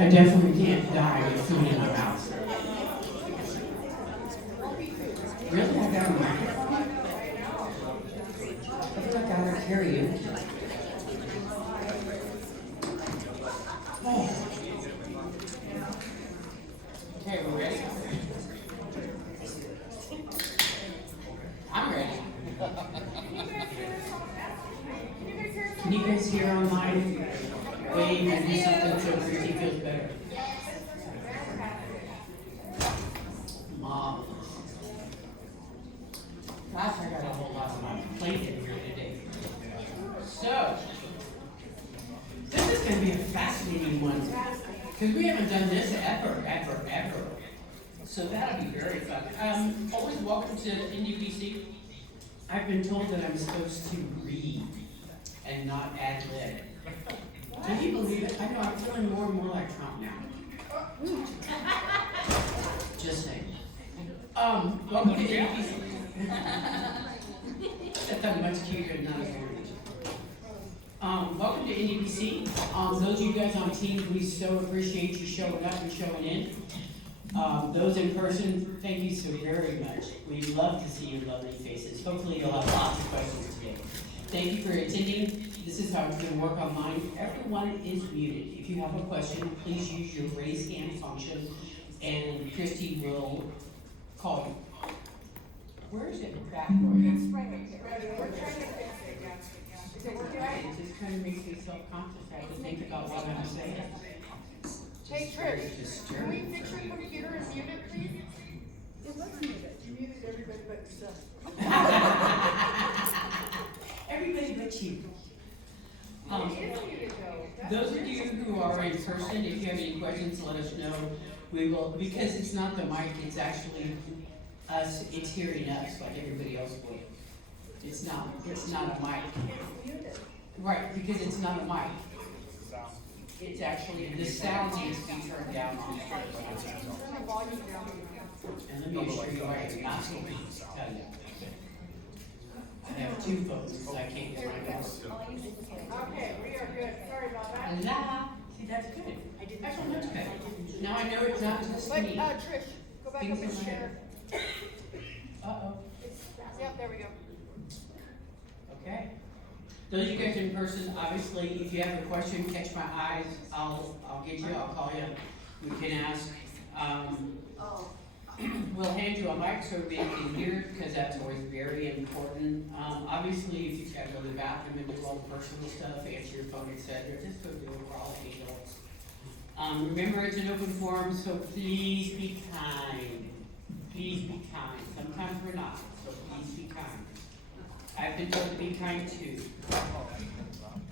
I definitely can't die with food in my mouth. Really? I got a microphone? I feel like I gotta carry you. Oh. Okay, we're ready? I'm ready. Can you guys hear online? Wave and do something so Christy feels better. Mom. Gosh, I got a whole lot on my plate in here today. So, this is going to be a fascinating one. Because we haven't done this ever. So that'll be very fun. Always welcome to NDPC. I've been told that I'm supposed to read and not ad lib. Can you believe it? I know, I'm feeling more and more like Trump now. Just saying. Welcome to NDPC. That's much cuter than not as welcome to NDPC. Those of you guys on Teams, we so appreciate you showing up and showing in. Those in person, thank you so very much. We love to see your lovely faces. Hopefully you'll have lots of questions today. Thank you for attending. This is how it's going to work online. Everyone is muted. If you have a question, please use your raise hand function and Christy will call you. Where is it back? It's right here. We're trying to fix it, yeah. It just kind of makes me self-conscious. I have to think about what I'm saying. Hey Trish, can we fix your computer and mute it, please? It was muted. You muted everybody but yourself. Everybody but you. It is muted though. Those of you who are in person, if you have any questions, let us know. We will, because it's not the mic, it's actually us, it's hearing us like everybody else will. It's not a mic. Right, because it's not a mic. It's actually, the sound needs to be turned down on the And let me assure you, I am not going to tell you. I have two phones, because I can't get my best. Okay, we are good. Sorry about that. La, see, that's good. That's so much better. Now I know it's not just But, me. Trish, go back up and share. Uh-oh. Yep, there we go. Okay. Those of you guys in person, obviously, if you have a question, catch my eyes, I'll get you, I'll call you. We can ask. We'll hand you a mic so everybody can hear, because that's always very important. Obviously, if you've got to go to the bathroom and do all the personal stuff, answer your phone, etc., just go do it. We're all adults. Remember, it's an open forum, so please be kind. Please be kind. Sometimes we're not, so please be kind. I've been told to be kind too.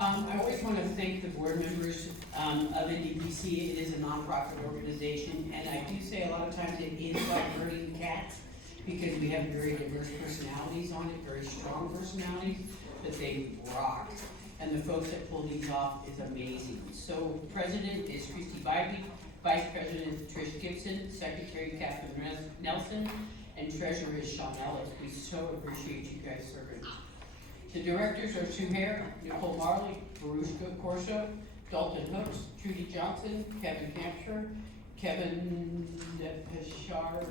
I always want to thank the board members of NDPC. It is a nonprofit organization, and I do say a lot of times it is like herding cats because we have very diverse personalities on it, very strong personalities, but they rock. And the folks that pull these off is amazing. So President is Christy Bybee, Vice President Trish Gibson, Secretary Catherine Nelson, and Treasurer is Sean Ellis. We so appreciate you guys serving. The directors are Sue Hare, Nicole Marley, Barushka Corso, Dalton Hooks, Trudy Johnson, Kevin Hampshire, Kevin Pichard,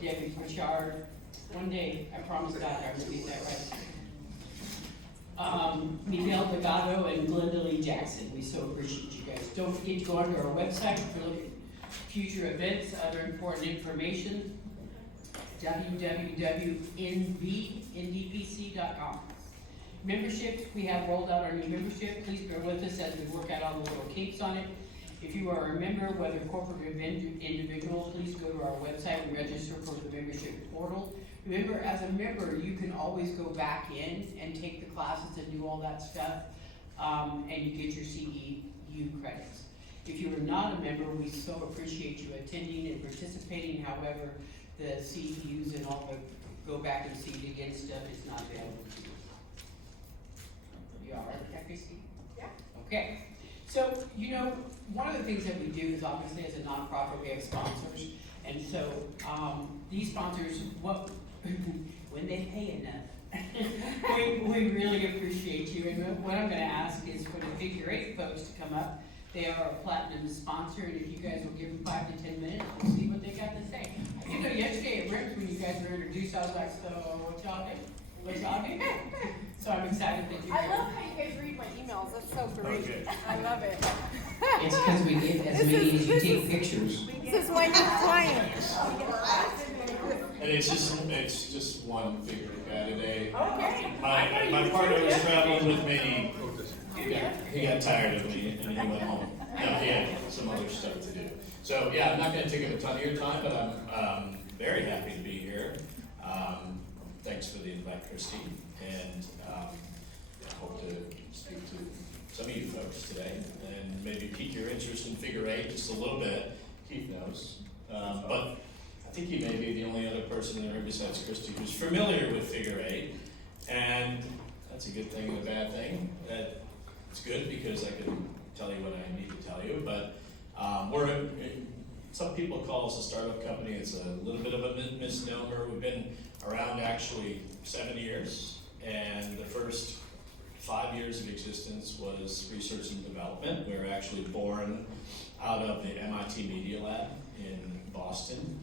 Debbie Pichard. One day, I promise God I will get that right. Miguel Delgado and Glenda Lee Jackson. We so appreciate you guys. Don't forget to go onto our website for future events, other important information. www.ndpc.com. Membership, we have rolled out our new membership. Please bear with us as we work out all the little kinks on it. If you are a member, whether corporate or individual, please go to our website and register for the membership portal. Remember, as a member, you can always go back in and take the classes and do all that stuff, and you get your CEU credits. If you are not a member, we so appreciate you attending and participating. However, the CEUs and all the go back and see it again stuff is not available to you. You all right with that, Christy? Yeah. Okay. So, one of the things that we do is obviously as a nonprofit, we have sponsors. And so, these sponsors, when they pay enough, we really appreciate you. And what I'm going to ask is for the figure eight folks to come up. They are a platinum sponsor, and if you guys will give them 5 to 10 minutes, we'll see what they got to say. You know, yesterday at RIMS, when you guys were introduced, I was like, so what y'all do? What y'all do? So I'm excited that you're I here. love how you guys read my emails, that's so great. Okay. I love it. It's because we get as many as you take pictures. This is my new client. And it's just one figure a day. Okay. My partner was traveling with me. He got tired of me and he went home. No, he had some other stuff to do. So yeah, I'm not gonna take up a ton of your time, but I'm very happy to be here. Thanks for the invite, Christy, and I hope to speak to some of you folks today and maybe pique your interest in figure eight just a little bit. Keith knows, but I think he may be the only other person in the room besides Christy who's familiar with figure eight, and that's a good thing and a bad thing. That it's good because I can tell you what I need to tell you, but some people call us a startup company. It's a little bit of a misnomer. We've been around actually 7 years, and the first 5 years of existence was research and development. We were actually born out of the MIT Media Lab in Boston,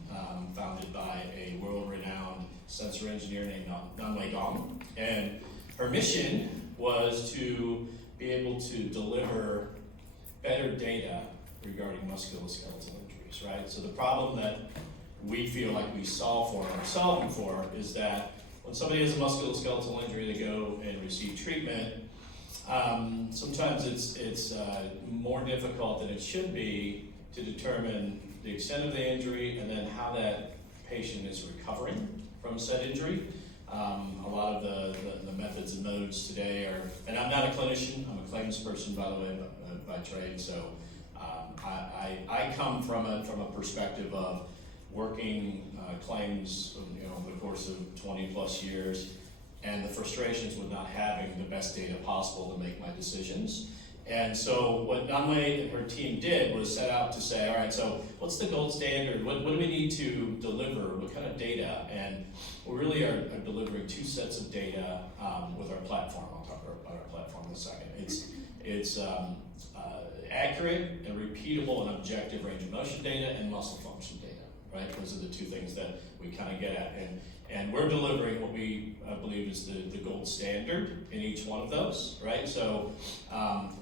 founded by a world-renowned sensor engineer named Nanwei Dong. And her mission was to be able to deliver better data regarding musculoskeletal injuries, right? So the problem that we feel like we are solving for is that when somebody has a musculoskeletal injury, they go and receive treatment. Sometimes it's more difficult than it should be to determine the extent of the injury and then how that patient is recovering from said injury. A lot of the methods and modes today are, and I'm not a clinician, I'm a claims person by the way, by trade, so I come from a perspective of working claims, over the course of 20 plus years, and the frustrations with not having the best data possible to make my decisions. And so what Nanwei and her team did was set out to say, all right, so what's the gold standard? What do we need to deliver? What kind of data? And we really are delivering 2 sets of data with our platform. I'll talk about our platform in a second. It's accurate and repeatable and objective range of motion data and muscle function data, right? Those are the 2 things that we kind of get at. And we're delivering what we believe is the gold standard in each one of those, right? So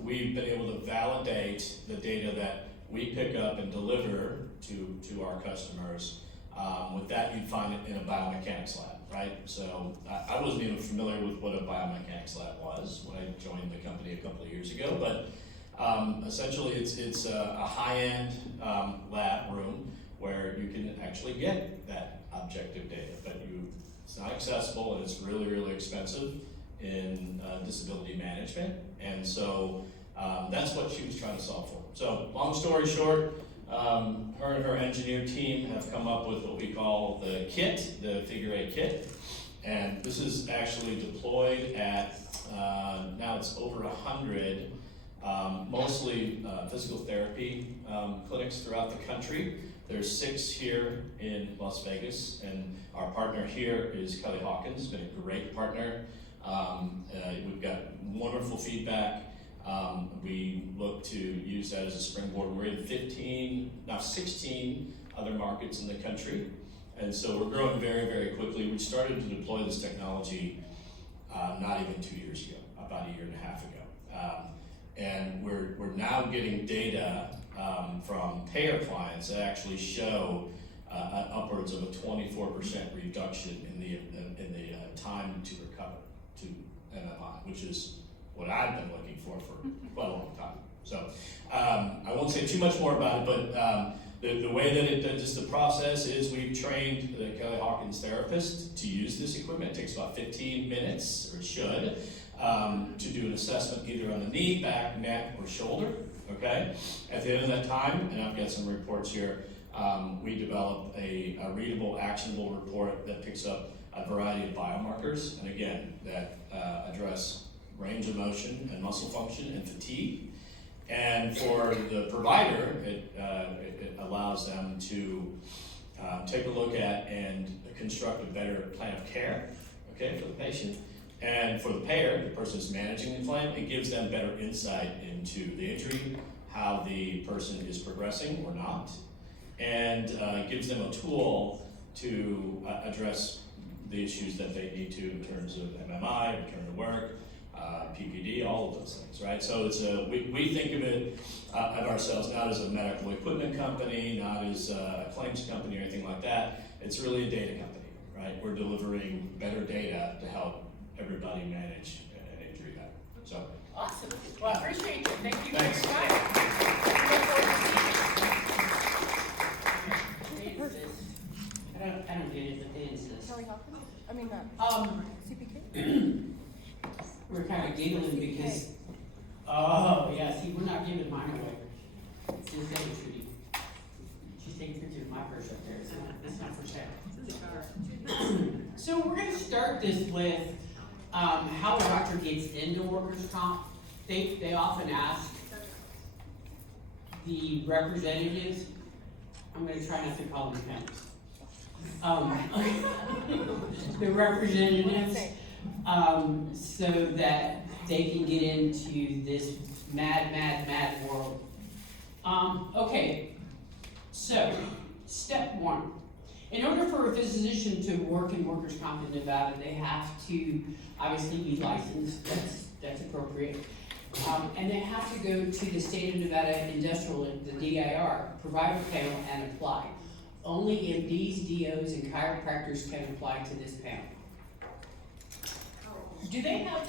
we've been able to validate the data that we pick up and deliver to our customers. With that, you'd find it in a biomechanics lab, right? So I wasn't even familiar with what a biomechanics lab was when I joined the company a couple of years ago, but essentially it's a high-end lab room where you can actually get that objective data, but it's not accessible and it's really, really expensive in disability management. And so that's what she was trying to solve for. So long story short, her and her engineer team have come up with what we call the kit, the figure eight kit. And this is actually deployed at, now it's over 100, mostly physical therapy clinics throughout the country. There's 6 here in Las Vegas, and our partner here is Kelly Hawkins, been a great partner. We've got wonderful feedback. We look to use that as a springboard. We're in 16 other markets in the country, and so we're growing very, very quickly. We started to deploy this technology not even 2 years ago, about a year and a half ago. And we're now getting data from payer clients that actually show upwards of a 24% reduction in the time to recover to MMI, which is what I've been looking for quite a long time. So I won't say too much more about it, but the way that it does the process is we've trained the Kelly Hawkins therapist to use this equipment. It takes about 15 minutes, or it should, to do an assessment either on the knee, back, neck, or shoulder. Okay. At the end of that time, and I've got some reports here, we developed a readable, actionable report that picks up a variety of biomarkers, and again, that address range of motion and muscle function and fatigue. And for the provider, it allows them to take a look at and construct a better plan of care, okay, for the patient. And for the payer, the person who's managing the claim, it gives them better insight into the injury, how the person is progressing or not, and gives them a tool to address the issues that they need to in terms of MMI, return to work, PPD, all of those things, right? So it's we think of it, of ourselves not as a medical equipment company, not as a claims company or anything like that. It's really a data company, right? We're delivering better data to help everybody manage an injury better. So. Awesome. Well, I appreciate you. Thank you for Thanks. your time. Look forward to seeing you. I don't get it, but they insist. Kelly Hawkins? I mean, CPK? We're kind of giggling because, oh, yeah, see, we're not giving mine away. Just say it, Trudy. She's taking pictures of my purse up there. It's not for sale. So we're gonna start this with, how a doctor gets into workers' comp. They often ask the representatives, I'm gonna try not to call them parents. The representatives, so that they can get into this mad world. Okay, so, step one. In order for a physician to work in workers' comp in Nevada, they have to obviously be licensed, that's appropriate. And they have to go to the state of Nevada Industrial, the DIR, provider panel, and apply. Only MDs, DOs, and chiropractors can apply to this panel. Do they have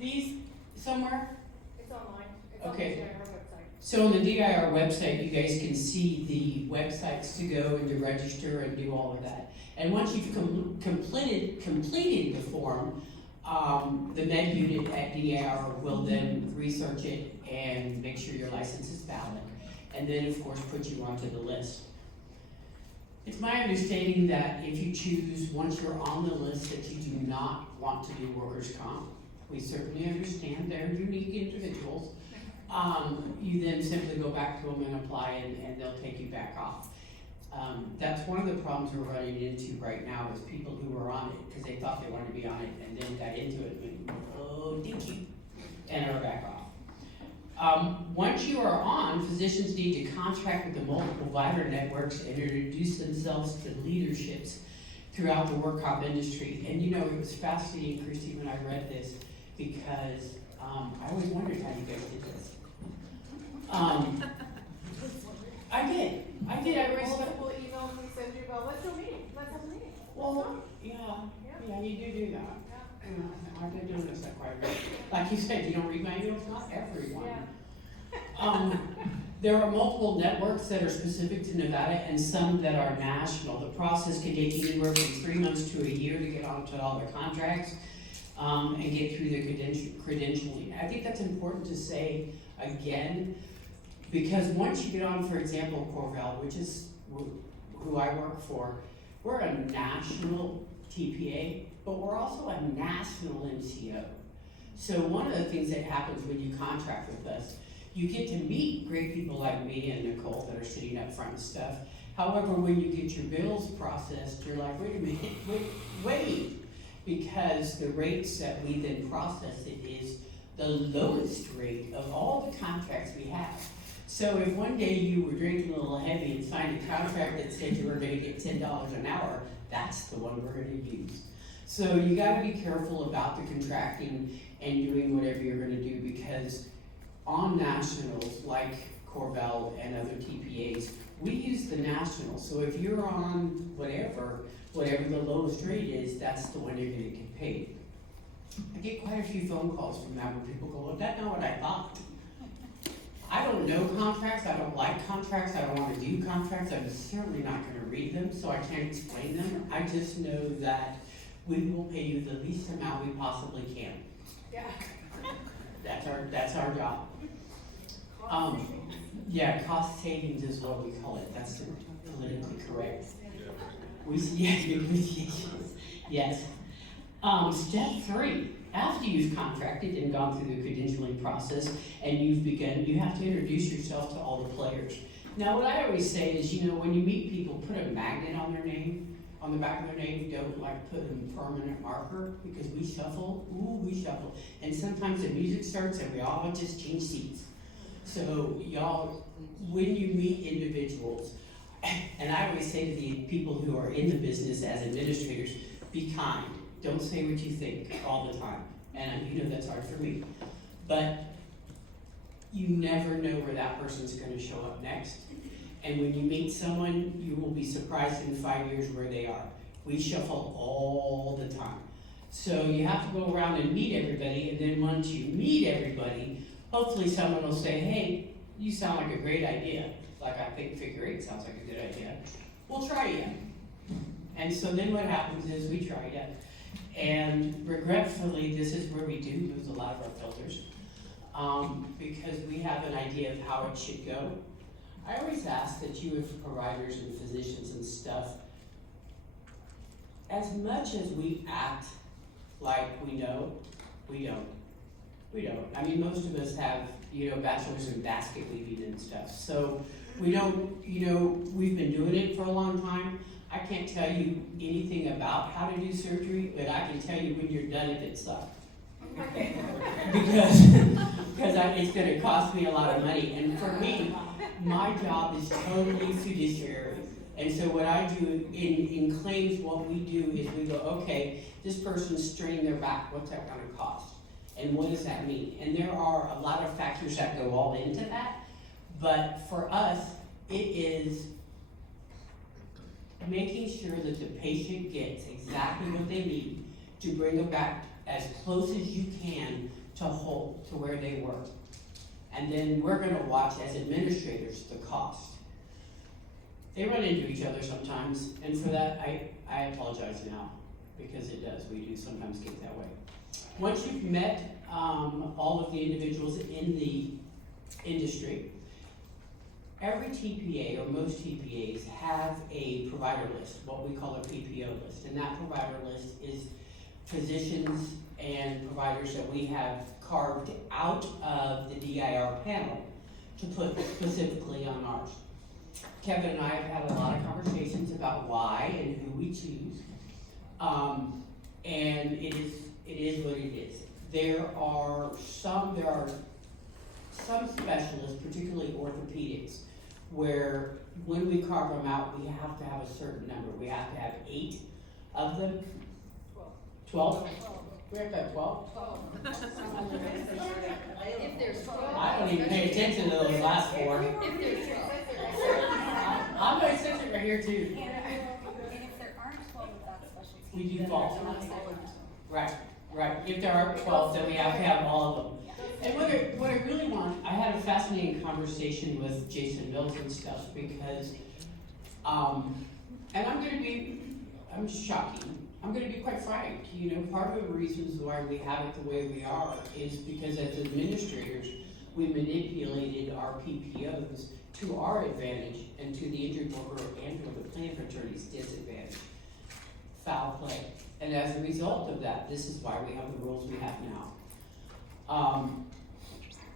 these somewhere? It's online. It's Okay. on the DIR website. So on the DIR website, you guys can see the websites to go and to register and do all of that. And once you've completed the form, the med unit at DIR will then research it and make sure your license is valid. And then, of course, put you onto the list. It's my understanding that if you choose, once you're on the list, that you do not want to do workers' comp. We certainly understand they're unique individuals. You then simply go back to them and apply, and they'll take you back off. That's one of the problems we're running into right now is people who are on it because they thought they wanted to be on it and then got into it and oh, thank you, and are back off. Once you are on, physicians need to contract with the multiple provider networks and introduce themselves to leaderships throughout the work comp industry. And you know, it was fascinating, Christy, when I read this because I always wondered how you guys did this. I did. I raised up. Multiple emails we send you about, let's have a meeting. Well, yeah, you do that. Yeah. I've been doing this quite a bit. Like you said, you don't read my emails, not everyone. Yeah. There are multiple networks that are specific to Nevada and some that are national. The process can take anywhere from 3 months to a year to get onto all their contracts and get through the credentialing. I think that's important to say again, because once you get on, for example, Corval, which is who I work for, we're a national TPA, but we're also a national MCO. So one of the things that happens when you contract with us, you get to meet great people like me and Nicole that are sitting up front and stuff. However, when you get your bills processed, you're like, wait a minute, wait, because the rates that we then process it is the lowest rate of all the contracts we have. So if one day you were drinking a little heavy and signed a contract that said you were gonna get $10 an hour, that's the one we're gonna use. So you gotta be careful about the contracting and doing whatever you're gonna do because on nationals like Corval and other TPAs, we use the national. So if you're on whatever the lowest rate is, that's the one you're gonna get paid. I get quite a few phone calls from that when people go, well, that's not what I thought. I don't know contracts, I don't like contracts, I don't wanna do contracts, I'm certainly not gonna read them, so I can't explain them. I just know that we will pay you the least amount we possibly can. Yeah. That's our job. Yeah, cost savings is what we call it, that's politically correct. Negotiations, yes. Step 3, after you've contracted and gone through the credentialing process and you've begun, you have to introduce yourself to all the players. Now, what I always say is, you know, when you meet people, put a magnet on their name, on the back of their name, don't like put a permanent marker because we shuffle, and sometimes the music starts and we all just change seats. So y'all, when you meet individuals, and I always say to the people who are in the business as administrators, be kind. Don't say what you think all the time. And you know that's hard for me. But you never know where that person's gonna show up next. And when you meet someone, you will be surprised in 5 years where they are. We shuffle all the time. So you have to go around and meet everybody, and then once you meet everybody, hopefully someone will say, hey, you sound like a great idea. Like, I think figure 8 sounds like a good idea. We'll try you. And so then what happens is we try you. And regretfully, this is where we do lose a lot of our filters, because we have an idea of how it should go. I always ask that you, as providers and physicians and stuff, as much as we act like we know, we don't. We don't. I mean, most of us have, bachelors in basket weaving and stuff. So we don't, we've been doing it for a long time. I can't tell you anything about how to do surgery, but I can tell you when you're done if it sucks. because it's going to cost me a lot of money. And for me, my job is totally fiduciary. And so what I do in claims, what we do is we go, okay, this person's straining their back, what's that going to cost? And what does that mean? And there are a lot of factors that go all into that. But for us, it is making sure that the patient gets exactly what they need to bring them back as close as you can to whole, to where they were. And then we're gonna watch as administrators the cost. They run into each other sometimes, and for that, I apologize now, because it does, we do sometimes get that way. Once you've met all of the individuals in the industry, every TPA, or most TPAs, have a provider list, what we call a PPO list. And that provider list is physicians and providers that we have carved out of the DIR panel to put specifically on ours. Kevin and I have had a lot of conversations about why and who we choose. And it is what it is. There are some specialists, particularly orthopedics, where when we carve them out, we have to have a certain number. We have to have 8 of them. 12? We have to have 12? If there's 12. I don't even pay attention to those last 4. If there's 12. I'm going to sit it right here too. And if there aren't 12 of that specialty, We do then fall. there's not separate. Right. If there are 12, then we have to have all of them. And what I really want, I had a fascinating conversation with Jason Mills and stuff because, and I'm shocking. I'm gonna be quite frank. Part of the reasons why we have it the way we are is because as administrators, we manipulated our PPOs to our advantage and to the injured worker and or the plan fraternity's disadvantage. Foul play. And as a result of that, this is why we have the rules we have now.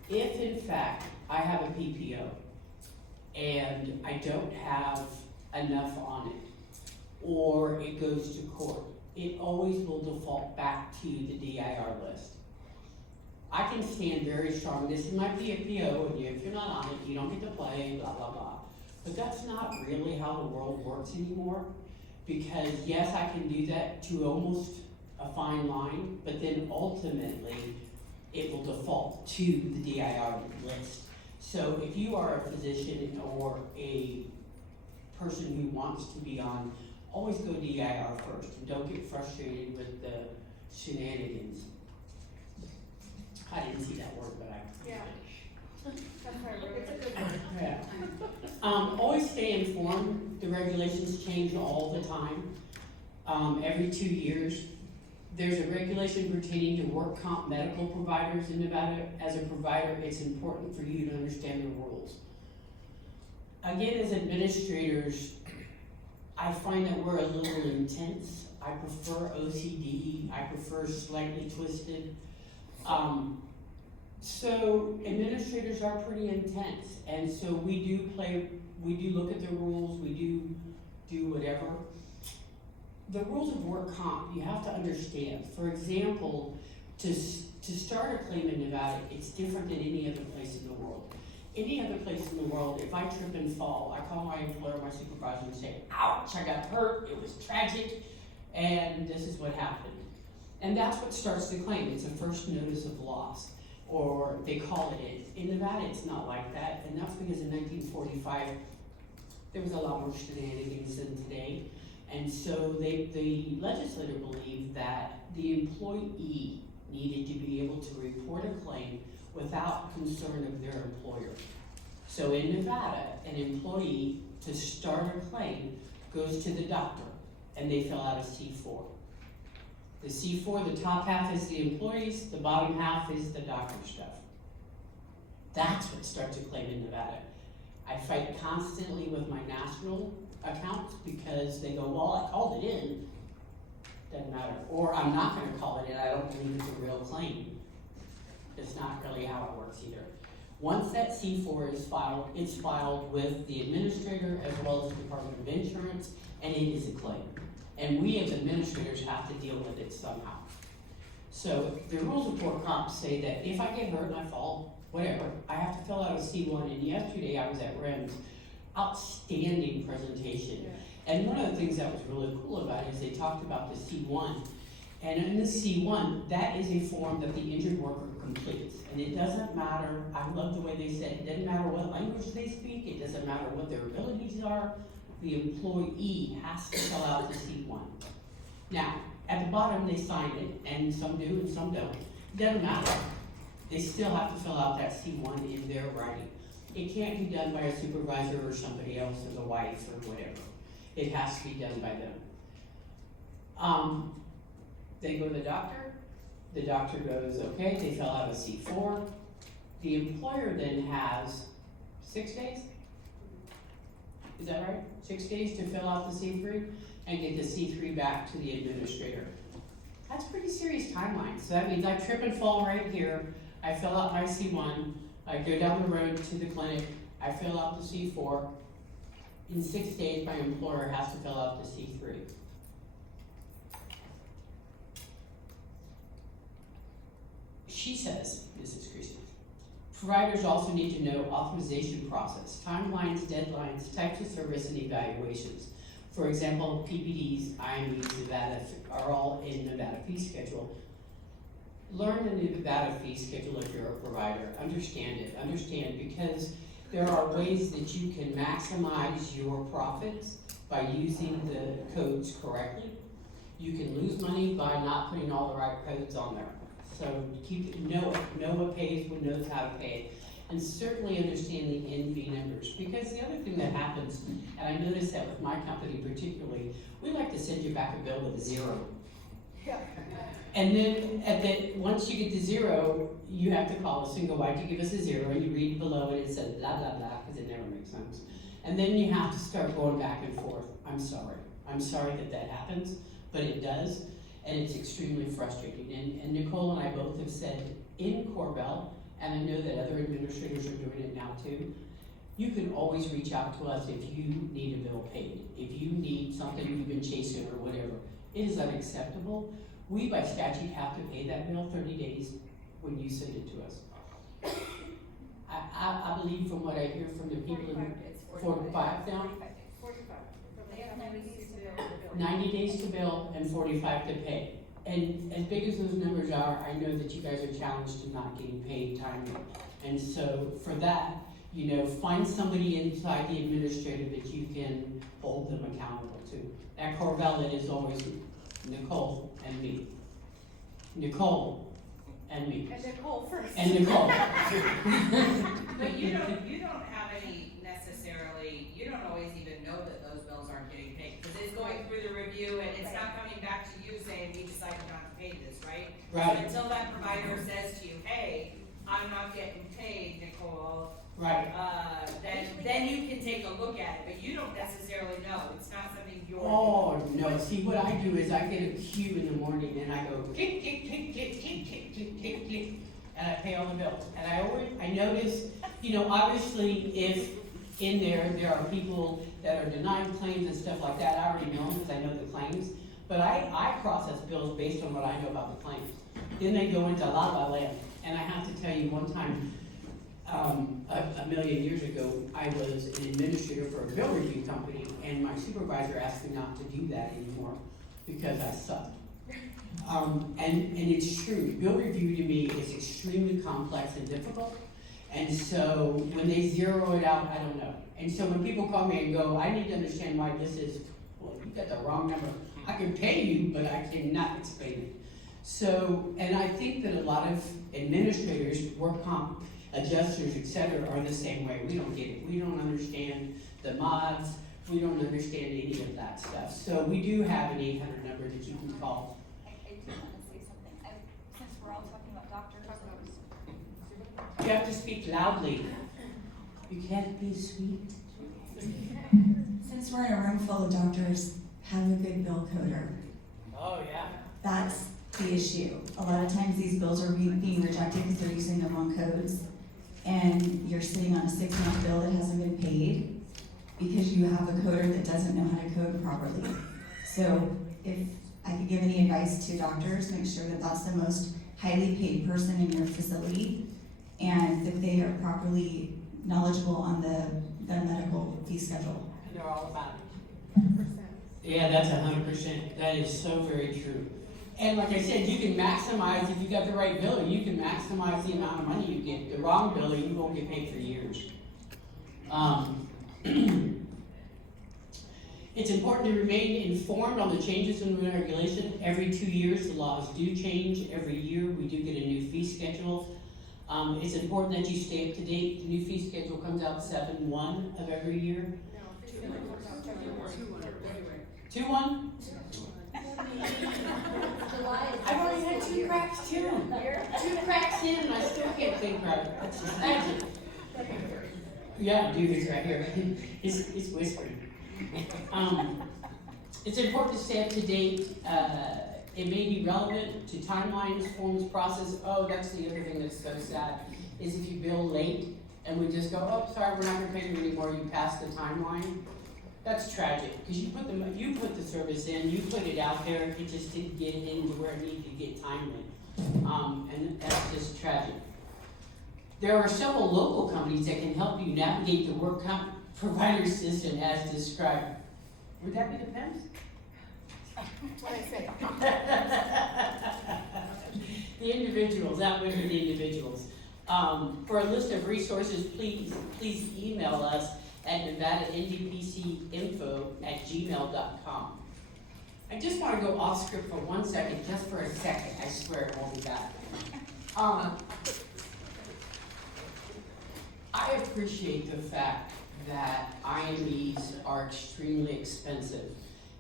If in fact I have a PPO and I don't have enough on it, or it goes to court, it always will default back to the DIR list. I can stand very strong, this might be a PO, and if you're not on it, you don't get to play, blah, blah, blah. But that's not really how the world works anymore, because yes, I can do that to almost a fine line, but then ultimately, it will default to the DIR list. So if you are a physician or a person who wants to be on, always go DIR first, and don't get frustrated with the shenanigans. I didn't see that word, but Yeah. It's a good one. yeah. Always stay informed. The regulations change all the time. Every 2 years. There's a regulation pertaining to work comp medical providers in Nevada. As a provider, it's important for you to understand the rules. Again, as administrators, I find that we're a little intense. I prefer OCD. I prefer slightly twisted. So administrators are pretty intense, and so we do look at the rules, we do whatever. The rules of work comp, you have to understand. For example, to start a claim in Nevada, it's different than any other place in the world. Any other place in the world, if I trip and fall, I call my employer, my supervisor, and say, ouch, I got hurt, it was tragic, and this is what happened. And that's what starts the claim. It's a first notice of loss, or they call it in. In Nevada, it's not like that, and that's because in 1945, there was a lot more shenanigans than today. And so the legislator believed that the employee needed to be able to report a claim without concern of their employer. So in Nevada, an employee, to start a claim, goes to the doctor, and they fill out a C4. The C4, the top half is the employees, the bottom half is the doctor stuff. That's what starts a claim in Nevada. I fight constantly with my national accounts because they go, well, I called it in, doesn't matter. Or I'm not gonna call it in, I don't believe it's a real claim. It's not really how it works either. Once that C4 is filed, it's filed with the administrator as well as the Department of Insurance, and it is a claim. And we as administrators have to deal with it somehow. So the rules of work comp say that if I get hurt and I fall, whatever, I have to fill out a C1, and yesterday I was at REM's, outstanding presentation. Yeah. And one of the things that was really cool about it is they talked about the C1. And in the C1, that is a form that the injured worker completes. And it doesn't matter, I love the way they said, it doesn't matter what language they speak, it doesn't matter what their abilities are, the employee has to fill out the C1. Now, at the bottom, they sign it, and some do and some don't. It doesn't matter. They still have to fill out that C1 in their writing. It can't be done by a supervisor or somebody else or the wife or whatever. It has to be done by them. They go to the doctor goes, okay, they fill out a C4. The employer then has 6 days? Is that right? 6 days to fill out the C3 and get the C3 back to the administrator. That's a pretty serious timeline. So that means I trip and fall right here, I fill out my C1, I go down the road to the clinic, I fill out the C4. In 6 days, my employer has to fill out the C3. She says, Mrs. Creasy, providers also need to know authorization process, timelines, deadlines, types of service, and evaluations. For example, PPDs, IMEs, Nevada are all in Nevada fee schedule. Learn the Nevada fee schedule if you're a provider. Understand it. Understand because there are ways that you can maximize your profits by using the codes correctly. You can lose money by not putting all the right codes on there. So know what pays, what knows how to pay, and certainly understand the NV numbers. Because the other thing that happens, and I noticed that with my company particularly, we like to send you back a bill with a 0. Yeah. And then once you get to 0, you have to call us and go, why'd you give us a 0? And you read below it, it says blah, blah, blah, because it never makes sense. And then you have to start going back and forth. I'm sorry. I'm sorry that happens, but it does. And it's extremely frustrating. And Nicole and I both have said in Corbell, and I know that other administrators are doing it now too, you can always reach out to us if you need a bill paid. If you need something you've been chasing or whatever. It is unacceptable. We by statute have to pay that bill 30 days when you send it to us. I believe from what I hear from the people in 45 now? 45. They have 90 days to bill. 90 days to bill and 45 to pay. And as big as those numbers are, I know that you guys are challenged in not getting paid timely. And so for that, find somebody inside the administrator that you can hold them accountable to. At Corbell, it is always Nicole and me. Nicole and me. And Nicole first. And Nicole. But you don't have any necessarily, you don't always even know that those bills aren't getting paid, because it's going through the review and it's not coming back to you saying, we decided not to pay this, right? Right. So until that provider says to you, hey, I'm not getting paid, Nicole, Right. then you can take a look at it, but you don't necessarily know, it's not something you're. Oh, no, see, what I do is I get a cue in the morning and I go click, click, click, click, click, click, click, click, click, and I pay all the bills. And I notice, obviously, if in there are people that are denying claims and stuff like that, I already know them because I know the claims, but I process bills based on what I know about the claims. Then they go into la la land, and I have to tell you one time, a million years ago, I was an administrator for a bill review company, and my supervisor asked me not to do that anymore because I sucked. And it's true, bill review to me is extremely complex and difficult, and so when they zero it out, I don't know. And so when people call me and go, I need to understand why this is, well, you got the wrong number. I can pay you, but I cannot explain it. So, and I think that a lot of administrators, work comp adjusters, et cetera, are the same way. We don't get it. We don't understand the mods. We don't understand any of that stuff. So we do have an 800 number that you can call. I do want to say something. Since we're all talking about doctors. You have to speak loudly. You can't be sweet. Since we're in a room full of doctors, have a good bill coder. Oh, yeah. That's the issue. A lot of times these bills are being rejected because they're using the wrong codes. And you're sitting on a 6-month bill that hasn't been paid because you have a coder that doesn't know how to code properly. So if I could give any advice to doctors, make sure that that's the most highly paid person in your facility and that they are properly knowledgeable on the medical fee schedule. And they're all about it. 100%. Yeah, that's 100%. That is so very true. And like I said, you can maximize, if you got the right billing, you can maximize the amount of money you get. The wrong billing, you won't get paid for years. It's important to remain informed on the changes in the regulation. Every 2 years, the laws do change. Every year, we do get a new fee schedule. It's important that you stay up to date. The new fee schedule comes out 7/1 of every year. No, 2/1? July is. I've already had 2 cracks too. 2 cracks in and I still can't think right. That's just magic. Yeah, dude, it's right here. It's whispering. It's important to stay up to date. It may be relevant to timelines, forms, process. Oh, that's the other thing that's so sad, is if you bill late and we just go, oh, sorry, we're not gonna pay you anymore, you passed the timeline. That's tragic, because you put the service in, you put it out there, it just didn't get into where it needed to get timely. And that's just tragic. There are several local companies that can help you navigate the work comp provider system as described. Would that be the PEMS? That's what I said. The individuals, that would be the individuals. For a list of resources, please email us at nevadaNDPCinfo@gmail.com. I just want to go off script for 1 second, just for a second. I swear it won't be back. I appreciate the fact that IMEs are extremely expensive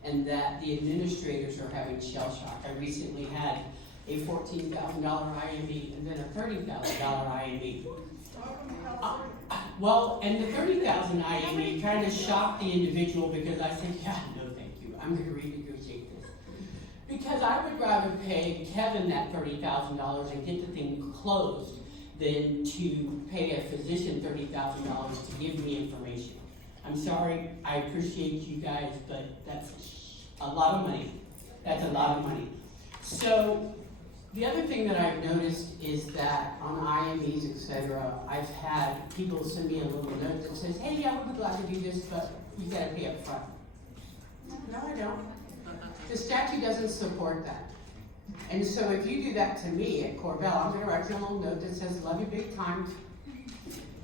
and that the administrators are having shell shock. I recently had a $14,000 IME and then a $30,000 IME. Well, and the $30,000 IME kind of shocked the individual because I said, yeah, no thank you, I'm gonna renegotiate this. Because I would rather pay Kevin that $30,000 and get the thing closed than to pay a physician $30,000 to give me information. I'm sorry, I appreciate you guys, but that's a lot of money. That's a lot of money. So, the other thing that I've noticed is that on IMEs, et cetera, I've had people send me a little note that says, hey, yeah, we'll be glad to do this, but you gotta pay up front. No, I don't. The statute doesn't support that. And so if you do that to me at Corbell, I'm gonna write you a little note that says, love you big time.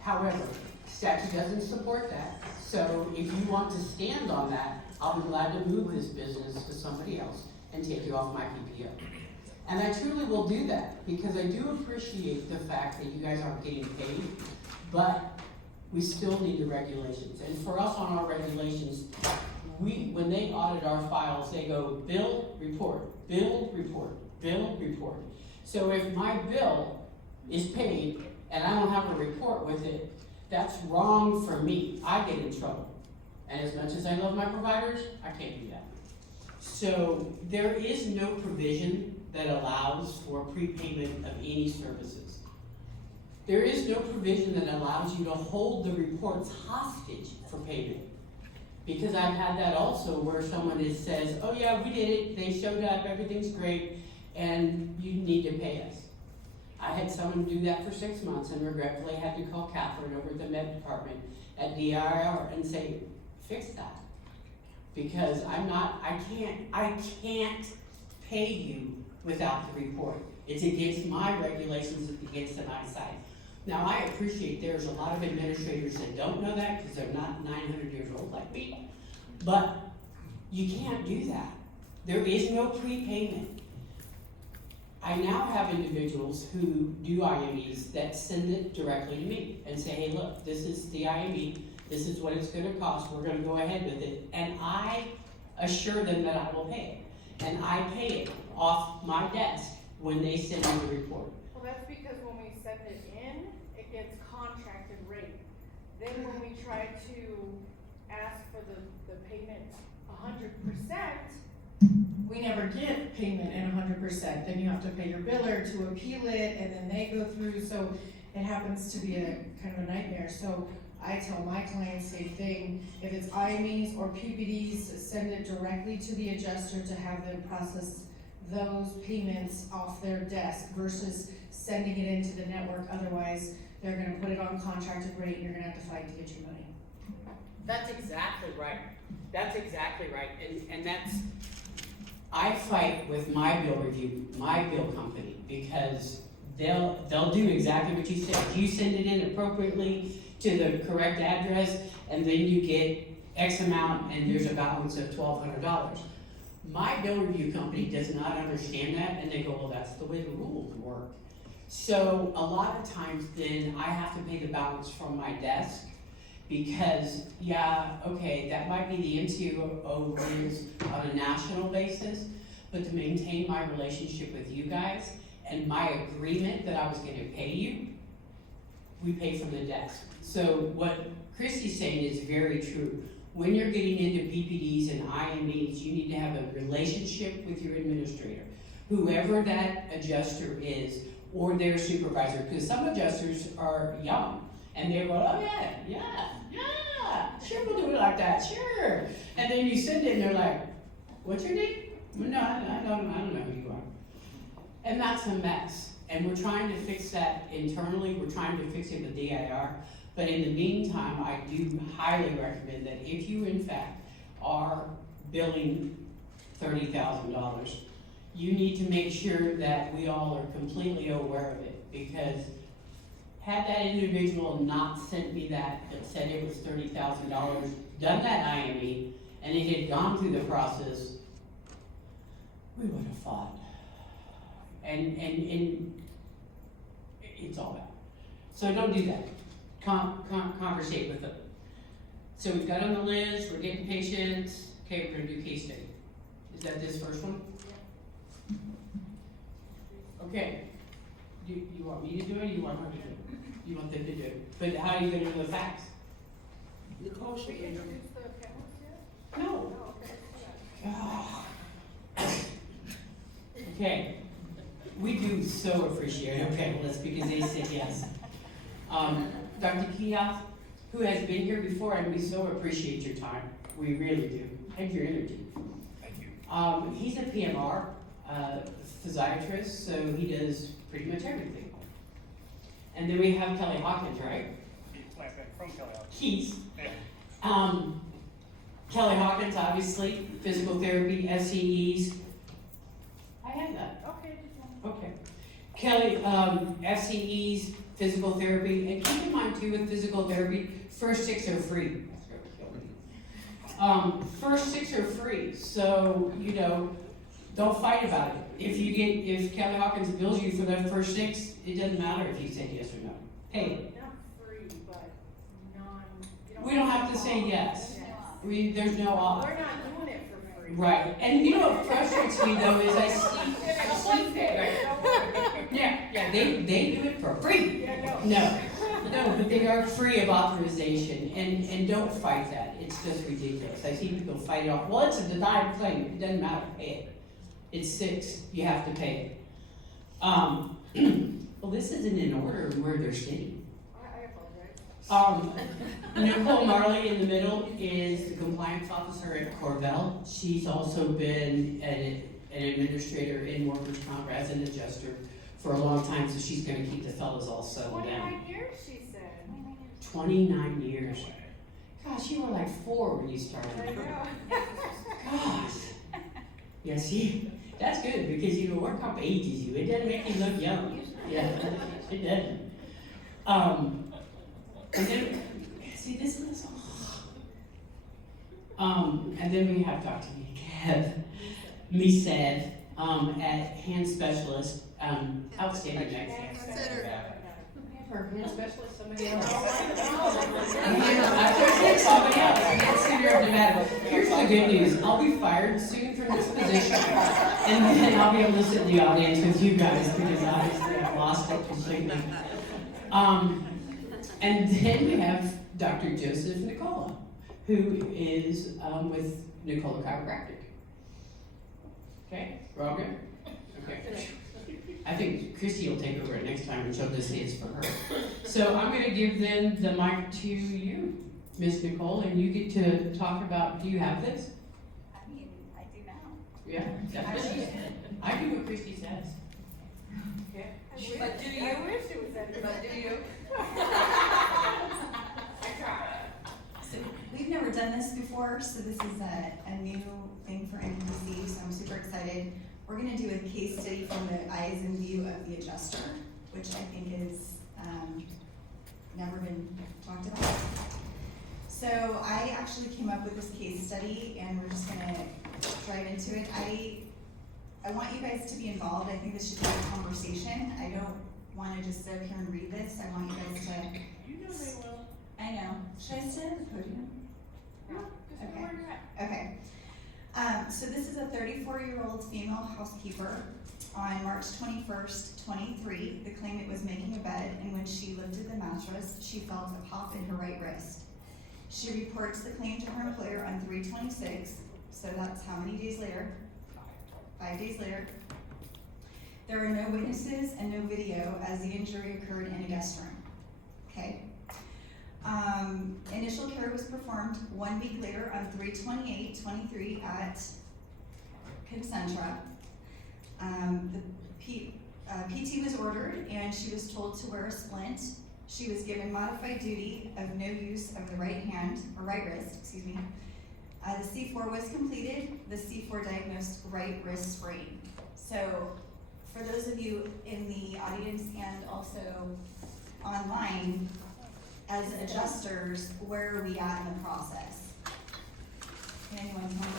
However, statute doesn't support that. So if you want to stand on that, I'll be glad to move this business to somebody else and take you off my PPO. And I truly will do that because I do appreciate the fact that you guys aren't getting paid, but we still need the regulations. And for us on our regulations, when they audit our files, they go bill, report, bill, report, bill, report. So if my bill is paid and I don't have a report with it, that's wrong for me. I get in trouble. And as much as I love my providers, I can't do that. So there is no provision that allows for prepayment of any services. There is no provision that allows you to hold the reports hostage for payment. Because I've had that also where someone says, oh yeah, we did it, they showed up, everything's great, and you need to pay us. I had someone do that for 6 months and regretfully had to call Catherine over at the med department at DIR and say, fix that. Because I can't pay you without the report. It's against my regulations, it's against the eyesight. Now, I appreciate there's a lot of administrators that don't know that because they're not 900 years old like me. But you can't do that. There is no prepayment. I now have individuals who do IMEs that send it directly to me and say, hey, look, this is the IME, this is what it's gonna cost, we're gonna go ahead with it. And I assure them that I will pay it. And I pay it off my desk when they send me the report. Well, that's because when we send it in, it gets contracted rate. Then when we try to ask for the payment 100%, we never get payment in 100%. Then you have to pay your biller to appeal it, and then they go through, so it happens to be a kind of a nightmare. So I tell my clients same thing, if it's IMEs or PPDs, send it directly to the adjuster to have them process those payments off their desk versus sending it into the network. Otherwise, they're gonna put it on contracted rate and you're gonna have to fight to get your money. That's exactly right. That's exactly right. And that's, I fight with my bill review, my bill company, because they'll do exactly what you said. You send it in appropriately to the correct address, and then you get X amount, and there's a balance of $1,200. My bill review company does not understand that, and they go, well, that's the way the rules work. So a lot of times then I have to pay the balance from my desk, because, yeah, okay, that might be the MCO rules on a national basis, but to maintain my relationship with you guys and my agreement that I was gonna pay you, we pay from the desk. So what Christy's saying is very true. When you're getting into PPDs and IMEs, you need to have a relationship with your administrator, whoever that adjuster is, or their supervisor, because some adjusters are young, and they go, oh yeah, sure, we'll do it like that, sure. And then you send it and they're like, what's your name? No, I don't know who you are. And that's a mess. And we're trying to fix that internally, we're trying to fix it with DIR. But in the meantime, I do highly recommend that if you in fact are billing $30,000, you need to make sure that we all are completely aware of it, because had that individual not sent me that said it was $30,000, done that IME, and it had gone through the process, we would have fought. And it's all bad. So don't do that. Conversate with them. So we've got on the list, we're getting patients. Okay, we're gonna do case study. Is that this first one? Okay. Do you want me to do it, or you want her to do it? You want them to do it. But how are you gonna do the facts? Nicole, should we introduce the panelists yet? No. Oh, okay. Okay. We do so appreciate it. Okay, well, that's because they said yes. Dr. Kioff, who has been here before, and we so appreciate your time. We really do. And your energy. Thank you. He's a PMR, physiatrist, so he does pretty much everything. And then we have Kelly Hawkins, right? From Kelly Hawkins. Keys. Yeah. Kelly Hawkins, obviously, physical therapy, FCEs. I had that. Okay, just one. Okay. Kelly, FCEs, physical therapy, and keep in mind too with physical therapy, first 6 are free. First 6 are free, so, you know, don't fight about it. If Kelly Hawkins bills you for that first 6, it doesn't matter if you say yes or no. Hey, Not free, but we don't have to say yes. There's no off. We're not doing it for free. Right, and you know what frustrates me though is I see yeah, they do it for free. No, but they are free of authorization, and don't fight that, it's just ridiculous. I see people fight it off, well, it's a denied claim, it doesn't matter, pay it. It's 6, you have to pay it. Well, this isn't in order where they're sitting. I apologize. Nicole Marley in the middle is the compliance officer at Corvell. She's also been an administrator in workers' comp as an adjuster for a long time, so she's gonna keep the fellas all settled down. 29 years, she said. 29 years. Gosh, you were like 4 when you started. I know. Gosh. Yes, that's good, because you know, work up ages you. It doesn't make you look young. Yeah, it doesn't. And then, see, this is, and then we have Dr. Lisa, at hand specialist, outstanding next. Her hand specialist, somebody else. I said somebody else, hand center of Nevada. Here's the good news, I'll be fired soon from this position, and then I'll be able to sit in the audience with you guys, because obviously I've lost it completely. And then we have Dr. Joseph Nicola, who is, with Nicola Chiropractic. Okay, we're all good? Okay. I think Christy will take over it next time and she'll just say it's for her. So I'm gonna give then the mic to you, Miss Nicole, and you get to talk about, do you have this? I mean, I do now. Yeah, definitely. I do what Christy says. Okay. But do you? I wish it was that. But do you? So we've never done this before, so this is a new thing for NBC, so I'm super excited. We're gonna do a case study from the eyes and view of the adjuster, which I think is never been talked about. So I actually came up with this case study, and we're just gonna dive into it. I want you guys to be involved. I think this should be a conversation. I don't wanna just sit up here and read this. I want you guys to. You know they will. I know. Should I sit at the podium? No, just Okay. go where you're at. Okay. So this is a 34-year-old female housekeeper. On March 21st, 23, the claimant was making a bed, and when she lifted the mattress, she felt a pop in her right wrist. She reports the claim to her employer on 3/26, so that's how many days later? 5 days later. There are no witnesses and no video as the injury occurred in a guest room. Okay. Initial care was performed 1 week later on 3/28/23 at Concentra. The PT was ordered, and she was told to wear a splint. She was given modified duty of no use of the right hand, or right wrist, excuse me. The C4 was completed. The C4 diagnosed right wrist sprain. So, for those of you in the audience and also online, as adjusters, where are we at in the process? Can anyone tell me?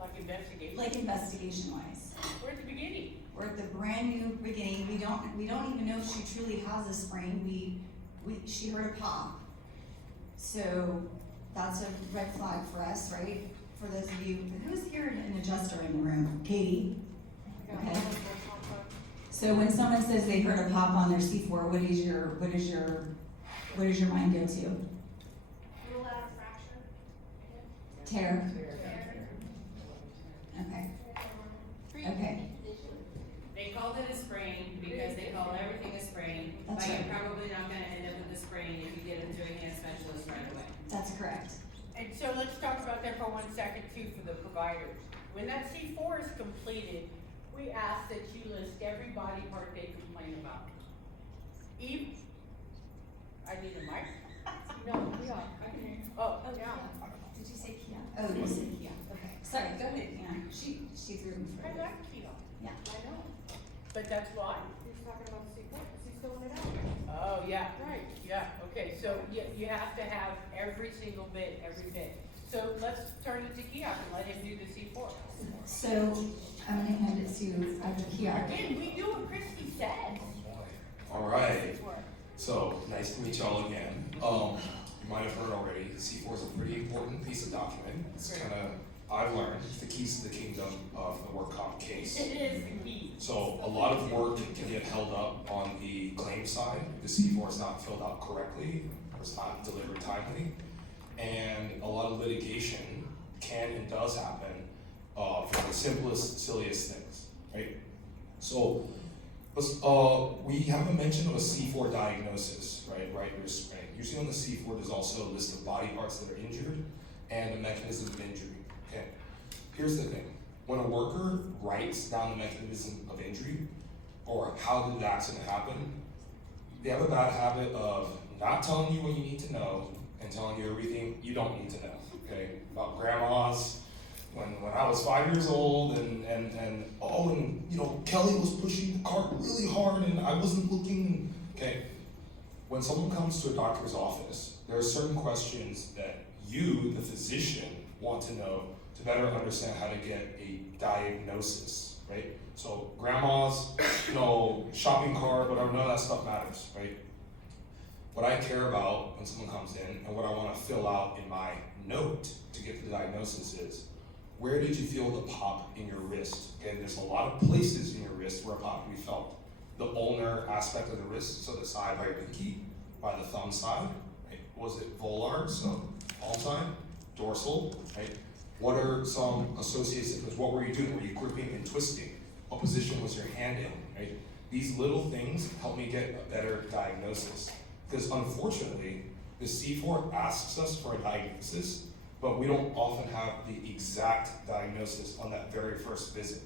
Like investigation. Like investigation wise. We're at the beginning. We're at the brand new beginning. We don't even know if she truly has a sprain. She heard a pop. So that's a red flag for us, right? For those of you, who's here an adjuster in the room? Katie? Okay. So when someone says they heard a pop on their C4, what does your mind go to? Rule out fracture. Tear? Okay. Okay. They called it a sprain because they call everything a sprain, but That's you're right. probably not gonna end up with a sprain if you get into a hand specialist right away. That's correct. And so let's talk about that for 1 second too for the providers. When that C4 is completed, we ask that you list every body part they complain about. I need a mic? No, yeah. Oh, Yeah. Did you say Kia? Oh, you said Kia. Okay. Sorry, go ahead, Kia. She threw me for I it. like Keto. Yeah. I know. But that's why? He's talking about the C4, because he's filling it out. Oh, yeah, right, yeah, okay, so you have to have every single bit, every bit. So let's turn it to Keok and let him do the C4. So I'm gonna hand it to Dr. Kia. Again, we do what Christy said. All right, so nice to meet y'all again. You might have heard already, C4 is a pretty important piece of document. It's kind of, I've learned, it's the keys to the kingdom of the work comp case. It is the key. So a lot of work can get held up on the claim side. The C4 is not filled out correctly, or it's not delivered timely. And a lot of litigation can and does happen for the simplest, silliest things, right? So we have a mention of a C4 diagnosis, right wrist sprain. Usually on the C4 there's also a list of body parts that are injured and the mechanism of injury, okay? Here's the thing, when a worker writes down the mechanism of injury, or how did the accident happen, they have a bad habit of not telling you what you need to know and telling you everything you don't need to know, okay? About grandmas, when I was 5 years old and you know, Kelly was pushing the cart really hard and I wasn't looking, okay? When someone comes to a doctor's office, there are certain questions that you, the physician, want to know to better understand how to get a diagnosis, right? So grandma's, you know, shopping cart, whatever, none of that stuff matters, right? What I care about when someone comes in and what I want to fill out in my note to get the diagnosis is, where did you feel the pop in your wrist? Okay, there's a lot of places in your wrist where a pop can be felt. The ulnar aspect of the wrist, so the side by your pinky, by the thumb side, right? Was it volar, so palm side, dorsal, right? What are some associated symptoms? What were you doing? Were you gripping and twisting? What position was your hand in, right? These little things help me get a better diagnosis. Because unfortunately, the C4 asks us for a diagnosis, but we don't often have the exact diagnosis on that very first visit,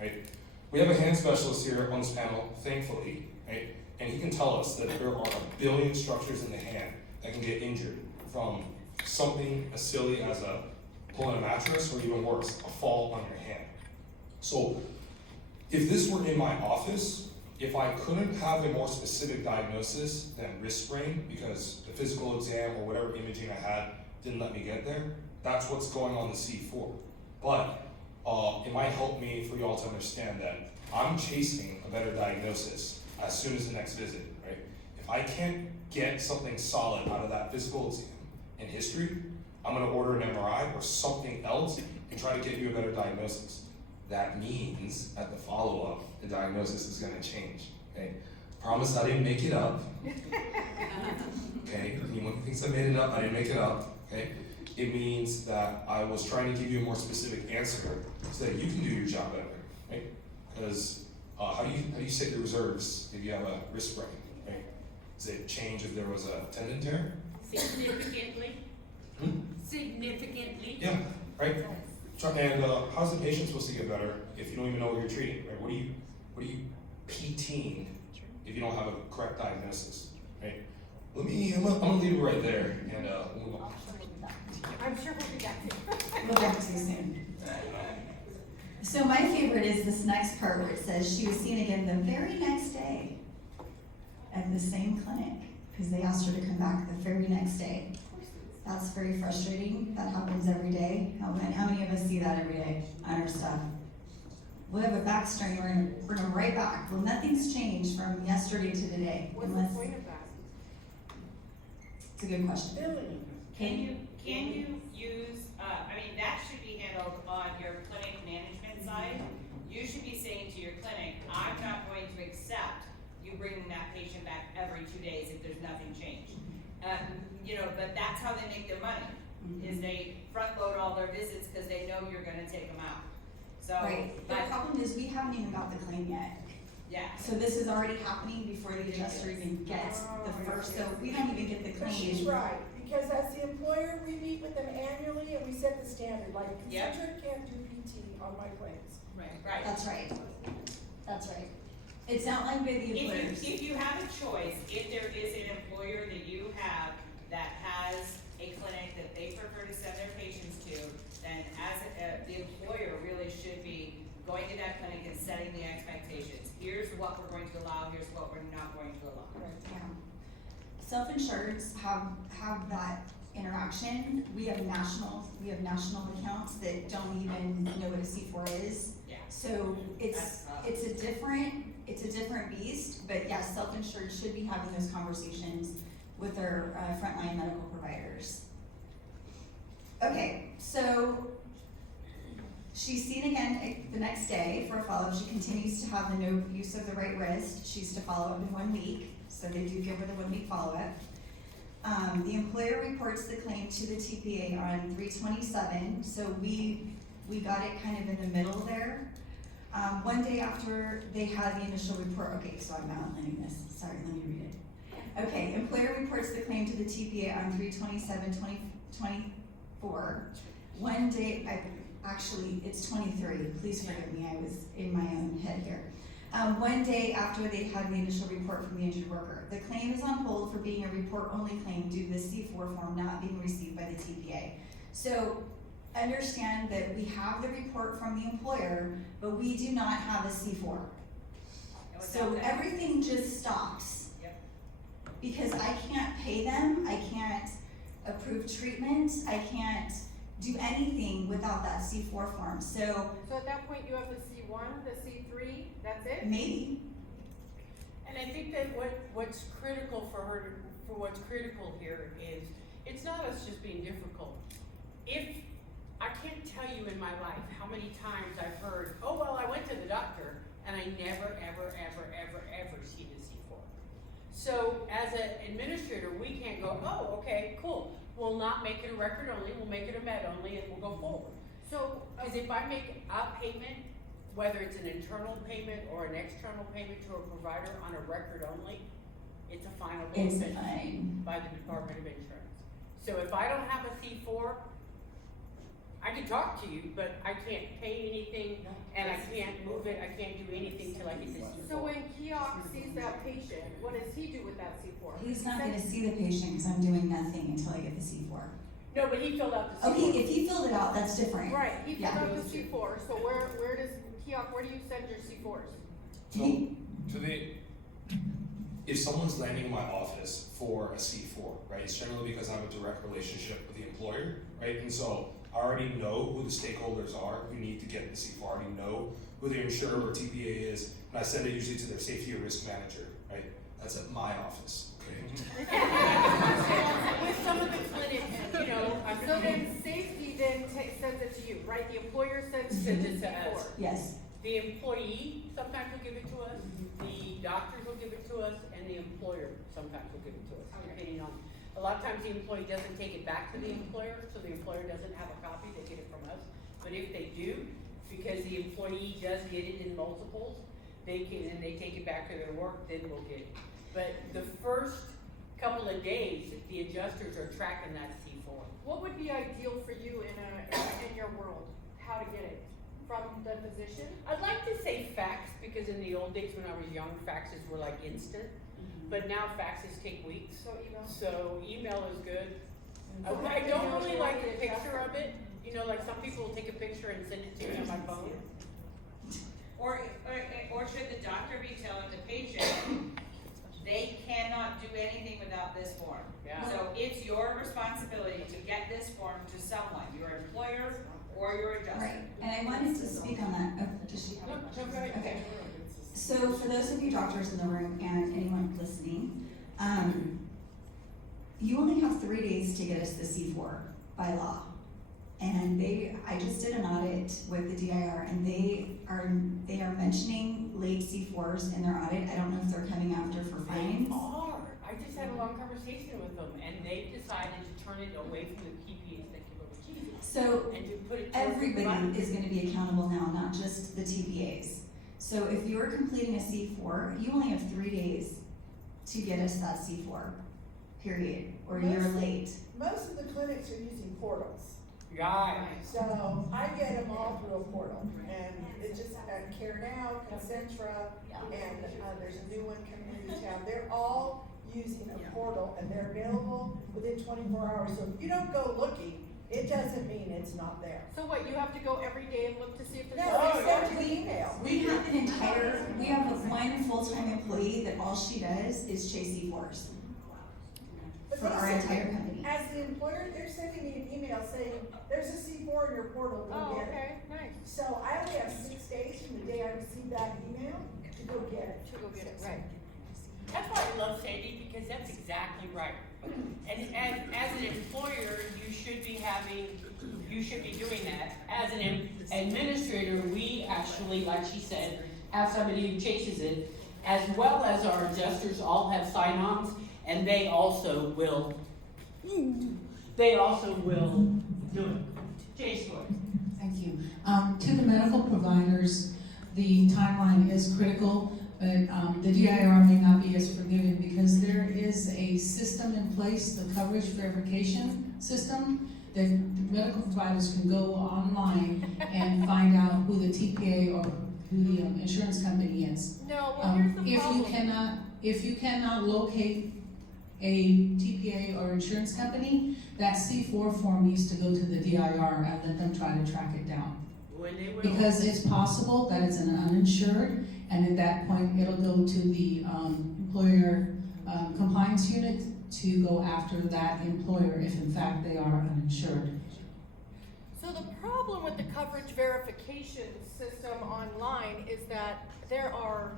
right? We have a hand specialist here on this panel, thankfully, right? And he can tell us that there are 1 billion structures in the hand that can get injured from something as silly as pulling a mattress, or even worse, a fall on your hand. So if this were in my office, if I couldn't have a more specific diagnosis than wrist sprain, because the physical exam or whatever imaging I had didn't let me get there, that's what's going on the C4. But it might help me for y'all to understand that I'm chasing a better diagnosis as soon as the next visit, right? If I can't get something solid out of that physical exam and history, I'm gonna order an MRI or something else and try to get you a better diagnosis. That means at the follow-up, the diagnosis is gonna change, okay? Promise I didn't make it up. Okay, anyone who thinks I made it up, I didn't make it up, okay? It means that I was trying to give you a more specific answer so that you can do your job better, right? Because how do you set your reserves if you have a wrist sprain, right? Does it change if there was a tendon tear? Significantly. Significantly. Yeah, right? And how's the patient supposed to get better if you don't even know what you're treating, right? What are you PTing if you don't have a correct diagnosis, right? I'm gonna leave it right there and we'll move on. I'm sure we'll be back to We'll back to you soon. So my favorite is this next part where it says she was seen again the very next day at the same clinic, because they asked her to come back the very next day. That's very frustrating. That happens every day. How many of us see that every day on our stuff? We have a back strain, we're gonna right back. Well, nothing's changed from yesterday to today. What's the Unless, point of that? it's a good question. Can you use, that should be handled on your clinic management side. You should be saying to your clinic, I'm not going to accept you bringing that patient back every 2 days if there's nothing changed. But that's how they make their money, is they front load all their visits because they know you're gonna take them out. So, Right, the problem is we haven't even got the claim yet. yeah. So this is already happening before the adjuster even gets the first, so we don't even get the But claim. she's right, because as the employer, we meet with them annually and we set the standard, like, Yep. Concentric can't do PT on my claims. Right. That's right. That's right. It's outlined by the employers. If you have a choice, if there is an employer that you have that has a clinic that they prefer to send their patients to, then the employer really should be going to that clinic and setting the expectations. Here's what we're going to allow, here's what we're not going to allow. Yeah. Self-insureds have that interaction. We have national accounts that don't even know what a C4 is. Yeah. So That's it's a different beast, but yes, self-insured should be having those conversations with their frontline medical providers. Okay, so she's seen again the next day for a follow-up. She continues to have the no use of the right wrist. She's to follow up in 1 week, so they do give her the 1 week follow-up. The employer reports the claim to the TPA on 3/27, so we got it kind of in the middle there. 1 day after they had the initial report, okay, so I'm outlining this, sorry, let me read it. Okay, employer reports the claim to the TPA on 3/27/2024. 1 day, actually, it's 23, please forgive me, I was in my own head here. one day after they had the initial report from the injured worker. The claim is on hold for being a report-only claim due to the C4 form not being received by the TPA. So understand that we have the report from the employer, but we do not have a C4. So without that- everything just stops. Yep. Because I can't pay them, I can't approve treatment, I can't do anything without that C4 form. So So at that point, you have the C1, the C3, that's it? maybe, And I think that what's critical for her, for what's critical here is, it's not us just being difficult. If, I can't tell you in my life how many times I've heard, oh, well, I went to the doctor and I never, ever seen a C4. So as an administrator, we can't go, oh, okay, cool. We'll not make it a record only, we'll make it a med only, and we'll go forward. So, Because if I make a payment, whether it's an internal payment or an external payment to a provider on a record only, it's a final it's payment fine. by the Department of Insurance. So if I don't have a C4, I can talk to you, but I can't pay anything, and I can't move it, I can't do anything till I get the C4. so when Keok sees that patient, what does he do with that C4? He's not gonna see the patient because I'm doing nothing until I get the C4. No, but he filled out the Oh, C4. if he filled it out, that's different. Right, he filled Yeah. out the C4, so where does, Keok, where do you send your C4s? So, if someone's landing in my office for a C4, right, it's generally because I have a direct relationship with the employer, right? And so I already know who the stakeholders are who need to get the C4. I already know who their insurer or TPA is, and I send it usually to their safety or risk manager, right? That's at my office, okay? With some of the clinics, you know, I'm So then safety then sends it to you, right? The employer sends you Sends the it to us. C4. Yes, The employee sometimes will give it to us, the doctors will give it to us, and the employer sometimes will give it to us, depending on. A lot of times the employee doesn't take it back to the employer, so the employer doesn't have a copy, they get it from us. But if they do, because the employee does get it in multiples, they can, and they take it back to their work, then we'll get it. But the first couple of days, the adjusters are tracking that C4. What would be ideal for you in your world? How to get it? From the physician? I'd like to say fax, because in the old days when I was young, faxes were like instant, but now faxes take weeks. So email? So email is good. So I don't email really is like the the picture adjuster? of it, you know, like some people will take a picture and send it to me on my phone. Or should the doctor be telling the patient, they cannot do anything without this form? Yeah. So it's your responsibility to get this form to someone, your employer or your adjuster. right. And I wanted to speak on that. Oh, does she have a No, question? go ahead. Okay. So for those of you doctors in the room and anyone listening, you only have 3 days to get us the C4 by law. And I just did an audit with the DIR and they are mentioning late C4s in their audit. I don't know if they're coming after for fines. They are. I just had a long conversation with them, and they've decided to turn it away from the PPAs that give over cheese So and to put it towards the everybody provider. is gonna be accountable now, not just the TPAs. So if you're completing a C4, you only have 3 days to get us that C4, period, or you're late. Most of the clinics are using portals, Yeah. so I get them all through a portal, and it's just, Care Now, Concentra, and, there's a new one coming into town, they're all using a portal, and they're available within 24 hours, so if you don't go looking, it doesn't mean it's not there. So what, you have to go every day and look to see if there's. No, they send you an email. We have one full-time employee that all she does is chase C4s But for they our send entire me- company. As the employer, they're sending me an email saying, there's a C4 in your portal, Oh, go get it. okay, nice. So I only have 6 days from the day I received that email to go get it. To go get it, right. That's why I love Sandy, because that's exactly right. And as an employer, you should be doing that. As an administrator, we actually, like she said, have somebody who chases it, as well as our adjusters all have sign-ons, and they also will do it. Chase for it. Thank you. To the medical providers, the timeline is critical, but the DIR may not be as forgiving because there is a system in place, the coverage verification system, that the medical providers can go online and find out who the TPA or who the insurance company is. No, well, here's the problem. If you cannot locate a TPA or insurance company, that C4 form needs to go to the DIR and let them try to track it down. When they will. Because it's possible that it's an uninsured, and at that point, it'll go to the employer compliance unit to go after that employer if in fact they are uninsured. So the problem with the coverage verification system online is that there are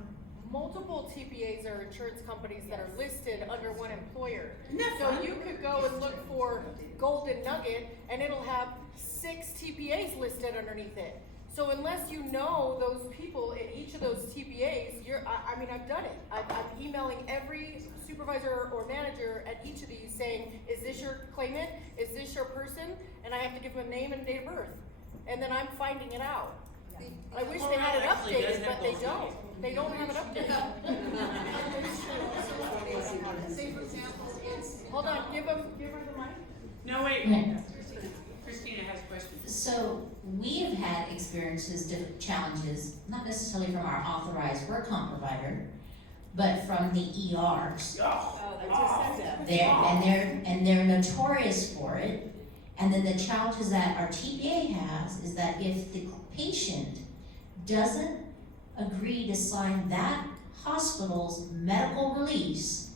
multiple TPAs or insurance companies that are listed under one employer. So you could go and look for Golden Nugget and it'll have 6 TPAs listed underneath it. So unless you know those people in each of those TPAs, I mean, I've done it. I'm emailing every supervisor or manager at each of these saying, is this your claimant? Is this your person? And I have to give them a name and date of birth. And then I'm finding it out. I wish they had it updated, but they don't. They don't have it updated. Say for example, it's. Hold on, give her the mic. No, wait. Christina has a question. So we have had experiences, challenges, not necessarily from our authorized work comp provider, but from the ERs. They're notorious for it. And then the challenges that our TPA has is that if the patient doesn't agree to sign that hospital's medical release,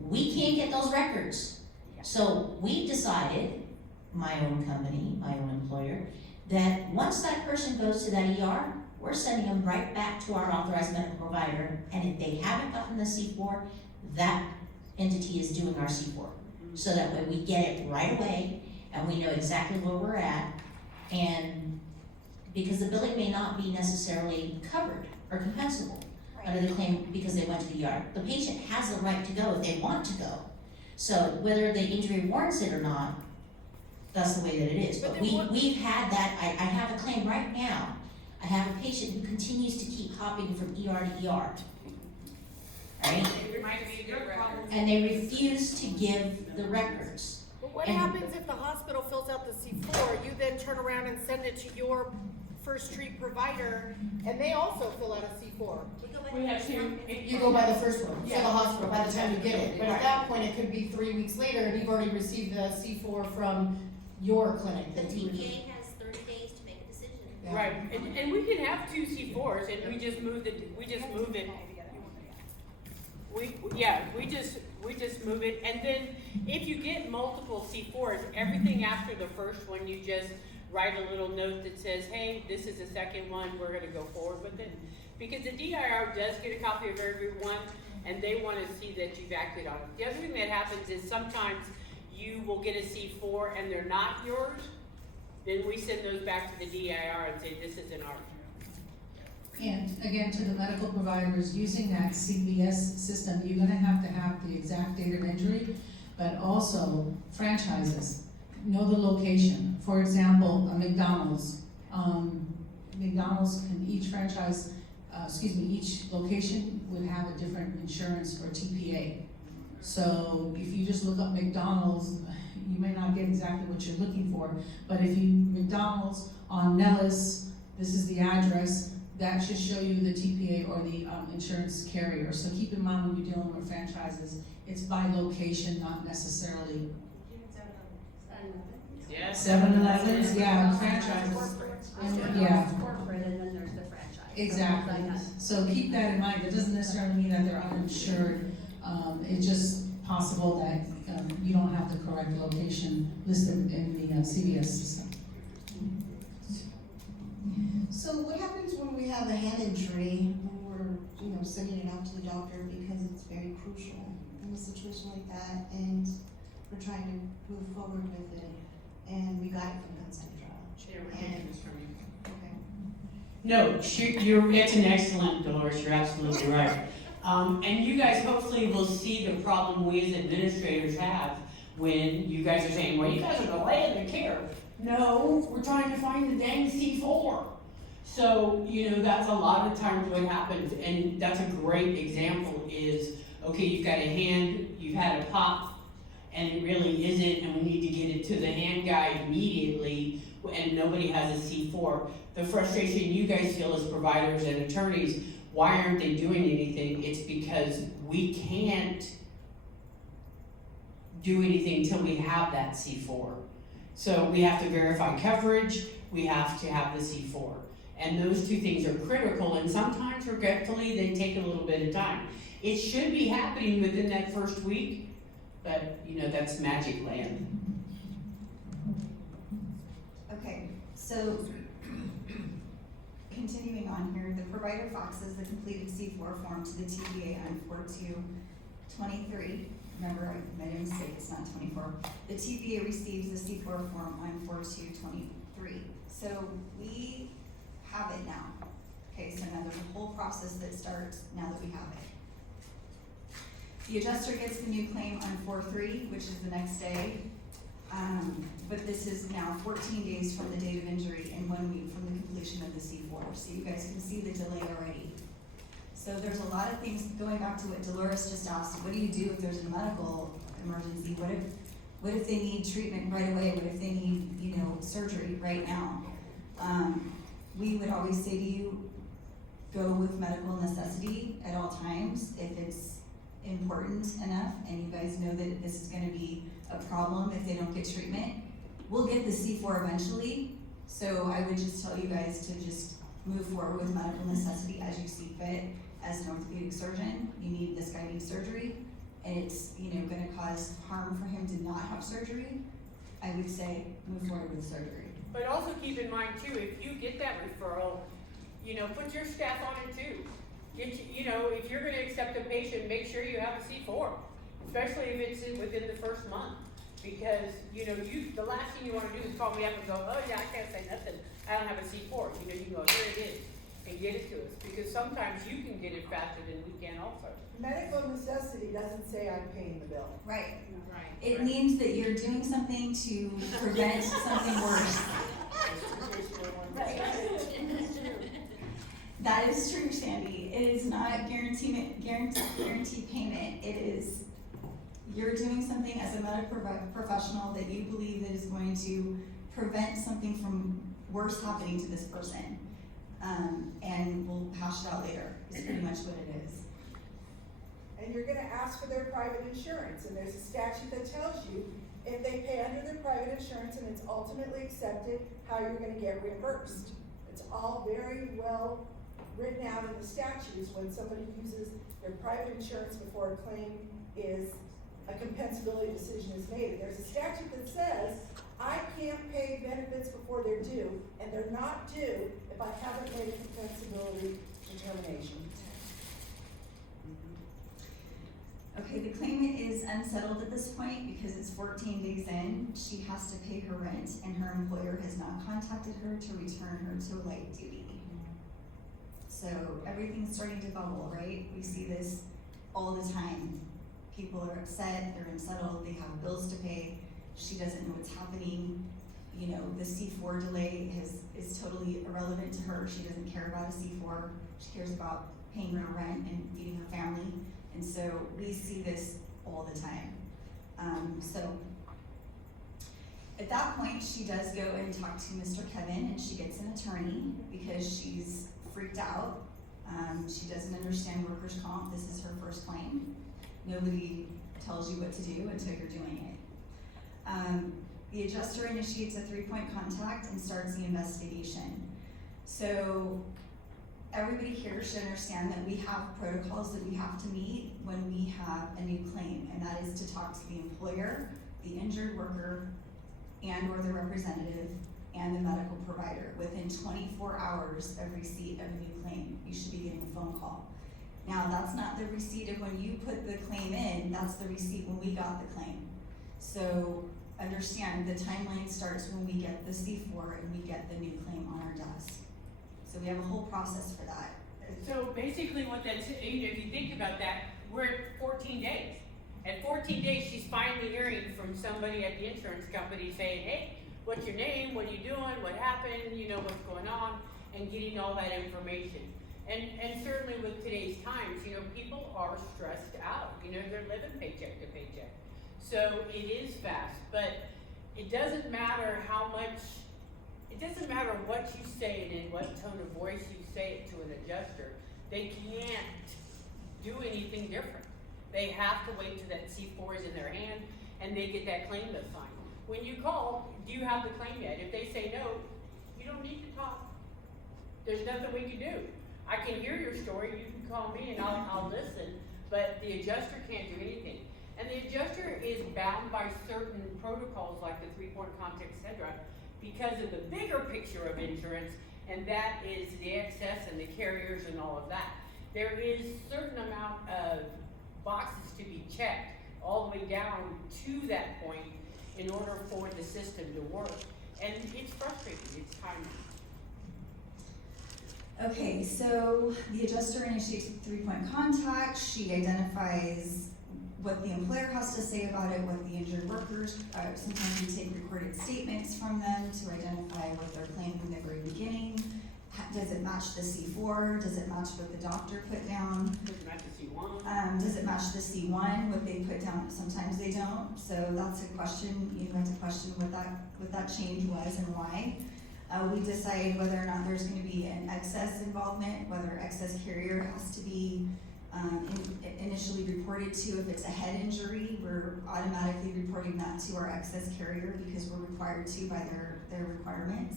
we can't get those records. So we decided, my own company, my own employer, that once that person goes to that ER, we're sending them right back to our authorized medical provider, and if they haven't gotten the C4, that entity is doing our C4. So that way we get it right away, and we know exactly where we're at, and because the billing may not be necessarily covered or compensable under the claim because they went to the ER. The patient has the right to go if they want to go. So whether the injury warrants it or not, that's the way that it is. But we've had that, I have a claim right now. I have a patient who continues to keep hopping from ER to ER. Right? And they refuse to give the records. But what happens if the hospital fills out the C4, you then turn around and send it to your first treat provider, and they also fill out a C4? We have to. You go by the first one, so the hospital, by the time you get it. But at that point, it could be 3 weeks later, and you've already received the C4 from your clinic. The TPA has 30 days to make a decision. Yeah. Right, and we can have 2 C4s, and we just move it. We just move it, and then if you get multiple C4s, everything after the first one, you just write a little note that says, hey, this is the second one, we're gonna go forward with it. Because the DIR does get a copy of every one, and they wanna see that you've acted on it. The other thing that happens is sometimes you will get a C4 and they're not yours, then we send those back to the DIR and say, this isn't ours. And again, to the medical providers using that CVS system, you're gonna have to have the exact date of injury, but also franchises. Know the location. For example, a McDonald's. McDonald's can each franchise, each location would have a different insurance or TPA. So if you just look up McDonald's, you may not get exactly what you're looking for, but if you, McDonald's on Nellis, this is the address, that should show you the TPA or the insurance carrier. So keep in mind when you're dealing with franchises, it's by location, not necessarily. 7-Elevens, yeah, franchises. Yeah. Corporate, and then there's the franchise. Exactly. So keep that in mind. It doesn't necessarily mean that they're uninsured. It's just possible that you don't have the correct location listed in the CVS system. So what happens when we have a hand injury, when we're, sending it out to the doctor because it's very crucial in a situation like that, and we're trying to move forward with it, and we got it from Concentra. No, it's an excellent, Dolores, you're absolutely right. And you guys hopefully will see the problem we as administrators have when you guys are saying, well, you guys are delaying the care. No, we're trying to find the dang C4. So, that's a lot of times what happens, and that's a great example is, okay, you've got a hand, you've had a pop, and it really isn't, and we need to get it to the hand guy immediately, and nobody has a C4. The frustration you guys feel as providers and attorneys, why aren't they doing anything? It's because we can't do anything till we have that C4. So we have to verify coverage, we have to have the C4. And those two things are critical, and sometimes regretfully, they take a little bit of time. It should be happening within that first week, but you know, that's magic land. Okay, so continuing on here, the provider faxes the completed C4 form to the TPA on 4/2/23. Remember, I made a mistake, it's not 24. The TPA receives the C4 form on 4/2/23. So we have it now. Okay, so now there's a whole process that starts now that we have it. The adjuster gets the new claim on 4/3, which is the next day. But this is now 14 days from the date of injury and 1 week from the completion of the C4. So you guys can see the delay already. So there's a lot of things, going back to what Dolores just asked, what do you do if there's a medical emergency? What if they need treatment right away? What if they need, surgery right now? We would always say to you, go with medical necessity at all times if it's important enough and you guys know that this is gonna be a problem if they don't get treatment. We'll get the C4 eventually, so I would just tell you guys to just move forward with medical necessity as you see fit. As an orthopedic surgeon, this guy needs surgery, and it's, gonna cause harm for him to not have surgery. I would say move forward with surgery. But also keep in mind too, if you get that referral, put your staff on it too. If you're gonna accept a patient, make sure you have a C4, especially if it's within the first month. Because, the last thing you wanna do is call me up and go, oh yeah, I can't say nothing, I don't have a C4. You can go, here it is, and get it to us. Because sometimes you can get it faster than we can also. Medical necessity doesn't say I'm paying the bill. Right. Right. It means that you're doing something to prevent something worse. That is true, Sandy. It is not guaranteed payment. It is, you're doing something as a medical professional that you believe that is going to prevent something from worse happening to this person. And we'll hash it out later, is pretty much what it is. And you're gonna ask for their private insurance, and there's a statute that tells you if they pay under their private insurance and it's ultimately accepted, how you're gonna get reimbursed. It's all very well written out in the statutes when somebody uses their private insurance before a claim is, a compensability decision is made. There's a statute that says, I can't pay benefits before they're due, and they're not due if I haven't made a compensability determination. Okay, the claimant is unsettled at this point because it's 14 days in. She has to pay her rent, and her employer has not contacted her to return her to light duty. So everything's starting to bubble, right? We see this all the time. People are upset, they're unsettled, they have bills to pay. She doesn't know what's happening. The C4 delay is totally irrelevant to her. She doesn't care about a C4. She cares about paying her rent and feeding her family. And so we see this all the time. So at that point, she does go and talk to Mr. Kevin, and she gets an attorney because she's freaked out. She doesn't understand workers' comp. This is her first claim. Nobody tells you what to do until you're doing it. The adjuster initiates a 3-point contact and starts the investigation. So everybody here should understand that we have protocols that we have to meet when we have a new claim, and that is to talk to the employer, the injured worker, and or the representative, and the medical provider. Within 24 hours of receipt of a new claim, you should be getting a phone call. Now, that's not the receipt of when you put the claim in, that's the receipt when we got the claim. So understand the timeline starts when we get the C4 and we get the new claim on our desk. So we have a whole process for that. So basically what that's, if you think about that, we're at 14 days. At 14 days, she's finally hearing from somebody at the insurance company saying, hey, what's your name, what are you doing, what happened, what's going on, and getting all that information. And certainly with today's times, people are stressed out, they're living paycheck to paycheck. So it is fast, but it doesn't matter how much, it doesn't matter what you say and in what tone of voice you say it to an adjuster. They can't do anything different. They have to wait till that C4 is in their hand and they get that claim assigned. When you call, do you have the claim yet? If they say no, you don't need to talk. There's nothing we can do. I can hear your story, you can call me and I'll listen, but the adjuster can't do anything. And the adjuster is bound by certain protocols like the 3-point context, etc., because of the bigger picture of insurance, and that is the excess and the carriers and all of that. There is certain amount of boxes to be checked all the way down to that point in order for the system to work. And it's frustrating, it's timely. Okay, so the adjuster initiates 3-point contact. She identifies what the employer has to say about it, what the injured workers, sometimes we take recorded statements from them to identify what they're claiming in the very beginning. Does it match the C4? Does it match what the doctor put down? Does it match the C1? Does it match the C1, what they put down? Sometimes they don't, so that's a question, you have to question what that change was and why. We decide whether or not there's gonna be an excess involvement, whether excess carrier has to be initially reported to. If it's a head injury, we're automatically reporting that to our excess carrier because we're required to by their requirements.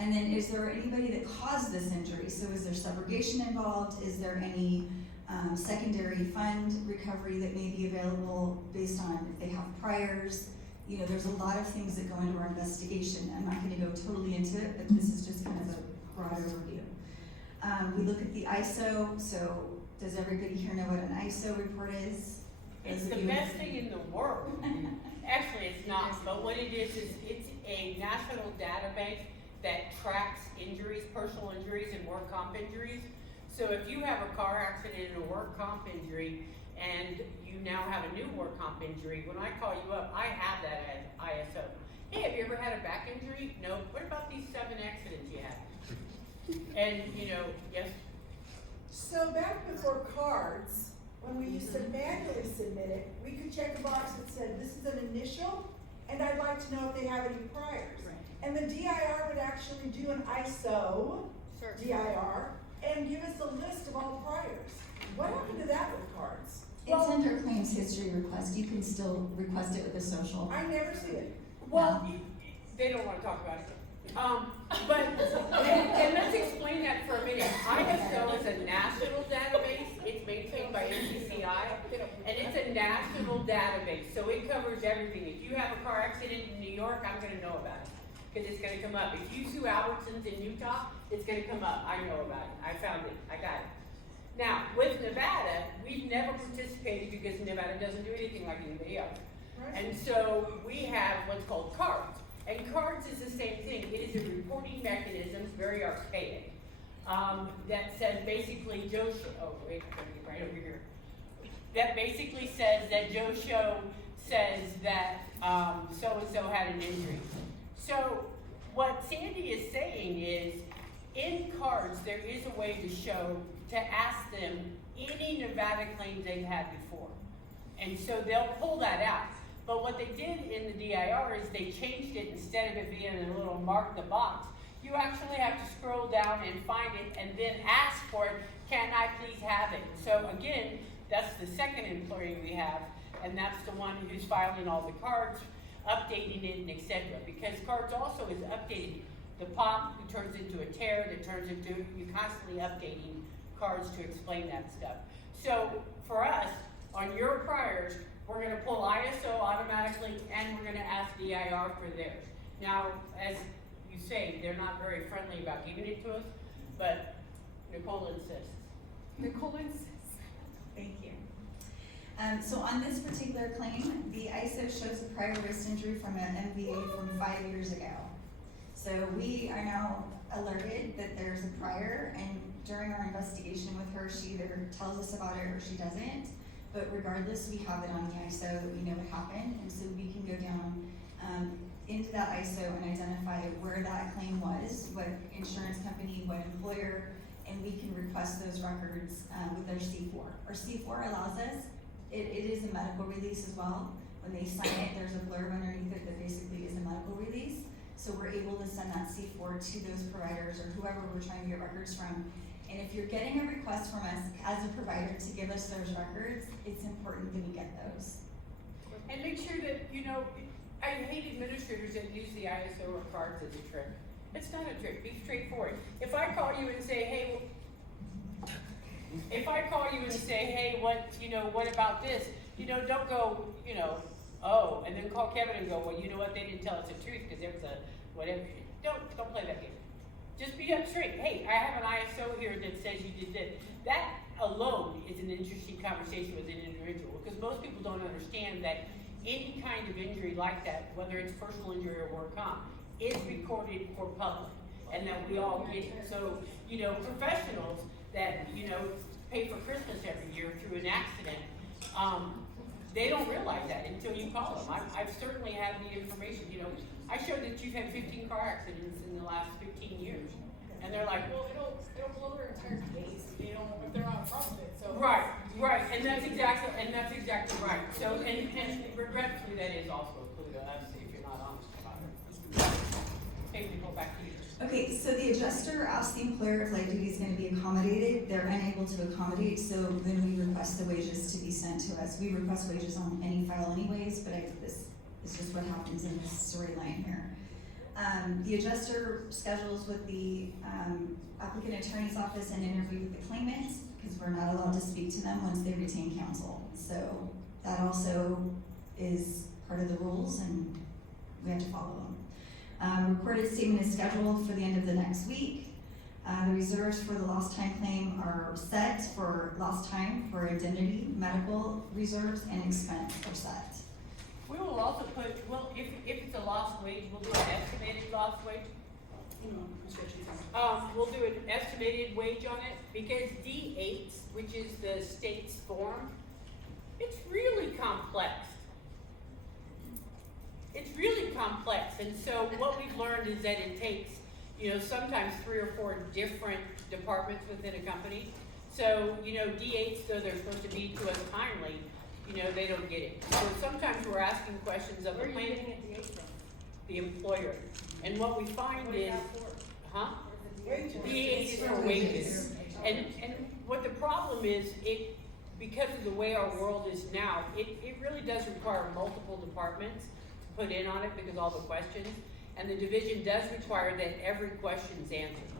And then is there anybody that caused this injury? So is there subrogation involved? Is there any secondary fund recovery that may be available based on if they have priors? You know, there's a lot of things that go into our investigation. I'm not gonna go totally into it, but this is just kind of a broad overview. We look at the ISO, so does everybody here know what an ISO report is? It's the best thing in the world. Actually, it's not, but what it is it's a national database that tracks injuries, personal injuries and work comp injuries. So if you have a car accident and a work comp injury, and you now have a new work comp injury, when I call you up, I have that as ISO. Hey, have you ever had a back injury? No. What about these 7 accidents you had? And, you know, yes? So back before cards, when we used to manually submit it, we could check a box that said, this is an initial, and I'd like to know if they have any priors. Right. And the DIR would actually do an ISO DIR and give us a list of all priors. What happened to that with cards? It's under claims history request. You can still request it with a social. I never see it. Well, they don't wanna talk about it. But, and let's explain that for a minute. ISO is a national database. It's maintained by NCCI, and it's a national database, so it covers everything. If you have a car accident in New York, I'm gonna know about it, because it's gonna come up. If you sue Albertsons in Utah, it's gonna come up. I know about it. I found it. I got it. Now, with Nevada, we've never participated because Nevada doesn't do anything like anybody else. Right. And so we have what's called cards. And cards is the same thing. It is a reporting mechanism, very archaic, that says basically Joe right over here. That basically says that Joe Show says that so-and-so had an injury. So what Sandy is saying is, in cards, there is a way to ask them any Nevada claims they've had before. And so they'll pull that out. But what they did in the DIR is they changed it. Instead of it being a little mark the box, you actually have to scroll down and find it and then ask for it, can I please have it? So again, that's the second employee we have, and that's the one who's filing all the cards, updating it, and etc. Because cards also is updating. The pop turns into a tear, that turns into, you're constantly updating cards to explain that stuff. So for us, on your priors, we're gonna pull ISO automatically, and we're gonna ask DIR for theirs. Now, as you say, they're not very friendly about giving it to us, but Nicole insists. Nicole insists. Thank you. So on this particular claim, the ISO shows a prior wrist injury from an MVA from 5 years ago. So we are now alerted that there's a prior, and during our investigation with her, she either tells us about it or she doesn't. But regardless, we have it on the ISO that we know what happened, and so we can go down into that ISO and identify where that claim was, what insurance company, what employer, and we can request those records with our C4. Our C4 allows us it is a medical release as well. When they sign it, there's a blurb underneath it that basically is a medical release. So we're able to send that C4 to those providers or whoever we're trying to get records from. And if you're getting a request from us as a provider to give us those records, it's important that we get those. And make sure that, you know, I hate administrators that use the ISO or cards as a trick. It's not a trick, be straightforward. If I call you and say, hey, what, you know, what about this? You know, don't go, you know, oh, and then call Kevin and go, well, you know what, they didn't tell us the truth because there was a, whatever. Don't play that game. Just be up straight. Hey, I have an ISO here that says you did this. That alone is an interesting conversation with an individual because most people don't understand that any kind of injury like that, whether it's personal injury or work comp, is recorded for public and that we all get it. So, you know, professionals that, you know, pay for Christmas every year through an accident, they don't realize that until you call them. I've certainly had the information, you know, I showed that you've had 15 car accidents in the last 15 years. And they're like, well, it'll blow their entire case if they don't, if they're on top of it, so. right, and that's exactly right. So, and regretfully, that is also included, obviously, if you're not honest about it. Okay, we go back to you. Okay, so the adjuster asks the employer if light duty is going to be accommodated. They're unable to accommodate, so then we request the wages to be sent to us. We request wages on any file anyways, but this is just what happens in this storyline here. The adjuster schedules with the applicant attorney's office an interview with the claimant because we're not allowed to speak to them once they retain counsel. So that also is part of the rules and we have to follow them. Recorded statement is scheduled for the end of the next week. The reserves for the lost time claim are set for lost time for indemnity, medical reserves, and expense are set. We will also put, well, if it's a lost wage, we'll do an estimated lost wage. We'll do an estimated wage on it because D8, which is the state's form, it's really complex. It's really complex, and so what we've learned is that it takes, you know, sometimes 3 or 4 different departments within a company. So, you know, D8s, though they're supposed to be to us timely, you know, they don't get it. So sometimes we're asking questions of the Where are you plaintiff, getting a D8 from? the employer. And what we find What is is, that for? huh? Wages. D8 is for wages. And what the problem is, because of the way our world is now, it really does require multiple departments to put in on it because of all the questions. And the division does require that every question is answered.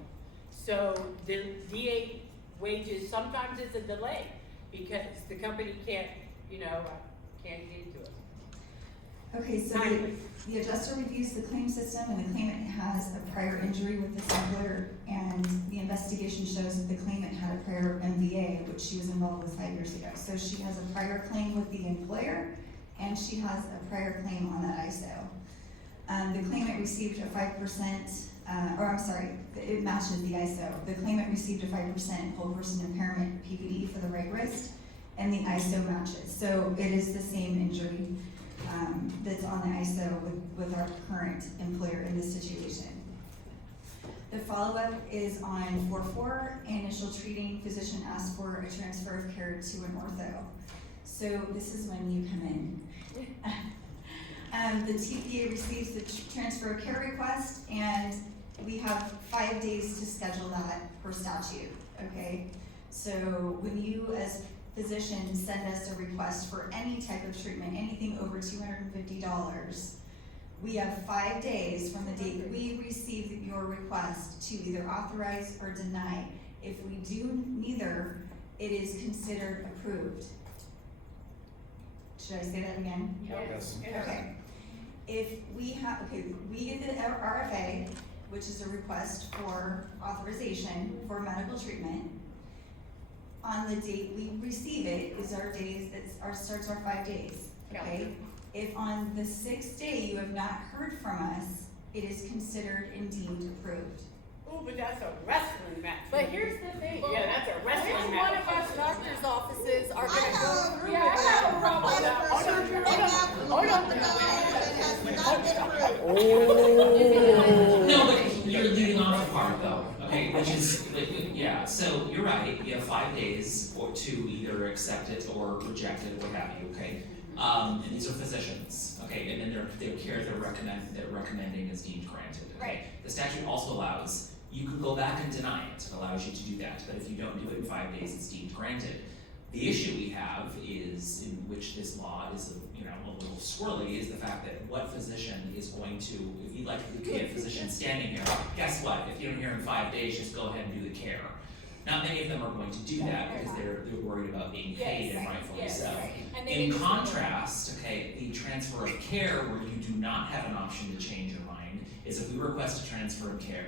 So the D8 wages, sometimes it's a delay because the company can't get into it. Okay, so the adjuster reviews the claim system and the claimant has a prior injury with this employer and the investigation shows that the claimant had a prior MVA, which she was involved with 5 years ago. So she has a prior claim with the employer and she has a prior claim on that ISO. The claimant received a 5%, it matches the ISO. The claimant received a 5% whole person impairment PPD for the right wrist and the ISO matches. So it is the same injury that's on the ISO with our current employer in this situation. The follow-up is on 4.4, initial treating physician asked for a transfer of care to an ortho. So this is when you come in. The TPA receives the transfer of care request and we have 5 days to schedule that per statute, okay? So when you as physicians send us a request for any type of treatment, anything over $250, we have 5 days from the date that we receive your request to either authorize or deny. If we do neither, it is considered approved. Should I say that again? Yes. Okay. If we get the RFA, which is a request for authorization for medical treatment. On the date we receive it is our days, starts our 5 days, okay? If on the 6th day you have not heard from us, it is considered and deemed approved. Oh, but that's a wrestling match. But here's the thing. Yeah, that's a wrestling Which match. one of us doctor's offices are gonna go through Yeah, I have a problem with that. No, but you're leaving off the part though, Okay, which is, yeah, so you're right, you have 5 days or to either accept it or reject it, what have you, okay? And these are physicians, okay, and then their care they're recommending is deemed granted, okay? Right. The statute also allows, you can go back and deny it, it allows you to do that, but if you don't do it in 5 days, it's deemed granted. The issue we have is, in which this law is, a little squirrely, is the fact that what physician is going to, if you'd like to be a physician standing here, guess what? If you don't hear in 5 days, just go ahead and do the care. Not many of them are going to do that because they're worried about being paid, and rightfully so. In contrast, okay, the transfer of care where you do not have an option to change your mind is if we request a transfer of care,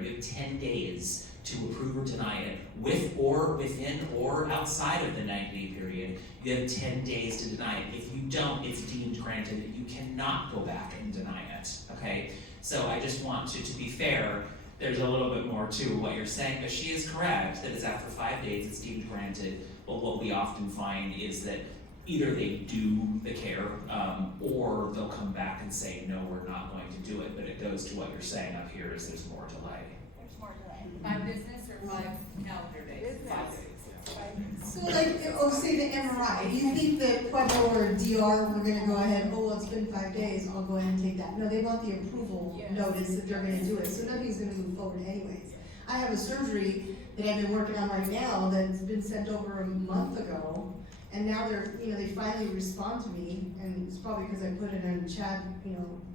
you have 10 days to approve or deny it, with or within or outside of the 90-day period. You have 10 days to deny it. If you don't, it's deemed granted. You cannot go back and deny it, okay? So I just want to be fair, there's a little bit more to what you're saying, but she is correct that it's after 5 days, it's deemed granted. But what we often find is that either they do the care, or they'll come back and say, no, we're not going to do it. But it goes to what you're saying up here is there's more delay. There's more delay. 5 business or 5 calendar days? 5 days. So like, say the MRI, you think that Pueblo or DR, we're gonna go ahead, oh, well, it's been 5 days, I'll go ahead and take that. No, they want the approval notice that they're gonna do it, so nothing's gonna move forward anyways. I have a surgery that I've been working on right now that's been sent over a month ago, and now they finally respond to me, and it's probably because I put it in chat,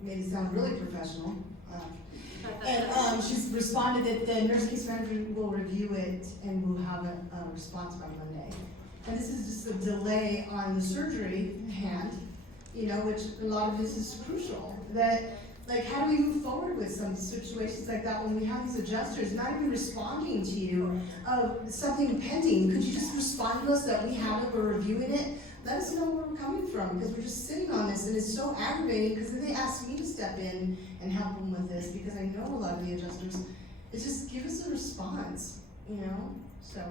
made it sound really professional. And she's responded that the nurse case manager will review it and we'll have a response by Monday. And this is just a delay on the surgery hand, which a lot of this is crucial. That, like, how do we move forward with some situations like that when we have these adjusters not even responding to you of something pending? Could you just respond to us that we have it, we're reviewing it? Let us know where we're coming from, because we're just sitting on this, and it's so aggravating, because then they ask me to step in and help them with this, because I know a lot of the adjusters. It's just, give us a response, so.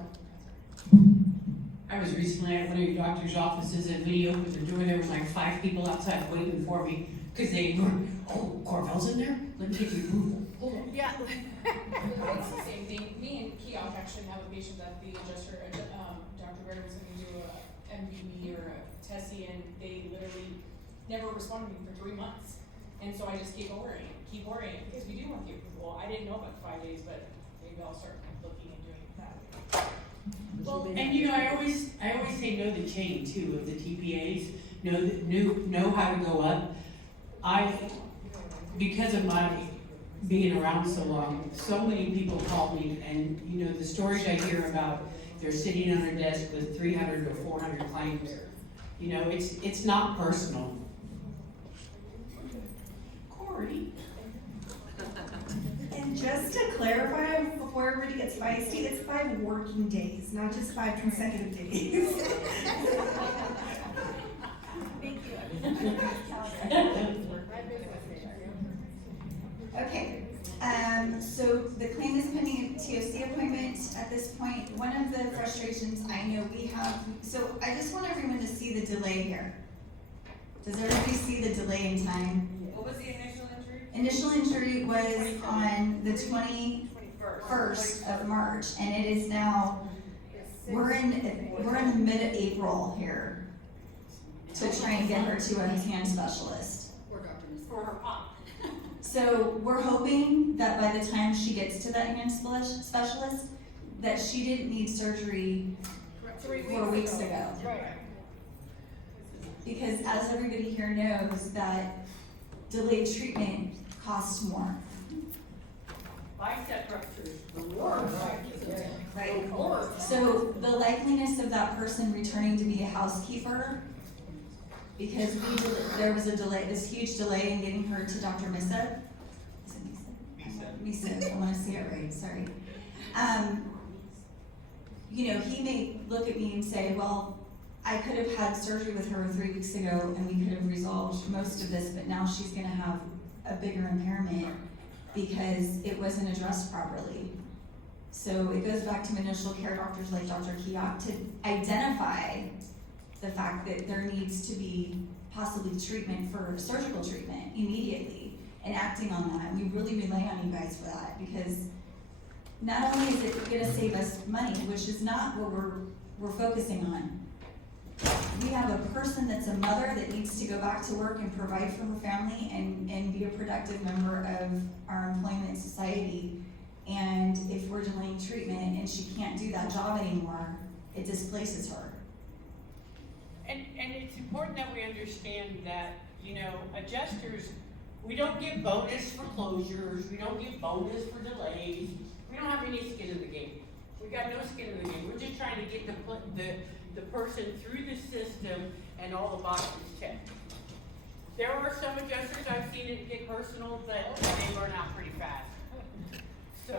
I was recently at one of your doctor's offices, and when he opened the door, there was like 5 people outside waiting for me, because they were, oh, Corvell's in there? Let me get the approval. Hold on. Yeah. It's the same thing. Me and Keok actually have a patient that the adjuster, Dr. Berger was going to do a MVB or a Tessie, and they literally never responded to me for 3 months. And so I just keep worrying, because we do want the approval. I didn't know about the 5 days, but maybe I'll start looking and doing that. Well, and I always say know the chain too of the TPAs, know how to go up. Because of my being around so long, so many people call me, and the stories I hear about, they're sitting on their desk with 300 or 400 claims. It's not personal. Corey. And just to clarify, before everybody gets feisty, it's 5 working days, not just 5 consecutive days. Thank you. Okay, so the claim is pending a TOC appointment at this point. One of the frustrations I know we have, so I just want everyone to see the delay here. Does everybody see the delay in time? What was the initial injury? Initial injury was on the 21st of March, and it is now, we're in the mid-April here to try and get her to a hand specialist. For her pop. So we're hoping that by the time she gets to that hand specialist, that she didn't need surgery 4 weeks ago. Right. Because as everybody here knows, that delayed treatment costs more. Bicep ruptures, the worst. Right. So the likeliness of that person returning to be a housekeeper, because there was a delay, this huge delay in getting her to Dr. Misa. Is it Misa? I want to say it right, sorry. He may look at me and say, well, I could have had surgery with her 3 weeks ago and we could have resolved most of this, but now she's gonna have a bigger impairment because it wasn't addressed properly. So it goes back to initial care doctors like Dr. Keok to identify the fact that there needs to be possibly treatment for surgical treatment immediately and acting on that. We really rely on you guys for that, because not only is it gonna save us money, which is not what we're focusing on. We have a person that's a mother that needs to go back to work and provide for her family and be a productive member of our employment society. And if we're delaying treatment and she can't do that job anymore, it displaces her. And it's important that we understand that, you know, adjusters, we don't get bonus for closures, we don't get bonus for delays, we don't have any skin in the game. We got no skin in the game, we're just trying to get the person through the system and all the boxes checked. There are some adjusters, I've seen it get personal, but they burn out pretty fast. So.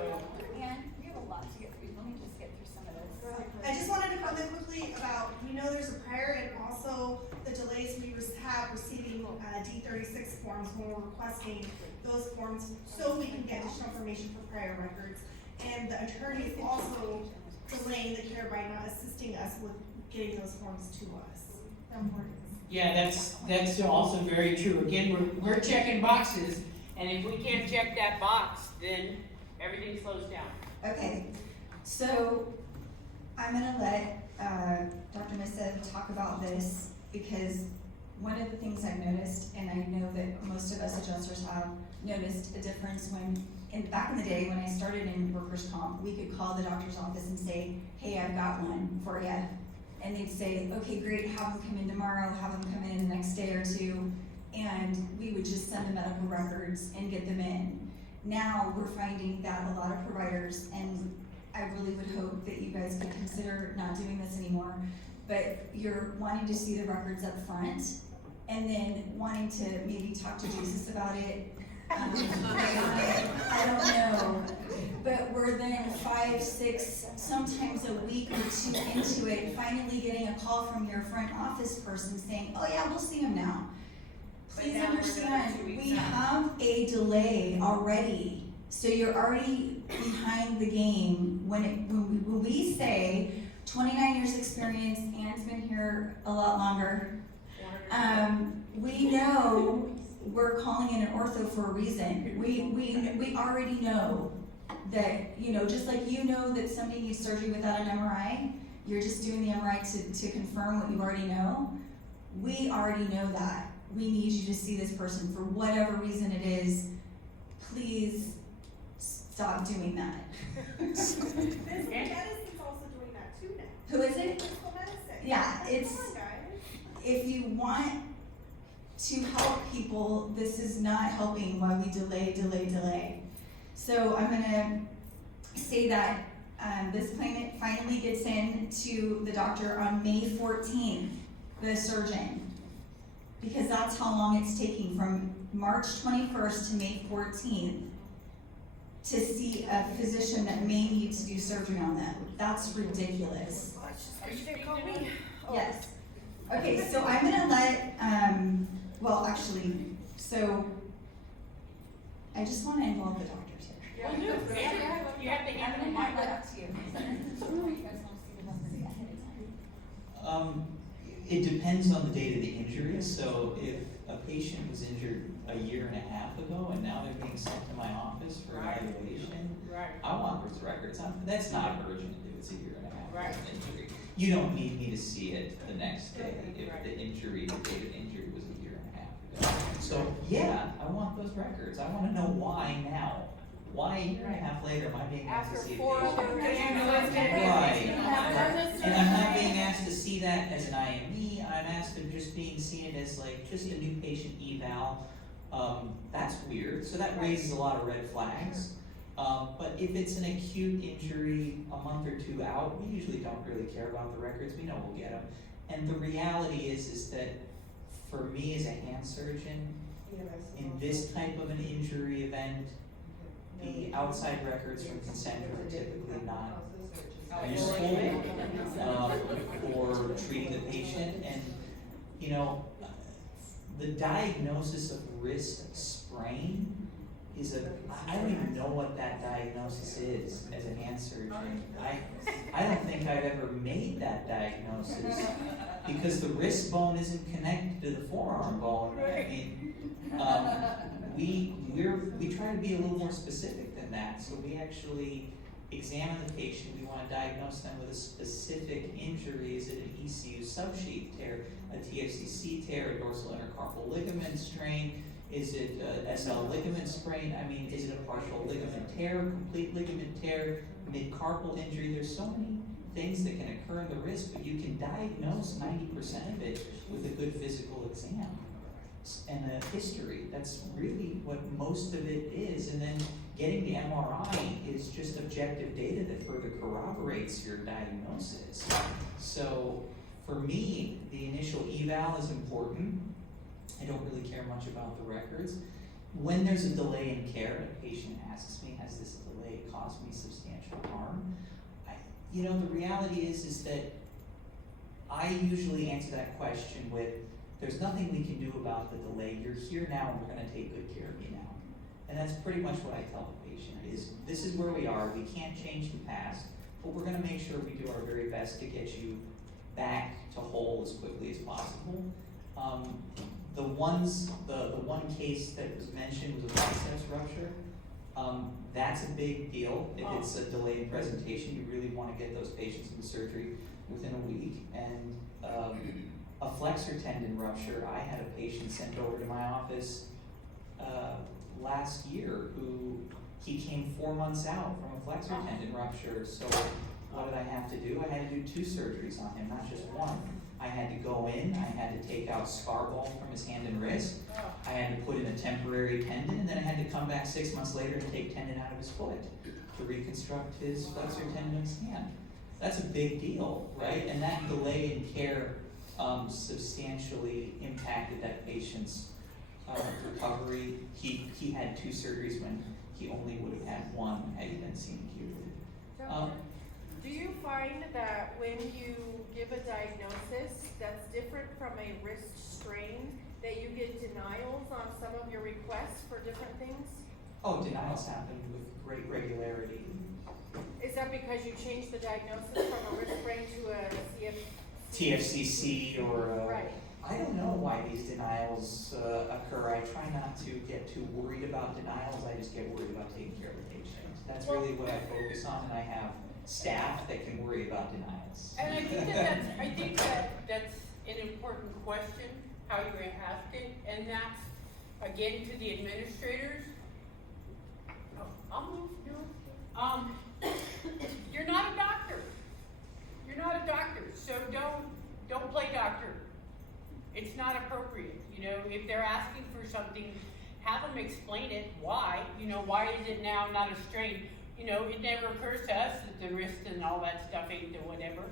And we have a lot to get through, let me just get through some of this. I just wanted to comment quickly about, we know there's a prior and also the delays we have receiving D36 forms when we're requesting those forms so we can get additional information for prior records. And the attorney is also delaying the care by not assisting us with getting those forms to us. Yeah, that's also very true. Again, we're checking boxes, and if we can't check that box, then everything slows down. Okay, so I'm gonna let Dr. Missa talk about this because one of the things I've noticed, and I know that most of us adjusters have noticed a difference when, back in the day when I started in workers' comp, we could call the doctor's office and say, hey, I've got one for you. And they'd say, okay, great, have them come in tomorrow, have them come in the next day or two, and we would just send the medical records and get them in. Now we're finding that a lot of providers, and I really would hope that you guys could consider not doing this anymore, but you're wanting to see the records up front and then wanting to maybe talk to Jesus about it. I don't know, but we're then 5, 6, sometimes a week or 2 into it, finally getting a call from your front office person saying, oh yeah, we'll see him now. Please understand, we have a delay already, so you're already behind the game. When we say 29 years experience, Anne's been here a lot longer, we know we're calling in an ortho for a reason. We already know that, you know, just like you know that somebody needs surgery without an MRI, you're just doing the MRI to confirm what you already know. We already know that. We need you to see this person for whatever reason it is. Please stop doing that. Physical medicine's also doing that too now. Who is it? Physical medicine. Yeah, it's, Come on, guys. if you want to help people, this is not helping while we delay. So I'm gonna say that this claimant finally gets in to the doctor on May 14th, the surgeon, because that's how long it's taking from March 21st to May 14th to see a physician that may need to do surgery on them. That's ridiculous. Are you gonna call me? Yes. Okay, so I'm gonna let, well, actually, so I just wanna involve the doctors here. Well, no, you have to hand them the mic. It depends on the date of the injury, so if a patient was injured a year and a half ago and now they're being sent to my office for evaluation, I want those records. That's not urgent if it's a year and a half of injury. You don't need me to see it the next day if the injury, the date of injury was a year and a half ago. So yeah, I want those records. I wanna know why now. Why a year and a half later am I being asked to see a patient? Right. And I'm not being asked to see that as an IME, I'm asked to just being seen as like, just a new patient eval. That's weird, so that raises a lot of red flags. But if it's an acute injury a month or 2 out, we usually don't really care about the records, we know we'll get them. And the reality is that for me as a hand surgeon, in this type of an injury event, the outside records from Concentra are typically not useful for treating the patient. And, you know, the diagnosis of wrist sprain is I don't even know what that diagnosis is as a hand surgeon. I don't think I've ever made that diagnosis because the wrist bone isn't connected to the forearm bone. I mean, we try to be a little more specific than that. So we actually examine the patient, we wanna diagnose them with a specific injury. Is it an ECU subsheath tear, a TFCC tear, a dorsal intercarpal ligament strain? Is it a SL ligament sprain? I mean, is it a partial ligament tear, complete ligament tear, mid-carpal injury? There's so many things that can occur in the wrist, but you can diagnose 90% of it with a good physical exam and a history. That's really what most of it is. And then getting the MRI is just objective data that further corroborates your diagnosis. So for me, the initial eval is important. I don't really care much about the records. When there's a delay in care, a patient asks me, has this delay caused me substantial harm? The reality is that I usually answer that question with, there's nothing we can do about the delay. You're here now and we're gonna take good care of you now. And that's pretty much what I tell the patient is, this is where we are, we can't change the past, but we're gonna make sure we do our very best to get you back to whole as quickly as possible. The one case that was mentioned was a biceps rupture. That's a big deal. If it's a delay in presentation, you really wanna get those patients into surgery within a week. And a flexor tendon rupture, I had a patient sent over to my office last year who he came 4 months out from a flexor tendon rupture. So what did I have to do? I had to do 2 surgeries on him, not just one. I had to go in, I had to take out scar ball from his hand and wrist, I had to put in a temporary tendon, and then I had to come back 6 months later and take tendon out of his foot to reconstruct his flexor tendon in his hand. That's a big deal, right? And that delay in care substantially impacted that patient's recovery. He had 2 surgeries when he only would have had 1 had he been seen cured. Do you find that when you give a diagnosis that's different from a wrist strain, that you get denials on some of your requests for different things? Oh, denials happen with great regularity. Is that because you changed the diagnosis from a wrist sprain to a TFCC or Right. I don't know why these denials occur. I try not to get too worried about denials. I just get worried about taking care of the patient. That's really what I focus on, and I have staff that can worry about denials. And I think that's an important question, how you ask it, and that's, again, to the administrators. Oh, I'll move, you're not a doctor. You're not a doctor, so don't play doctor. It's not appropriate, if they're asking for something, have them explain it, why, why is it now not a strain? It never occurs to us that the wrist and all that stuff ain't the whatever.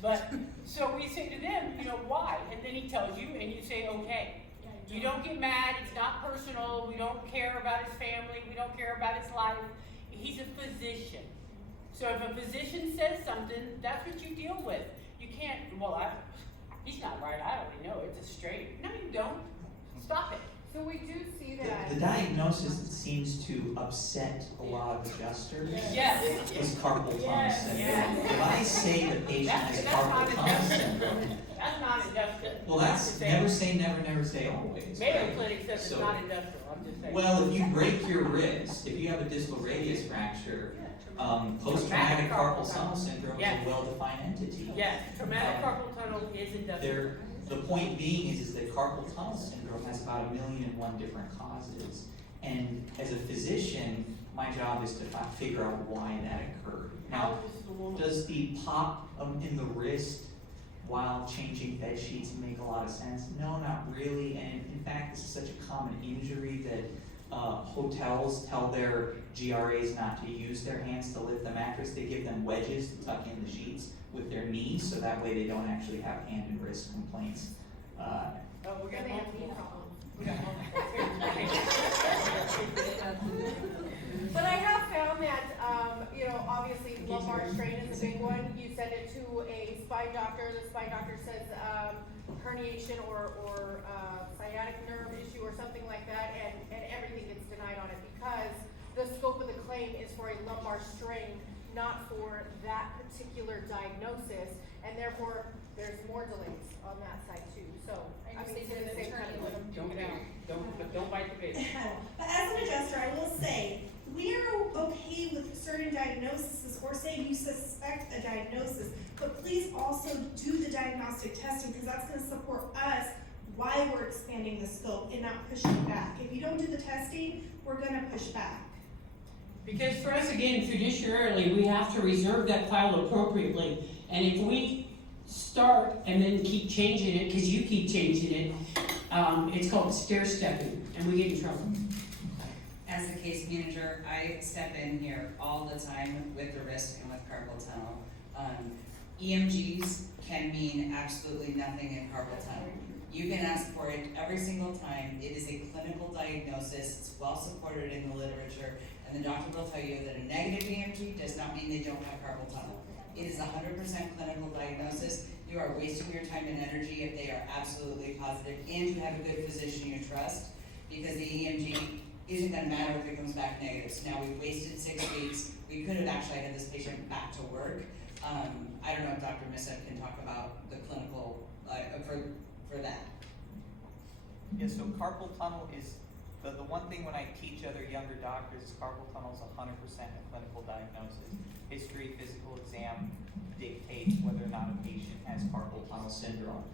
But, so we say to them, why? And then he tells you, and you say, okay. You don't get mad, it's not personal, we don't care about his family, we don't care about his life. He's a physician. So if a physician says something, that's what you deal with. You can't, he's not right, I already know, it's a strain. No, you don't. Stop it. So we do see that. The diagnosis that seems to upset a lot of adjusters Yes. is carpal tunnel Yes, syndrome. yes. If I say the patient has carpal tunnel syndrome, That's not industrial. well, that's never say never, never say always. Mayo right? Clinic says it's So- not industrial, I'm just saying. Well, if you break your wrist, if you have a distal radius fracture, post-traumatic carpal tunnel syndrome is Yes. a well-defined entity. Yes, traumatic carpal tunnel is industrial. The point being is that carpal tunnel syndrome has about 1,000,001 different causes. And as a physician, my job is to figure out why that occurred. Now, does the pop in the wrist while changing bed sheets make a lot of sense? No, not really. And in fact, this is such a common injury that hotels tell their GRAs not to use their hands to lift the mattress. They give them wedges to tuck in the sheets with their knees, so that way they don't actually have hand and wrist complaints. We got multiple. But I have found that, obviously lumbar strain is a big one. You send it to a spine doctor, the spine doctor says herniation or sciatic nerve issue or something like that, and everything gets denied on it because the scope of the claim is for a lumbar strain, not for that particular diagnosis, and therefore there's more delays on that side too. So I mean, it's the same kind of Don't bite the bait. But as an adjuster, I will say, we are okay with certain diagnoses, or say you suspect a diagnosis, but please also do the diagnostic testing, because that's gonna support us why we're expanding the scope and not pushing back. If you don't do the testing, we're gonna push back. Because for us, again, fiduciarily, we have to reserve that file appropriately. And if we start and then keep changing it, because you keep changing it, it's called stair stepping, and we get in trouble. As a case manager, I step in here all the time with the risk and with carpal tunnel. EMGs can mean absolutely nothing in carpal tunnel. You can ask for it every single time. It is a clinical diagnosis. It's well supported in the literature, and the doctor will tell you that a negative EMG does not mean they don't have carpal tunnel. It is 100% clinical diagnosis. You are wasting your time and energy if they are absolutely positive, and you have a good physician you trust, because the EMG isn't gonna matter if it comes back negative. So now we've wasted 6 weeks. We could have actually had this patient back to work. I don't know if Dr. Missett can talk about the clinical, for that. Yeah, so carpal tunnel is, the one thing when I teach other younger doctors is carpal tunnel is 100% a clinical diagnosis. History, physical exam dictates whether or not a patient has carpal tunnel syndrome.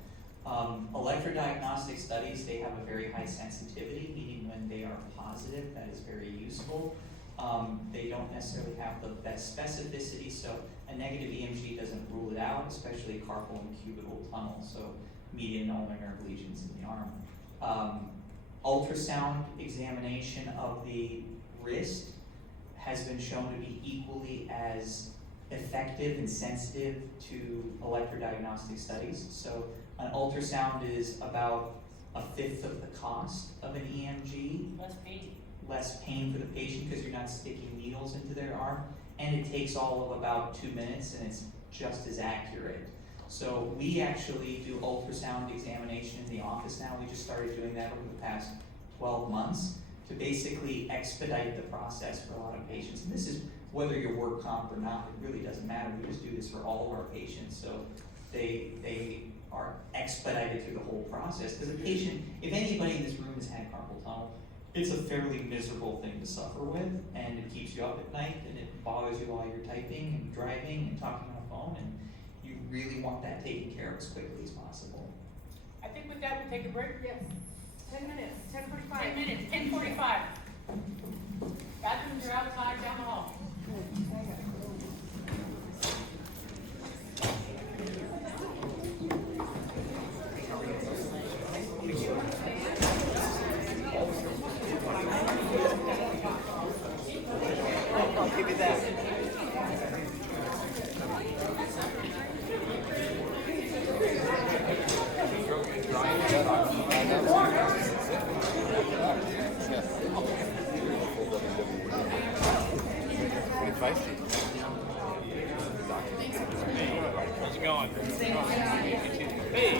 Electrodiagnostic studies, they have a very high sensitivity, meaning when they are positive, that is very useful. They don't necessarily have the best specificity, so a negative EMG doesn't rule it out, especially carpal and cubital tunnel, so median ulnar nerve lesions in the arm. Ultrasound examination of the wrist has been shown to be equally as effective and sensitive to electrodiagnostic studies. So an ultrasound is about 1/5 of the cost of an EMG. Less pain. Less pain for the patient because you're not sticking needles into their arm. And it takes all of about 2 minutes and it's just as accurate. So we actually do ultrasound examination in the office now. We just started doing that over the past 12 months to basically expedite the process for a lot of patients. And this is whether you're work comp or not, it really doesn't matter. We just do this for all of our patients. So they are expedited through the whole process. Because a patient, if anybody in this room has had carpal tunnel, it's a fairly miserable thing to suffer with, and it keeps you up at night, and it bothers you while you're typing and driving and talking on the phone, and you really want that taken care of as quickly as possible. I think with that, we take a break. Yes, 10 minutes, 10:45. 10 minutes, 10:45. Bathrooms are outside down the hall. I'll give you that. How's it going? Hey.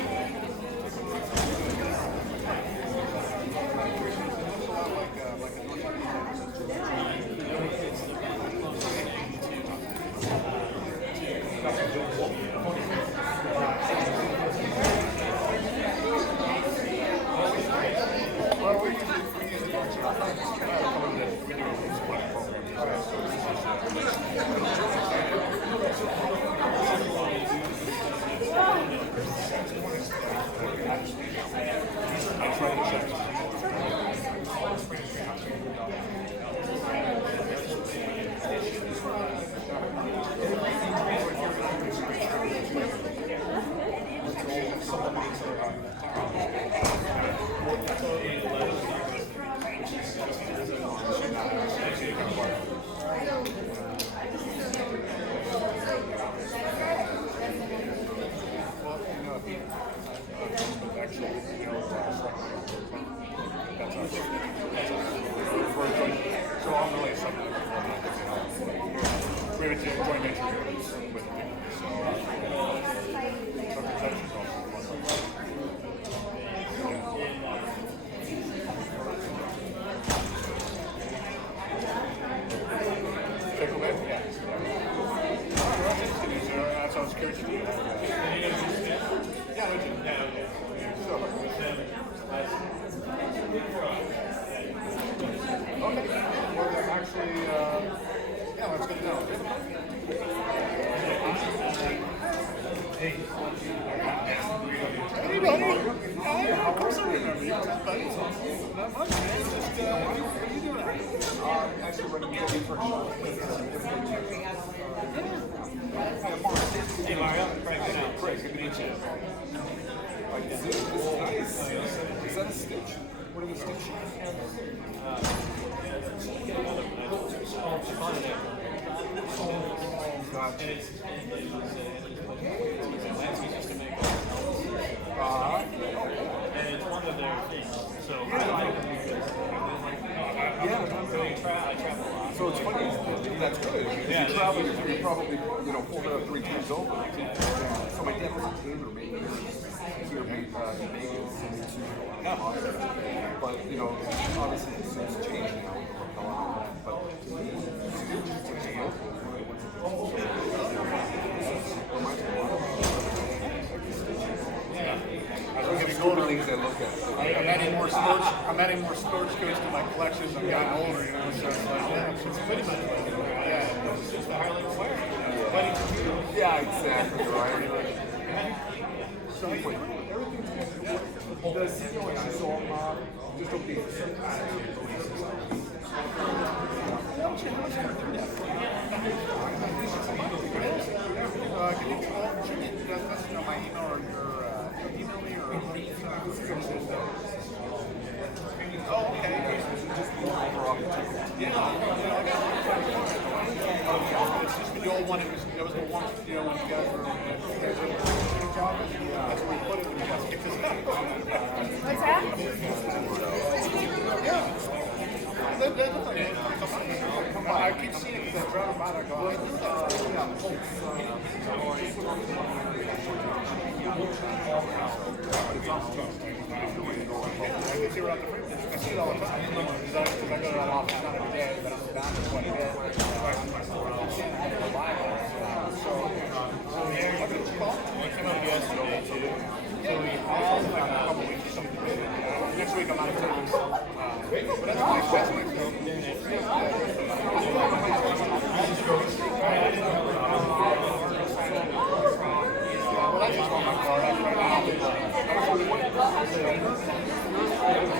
Actually running for Hey Mario, Craig, Craig, good to meet you. Like, this is nice. Is that a stitch? What are the stitch? Gotcha. And it's one of their things. So I travel a lot. So it's funny. That's good. Yeah, you travel. You probably pulled it up 3 times over. So my dad was a tailor, maybe here in Vegas, but obviously the suits change now. But things I look at. I'm adding more storage codes to my collection as I'm getting older, so it's like, it's pretty much it's just a highly aware. Yeah, exactly, right? So everything's the CEO is so just okay. Can you that's my email or your email me or oh, okay. It's just the old one. It was the one, when you guys were job. That's where we put it when you guys kicked us out. What's that? I keep seeing it because I drive by there going, I can see right out the front. I see it all the time. Because I go to that office not every day, but I'm down there quite a bit. I came up yesterday too. So we have like a couple weeks or something. Next week I'm out of town. But that's nice. That's nice. Well, I just want my car right now.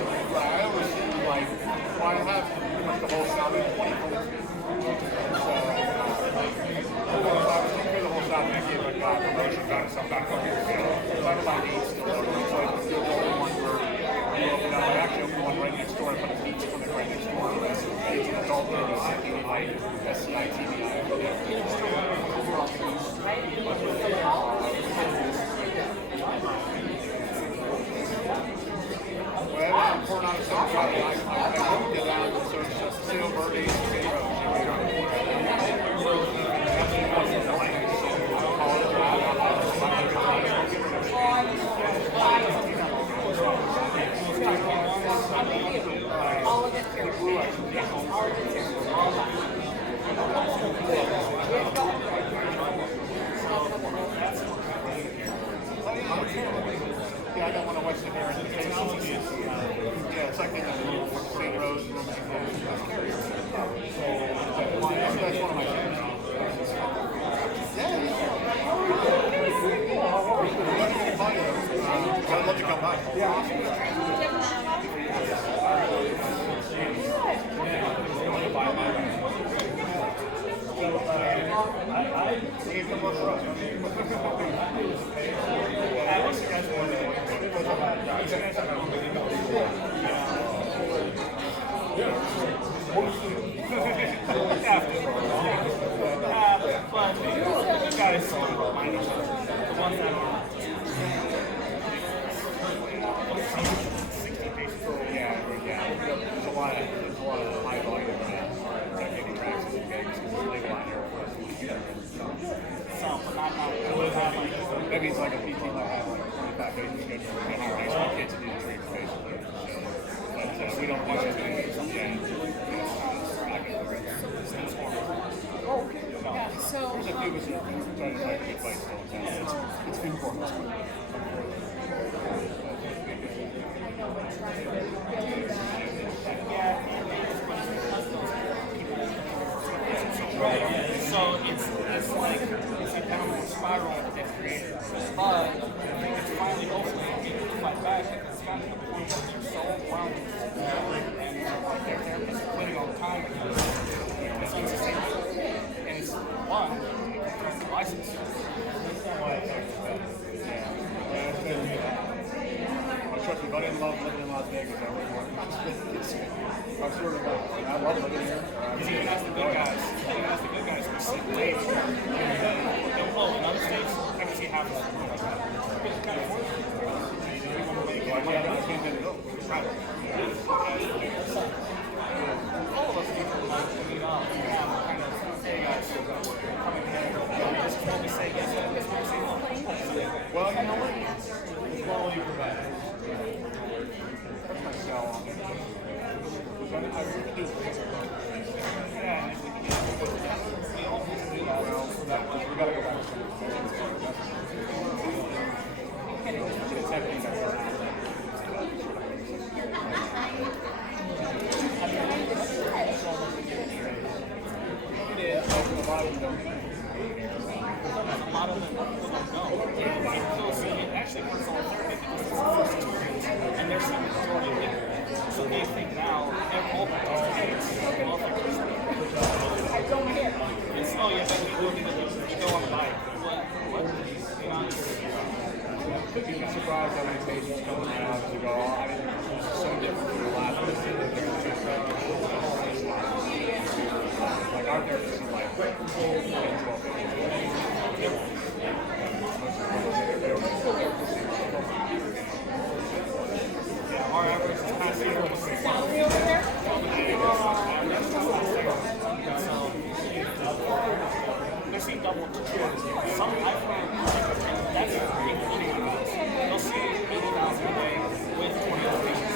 I always like, well, I have pretty much the whole South in 20 minutes. I was through the whole South and I gave a promotion back, so I'm back up here. So I have like 8 still. So I can do the one where I actually opened one right next door. I put a beach clinic right next door. It's an adult SCI-TBI. Well, I'm pouring on some trouble. I couldn't get out, so it's just silver, All of it here. All of it here. Yeah, I got one on Western here. Yeah, it's like they're in St. Rose. That's one of my favorites. I'd love to come by. I need some more for us. There's a lot of high volume taking practice in Vegas because it's legal out here. Maybe it's like a PT might have like 25 days scheduled for high school kids to do the treatment basically. But we don't do anything. Oh, okay. Yeah, so there's a few of us that try to find a good place to go in town. It's informal. So it's like a downward spiral that they've created. But I think it's finally hopefully getting to fight back, and it's gotten to the point where didn't love living in Las Vegas. I wouldn't want I'm sort of I love living here. Because even as the good guys, are sick days. Oh, in other states, I can see half of them. It's kind of worse. I can't get it over. All of us people meet up and have kind of, hey guys, coming here. This is what we say yes, this is what we say no. Well, you know what? Quality provider. That's my sell on it. I really do. Yeah, and if we can get we all need to do that. Well, we gotta go back to some it's everything that's a lot of them don't know. Actually, personal therapy because it's the first experience, and they're seeing the majority of it. So they think now, all the I don't care. It's, oh yeah, then you go on the bike. What? You know, could be surprised how many patients come to my office and go, oh, I mean, this is so different from the last one. Like our therapist is like, yeah, our average is past year was 6 months. They're seeing double to triple. Some I find that's including the guys. They'll see 80,000 a day with 20 other patients.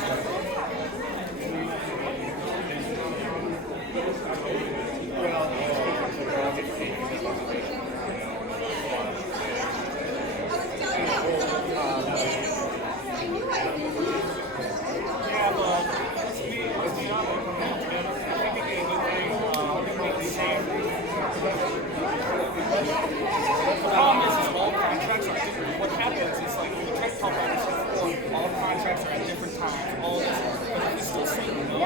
The problem is all contracts are different. What happens is like the tech companies all contracts are at different times, all this, but it's still saying no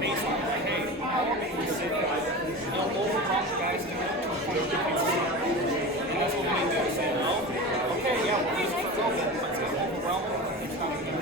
based on like, hey, how are we sick? They'll overwhelm the guys to get to a point where they can. And that's what we do. Say no. Okay, yeah, we'll use it for COVID, but it's gonna overwhelm them. It's not gonna get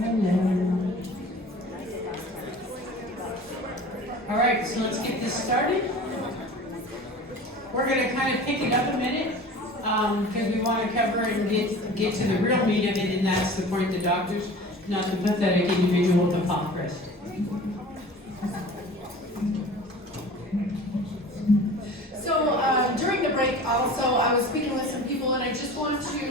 All right, so let's get this started. We're gonna kind of pick it up a minute, because we want to cover it and get to the real meat of it, and that's the point the doctor's not the pathetic individual with a pop crest. So during the break also, I was speaking with some people, and I just want to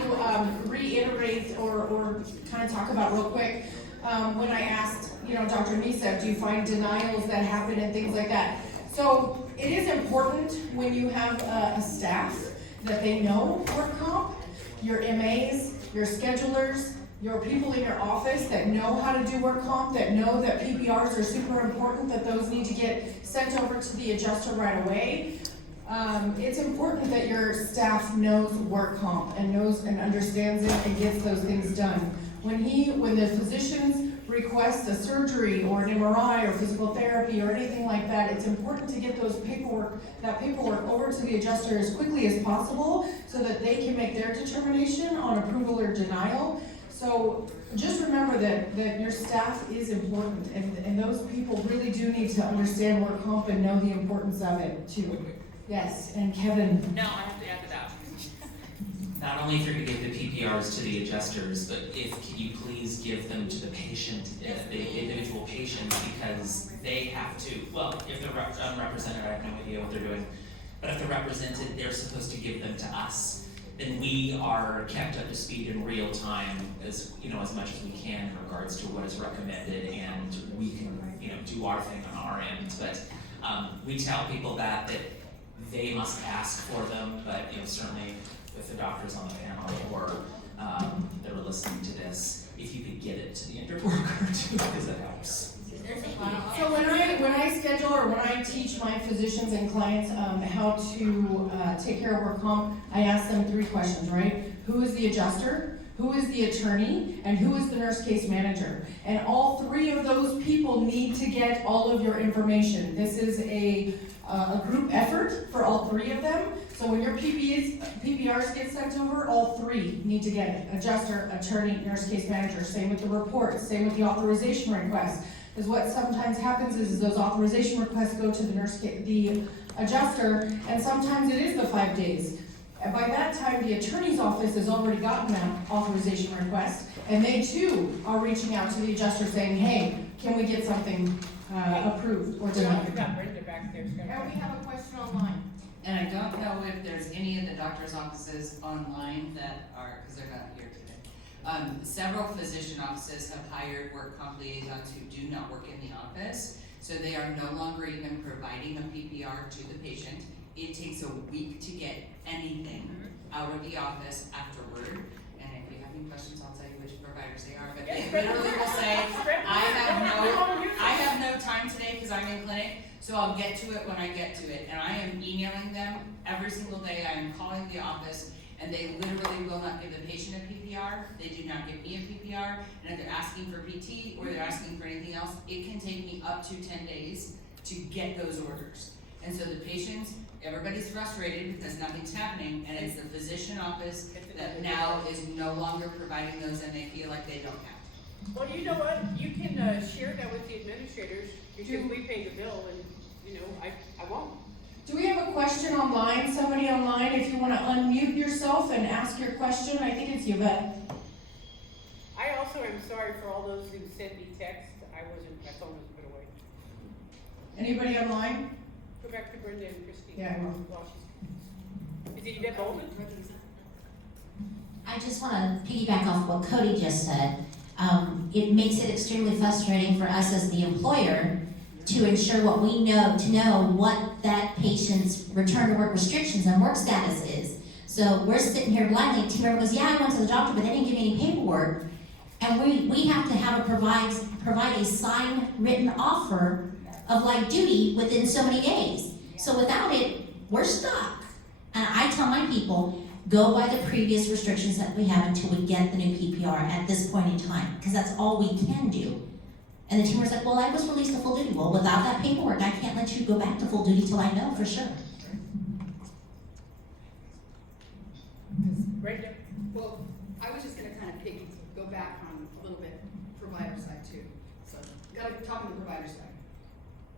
reiterate or kind of talk about real quick when I asked, Dr. Nisa, do you find denials that happen and things like that? So it is important when you have a staff that they know work comp, your MAs, your schedulers, your people in your office that know how to do work comp, that know that PPRs are super important, that those need to get sent over to the adjuster right away. It's important that your staff knows work comp and knows and understands it and gets those things done. When the physicians request a surgery or an MRI or physical therapy or anything like that, it's important to get that paperwork over to the adjuster as quickly as possible so that they can make their determination on approval or denial. So just remember that your staff is important, and those people really do need to understand work comp and know the importance of it too. Yes, and Kevin. No, I have to add to that. Not only if you're going to give the PPRs to the adjusters, but can you please give them to the patient, the individual patient, because they have to, well, if they're unrepresented, I have no idea what they're doing, but if they're represented, they're supposed to give them to us. Then we are kept up to speed in real time as much as we can in regards to what is recommended, and we can do our thing on our end. But we tell people that they must ask for them, but certainly if the doctor's on the panel or that are listening to this, if you could get it to the injured worker too, because it helps. So when I schedule or when I teach my physicians and clients how to take care of work comp, I ask them 3 questions, right? Who is the adjuster? Who is the attorney? And who is the nurse case manager? And all 3 of those people need to get all of your information. This is a group effort for all 3 of them. So when your PPRs get sent over, all 3 need to get it. Adjuster, attorney, nurse case manager. Same with the reports, same with the authorization request. Because what sometimes happens is those authorization requests go to the adjuster, and sometimes it is the 5 days. And by that time, the attorney's office has already gotten that authorization request, and they too are reaching out to the adjuster saying, hey, can we get something approved or denied? And we have a question online. And I don't know if there's any of the doctor's offices online that are, because they're not here today. Several physician offices have hired work comp liaisons who do not work in the office, so they are no longer even providing a PPR to the patient. It takes a week to get anything out of the office afterward. And if you have any questions, I'll tell you which providers they are. But they literally will say, I have no time today because I'm in clinic, so I'll get to it when I get to it. And I am emailing them every single day. I am calling the office, and they literally will not give the patient a PPR. They do not give me a PPR. And if they're asking for PT or they're asking for anything else, it can take me up to 10 days to get those orders. And so the patients, everybody's frustrated because nothing's happening, and it's the physician office that now is no longer providing those, and they feel like they don't have to. Well, you know what, you can share that with the administrators, because we pay the bill, and I won't. Do we have a question online? Somebody online, if you want to unmute yourself and ask your question, I think it's Yvette. I also am sorry for all those who sent me texts. My phone was put away. Anybody online? Go back to Brenda and Christine. Yeah, I will. Is it Yvette Bolden? I just want to piggyback off what Cody just said. It makes it extremely frustrating for us as the employer to ensure what we know, to know what that patient's return to work restrictions and work status is. So we're sitting here blindly, team member goes, yeah, I went to the doctor, but they didn't give me any paperwork. And we have to have provide a signed written offer of light duty within so many days. So without it, we're stuck. And I tell my people, go by the previous restrictions that we have until we get the new PPR at this point in time, because that's all we can do. And the team was like, well, I was released to full duty. Well, without that paperwork, I can't let you go back to full duty till I know for sure. Right there. Well, I was just gonna kind of go back on a little bit. provider side too. So, gotta talk on the provider side.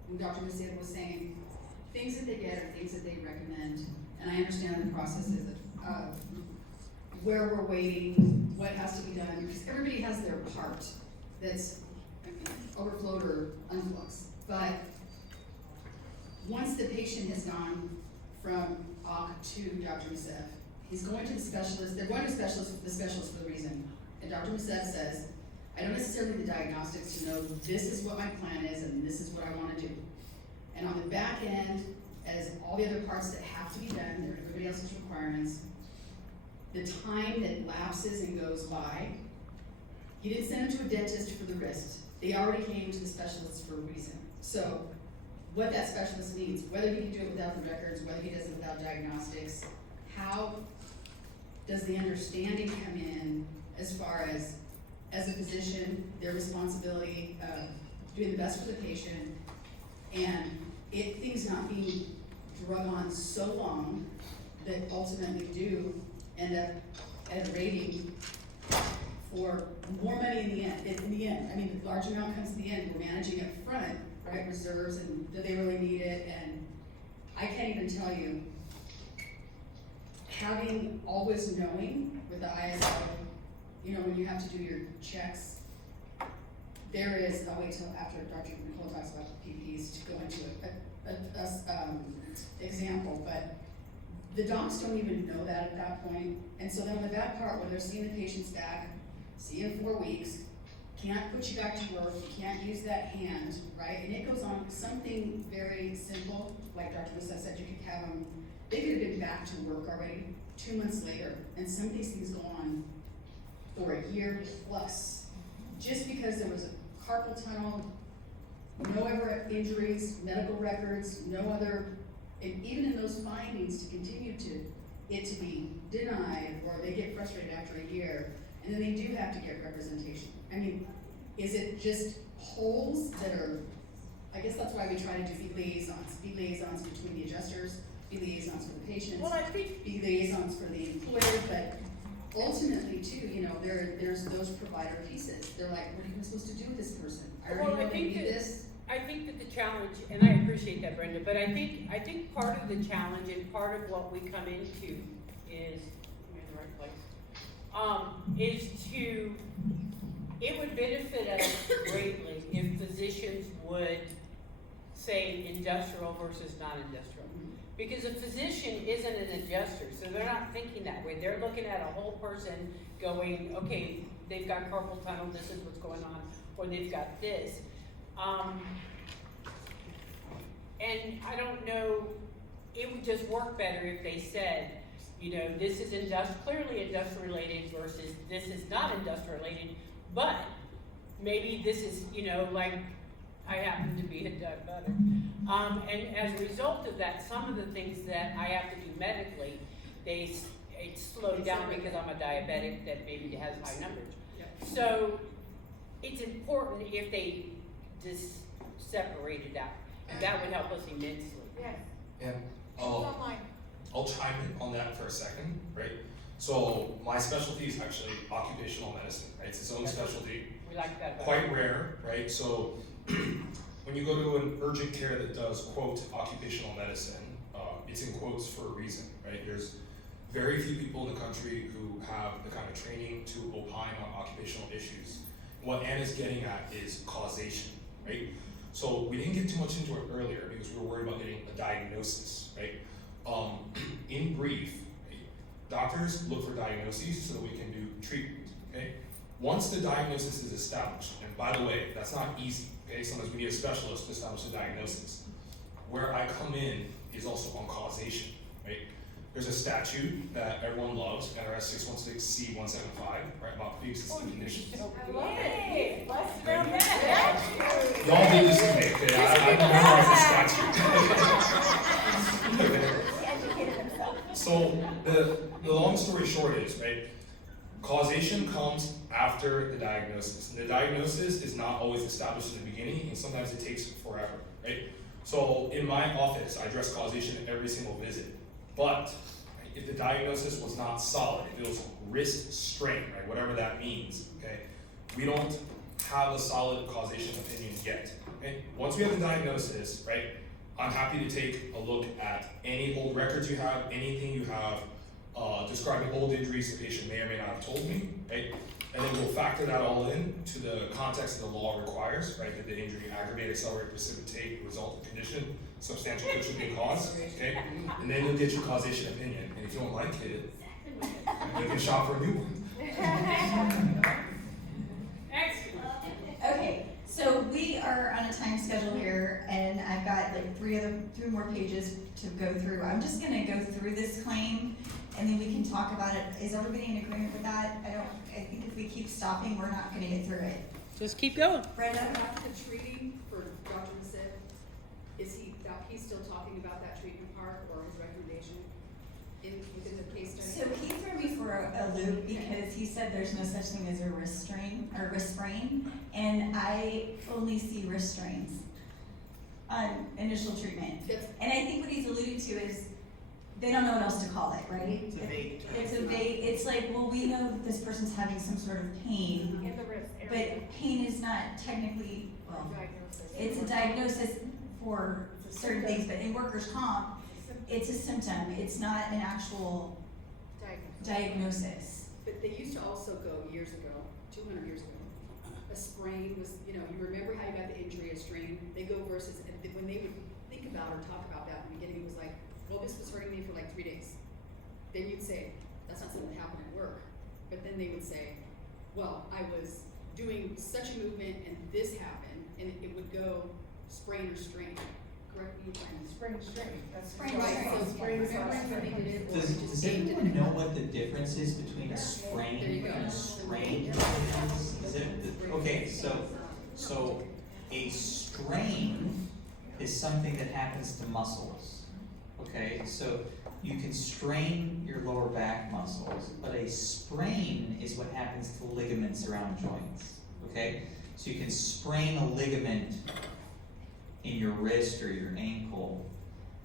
When Dr. Maciel was saying, things that they get are things that they recommend, and I understand the processes of where we're waiting, what has to be done, because everybody has their part that's overflowed or unflux. But once the patient has gone from OC to Dr. Maciel, he's going to the specialist, they're going to the specialist for the reason. And Dr. Maciel says, I don't necessarily need the diagnostics to know this is what my plan is and this is what I wanna do. And on the back end, as all the other parts that have to be done, there are everybody else's requirements, the time that lapses and goes by, he didn't send him to a dentist for the wrist. They already came to the specialist for a reason. So what that specialist needs, whether he can do it without the records, whether he does it without diagnostics, how does the understanding come in as far as a physician, their responsibility of doing the best for the patient, and things not being drug on so long that ultimately do end up at a rating for more money in the end. I mean, the large amount comes at the end. We're managing up front, right, reserves, and do they really need it? And I can't even tell you, having always knowing with the ISO, you know, when you have to do your checks, there is, I'll wait till after Dr. Nicole talks about the PPs to go into example, but the docs don't even know that at that point. And so then with that part, when they're seeing the patients back, see you in 4 weeks, can't put you back to work, you can't use that hand, right? And it goes on something very simple, like Dr. Lissa said, you could have them, they could have been back to work already 2 months later, and some of these things go on for a year plus, just because there was a carpal tunnel, no other injuries, medical records, no other, and even in those findings to continue it to be denied, or they get frustrated after a year, and then they do have to get representation. I mean, is it just holes that are, I guess that's why we try to do be liaisons between the adjusters, be liaisons for the patients, be liaisons for the employer, but ultimately too, you know, there's those provider pieces. They're like, what are you supposed to do with this person? I already know they need this. I think that the challenge, and I appreciate that, Brenda, but I think part of the challenge and part of what we come into is, am I in the right place? It would benefit us greatly if physicians would say industrial versus non-industrial. Because a physician isn't an adjuster, so they're not thinking that way. They're looking at a whole person going, okay, they've got carpal tunnel, this is what's going on, or they've got this. And I don't know, it would just work better if they said, you know, this is clearly industrial related versus this is not industrial related, but maybe this is, you know, like I happen to be a diabetic. And as a result of that, some of the things that I have to do medically, it's slowed down because I'm a diabetic that maybe has high numbers. So it's important if they just separate it out. That would help us immensely. Yes. And I'll chime in on that for a second, right? So my specialty is actually occupational medicine, right? It's its own specialty. We like that. Quite rare, right? So when you go to an urgent care that does, quote, occupational medicine, it's in quotes for a reason, right? There's very few people in the country who have the kind of training to opine on occupational issues. What Anna's getting at is causation, right? So we didn't get too much into it earlier because we were worried about getting a diagnosis, right? In brief, right, doctors look for diagnoses so that we can do treatment, okay? Once the diagnosis is established, and by the way, that's not easy, okay? Sometimes we need a specialist to establish a diagnosis. Where I come in is also on causation, right? There's a statute that everyone loves, NRS 616C175, right, about pre-existing conditions. I love it. Let's go back. Y'all did this to me, okay? I memorized the statute. So the long story short is, right, causation comes after the diagnosis. And the diagnosis is not always established in the beginning, and sometimes it takes forever, right? So in my office, I address causation at every single visit. But if the diagnosis was not solid, if it was wrist strain, right, whatever that means, okay, we don't have a solid causation opinion yet. And once we have the diagnosis, right, I'm happy to take a look at any old records you have, anything you have, describing old injuries the patient may or may not have told me, right? And then we'll factor that all in to the context that the law requires, right? Did the injury aggravate, accelerate, precipitate, result in condition, substantial contributing cause, okay? And then you'll get your causation opinion. And if you don't like it, you can shop for a new one. Okay, so we are on a time schedule here, and I've got like three more pages to go through. I'm just gonna go through this claim, and then we can talk about it. Is everybody in agreement with that? I think if we keep stopping, we're not gonna get through it. Just keep going. Brenda? About the treating for Dr. Massett, he's still talking about that treatment part or his recommendation within the case study? So he threw me for a loop because he said there's no such thing as a wrist sprain, and I only see wrist strains on initial treatment. And I think what he's alluding to is they don't know what else to call it, right? It's a vague term. It's a vague, it's like, well, we know that this person's having some sort of pain, In the wrist area. but pain is not technically, well, it's a diagnosis for certain things, but in workers' comp, it's a symptom, it's not an actual diagnosis. But they used to also go years ago, 200 years ago, a sprain was, you remember how you got the injury, a strain? They go versus, and when they would think about or talk about that in the beginning, it was like, well, this was hurting me for like 3 days. Then you'd say, that's not something that happened at work. But then they would say, well, I was doing such a movement and this happened, and it would go sprain or strain. Correct me if I'm Strain. That's Sprain, right. strain. So sprain is not Remember when they strain. did it, or Does just anyone know what the difference is between a There you sprain go. and a strain? Is it, okay, so a strain is something that happens to muscles. Okay, so you can strain your lower back muscles, but a sprain is what happens to ligaments around joints. Okay, so you can sprain a ligament in your wrist or your ankle,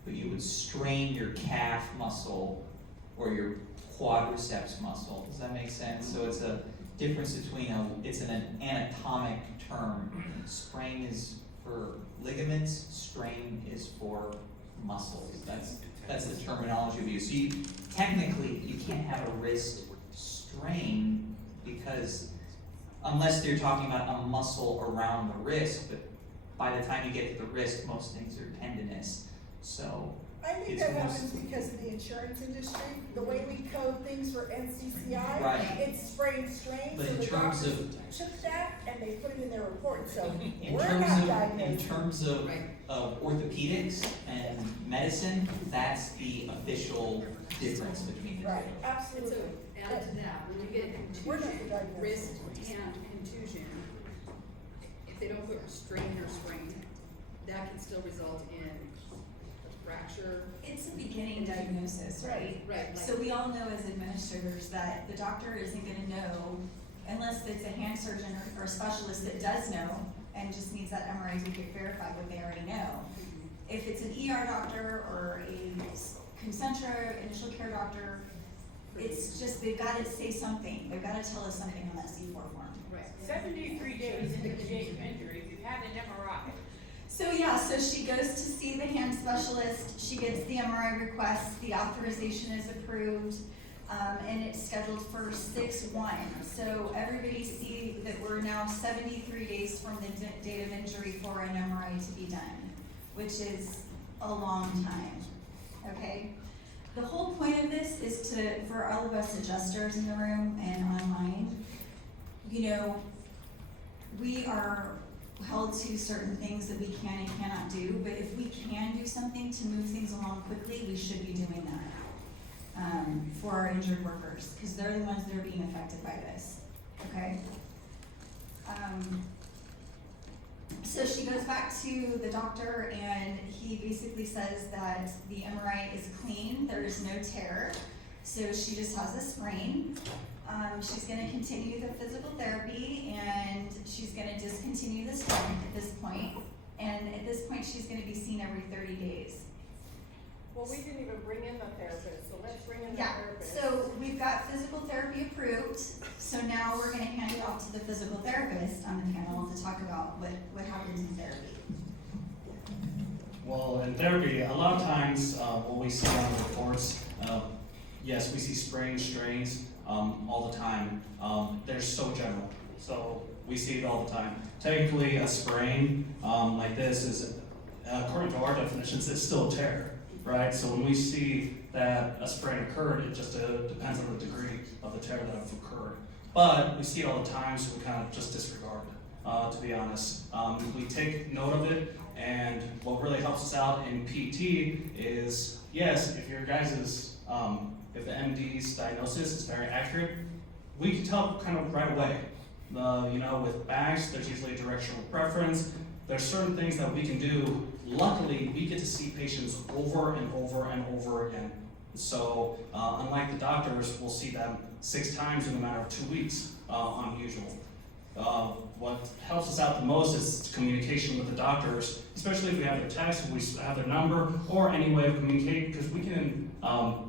but you would strain your calf muscle or your quadriceps muscle. Does that make sense? So it's a difference between it's an anatomic term. Sprain is for ligaments, strain is for muscles. That's the terminology we use. So technically you can't have a wrist strain because unless you're talking about a muscle around the wrist, but by the time you get to the wrist, most things are tendinous. So I think it's that most- happens because of the insurance industry, the way we code things for NCCI, Right. it's sprain strain, But so in the terms doctors of- took that and they put it in their report, so in we're terms not of diagnosing. orthopedics and medicine, that's the official difference between the two. Right, And absolutely. so, add to that, when you get a We're not contusion, diagnosing. wrist, hand contusion, if they don't put strain or sprain, that can still result in a fracture. It's a beginning diagnosis, right? Right, like- So we all know as administrators that the doctor isn't gonna know unless it's a hand surgeon or a specialist that does know and just needs that MRI to get verified what they already know. If it's an ER doctor or a Concentra initial care doctor, it's just, they've gotta say something, they've gotta tell us something on that C4 form. Right. 73 days into the date of injury, you've had an MRI. So yeah, so she goes to see the hand specialist, she gets the MRI request, the authorization is approved, and it's scheduled for 6/1. So everybody see that we're now 73 days from the date of injury for an MRI to be done, which is a long time, okay? The whole point of this is for all of us adjusters in the room and online, we are held to certain things that we can and cannot do, but if we can do something to move things along quickly, we should be doing that for our injured workers, because they're the ones that are being affected by this, okay? So she goes back to the doctor and he basically says that the MRI is clean, there is no tear, so she just has a sprain. She's gonna continue the physical therapy and she's gonna discontinue the stent at this point. And at this point, she's gonna be seen every 30 days. Well, we didn't even bring in the therapist, so let's bring in the Yeah, therapist. so we've got physical therapy approved, so So now we're gonna hand it off to the physical therapist on the panel to talk about what happens in therapy. Well, in therapy, a lot of times what we see on the reports, yes, we see sprains, strains all the time. They're so general, so we see it all the time. Technically, a sprain like this is, according to our definitions, it's still a tear, right? So when we see that a sprain occurred, it just depends on the degree of the tear that have occurred. But we see it all the time, so we kind of just disregard it, to be honest. We take note of it, and what really helps us out in PT is, yes, if your guys's, if the MD's diagnosis is very accurate, we can tell kind of right away. You know, with bags, there's usually a directional preference. There's certain things that we can do. Luckily, we get to see patients over and over and over again. So, unlike the doctors, we'll see them 6 times in a matter of 2 weeks, unusual. What helps us out the most is communication with the doctors, especially if we have their text, if we have their number, or any way of communicating, because we can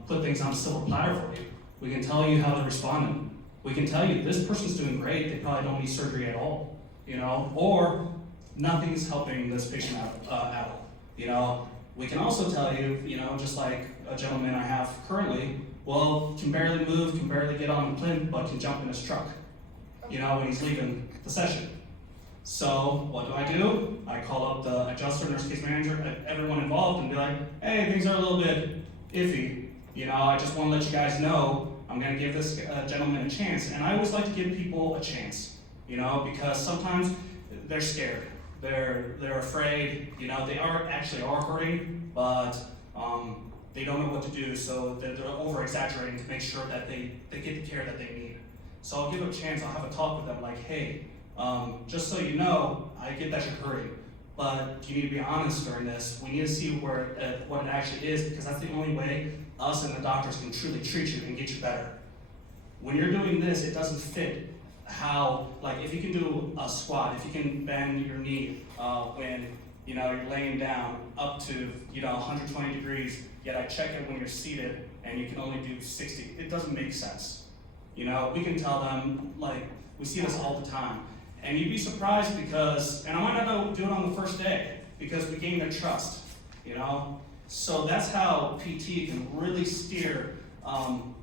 put things on a silver platter for you. We can tell you how they're responding. We can tell you this person's doing great, they probably don't need surgery at all, you know, or nothing's helping this patient out at all. You know, we can also tell you, you know, just like a gentleman I have currently, well, can barely move, can barely get on the plinth, but can jump in his truck, you know, when he's leaving the session. So what do? I call up the adjuster, nurse case manager, everyone involved, and be like, hey, things are a little bit iffy. You know, I just want to let you guys know I'm going to give this gentleman a chance. And I always like to give people a chance, you know, because sometimes they're scared. They're afraid, you know, they are hurting, but they don't know what to do, so they're over-exaggerating to make sure that they get the care that they need. So I'll give them a chance, I'll have a talk with them like, hey, just so you know, I get that you're hurting, but you need to be honest during this. We need to see what it actually is, because that's the only way us and the doctors can truly treat you and get you better. When you're doing this, it doesn't fit how, like if you can do a squat, if you can bend your knee when you know you're laying down up to 120 degrees, yet I check it when you're seated and you can only do 60. It doesn't make sense. You know, we can tell them, like, we see this all the time. And you'd be surprised because, and I might not do it on the first day, because we gain their trust, you know? So that's how PT can really steer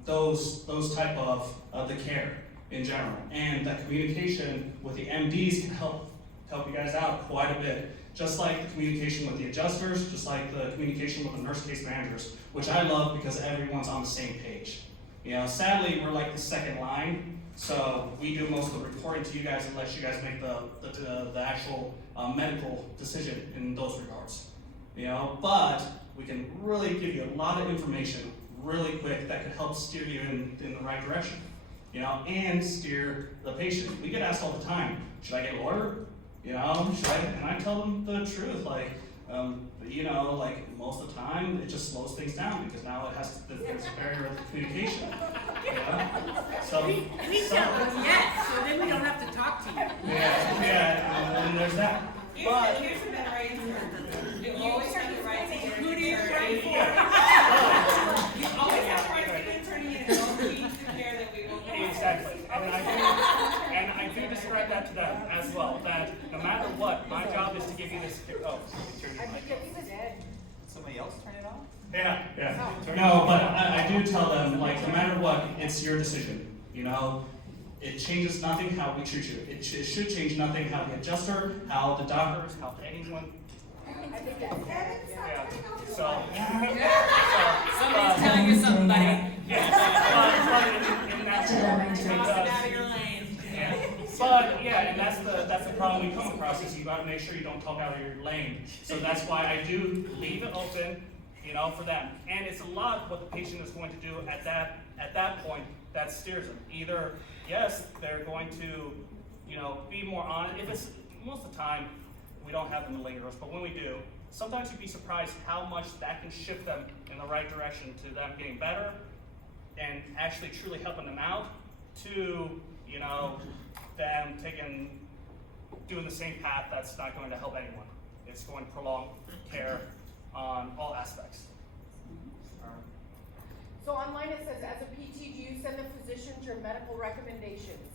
those type of the care in general. And that communication with the MDs can help you guys out quite a bit. Just like the communication with the adjusters, just like the communication with the nurse case managers, which I love because everyone's on the same page. You know, sadly, we're like the second line, so we do most of the reporting to you guys and let you guys make the actual medical decision in those regards. You know, but we can really give you a lot of information really quick that could help steer you in the right direction. You know, and steer the patient. We get asked all the time, should I get a lawyer? You know, should I? And I tell them the truth, like, you know, like most of the time it just slows things down because now there's a barrier of communication. You know? So we tell them yes, so then we don't have to talk to you. Yeah, and there's that. Here's a better answer. You always have the right to get an attorney. You always have the right to get an attorney and don't keep the care that we will provide. Exactly. And I do describe that to them as well, that no matter what, my job is to give you this, Somebody else turn it off? Yeah. No, but I do tell them, like, no matter what, it's your decision, you know? It changes nothing how we treat you. It should change nothing how the adjuster, how the doctors, how anyone. So Somebody's telling you something, buddy. But yeah, and that's the problem we come across is you got to make sure you don't talk out of your lane. So that's why I do leave it open, you know, for them. And it's a lot what the patient is going to do at that point that steers them. Either yes, they're going to, you know, be more honest. If it's most of the time we don't have them lingers, but when we do, sometimes you'd be surprised how much that can shift them in the right direction to them getting better and actually truly helping them out to, you know, them doing the same path that's not going to help anyone. It's going to prolong care on all aspects. So online it says, as a PT, do you send the physicians your medical recommendations?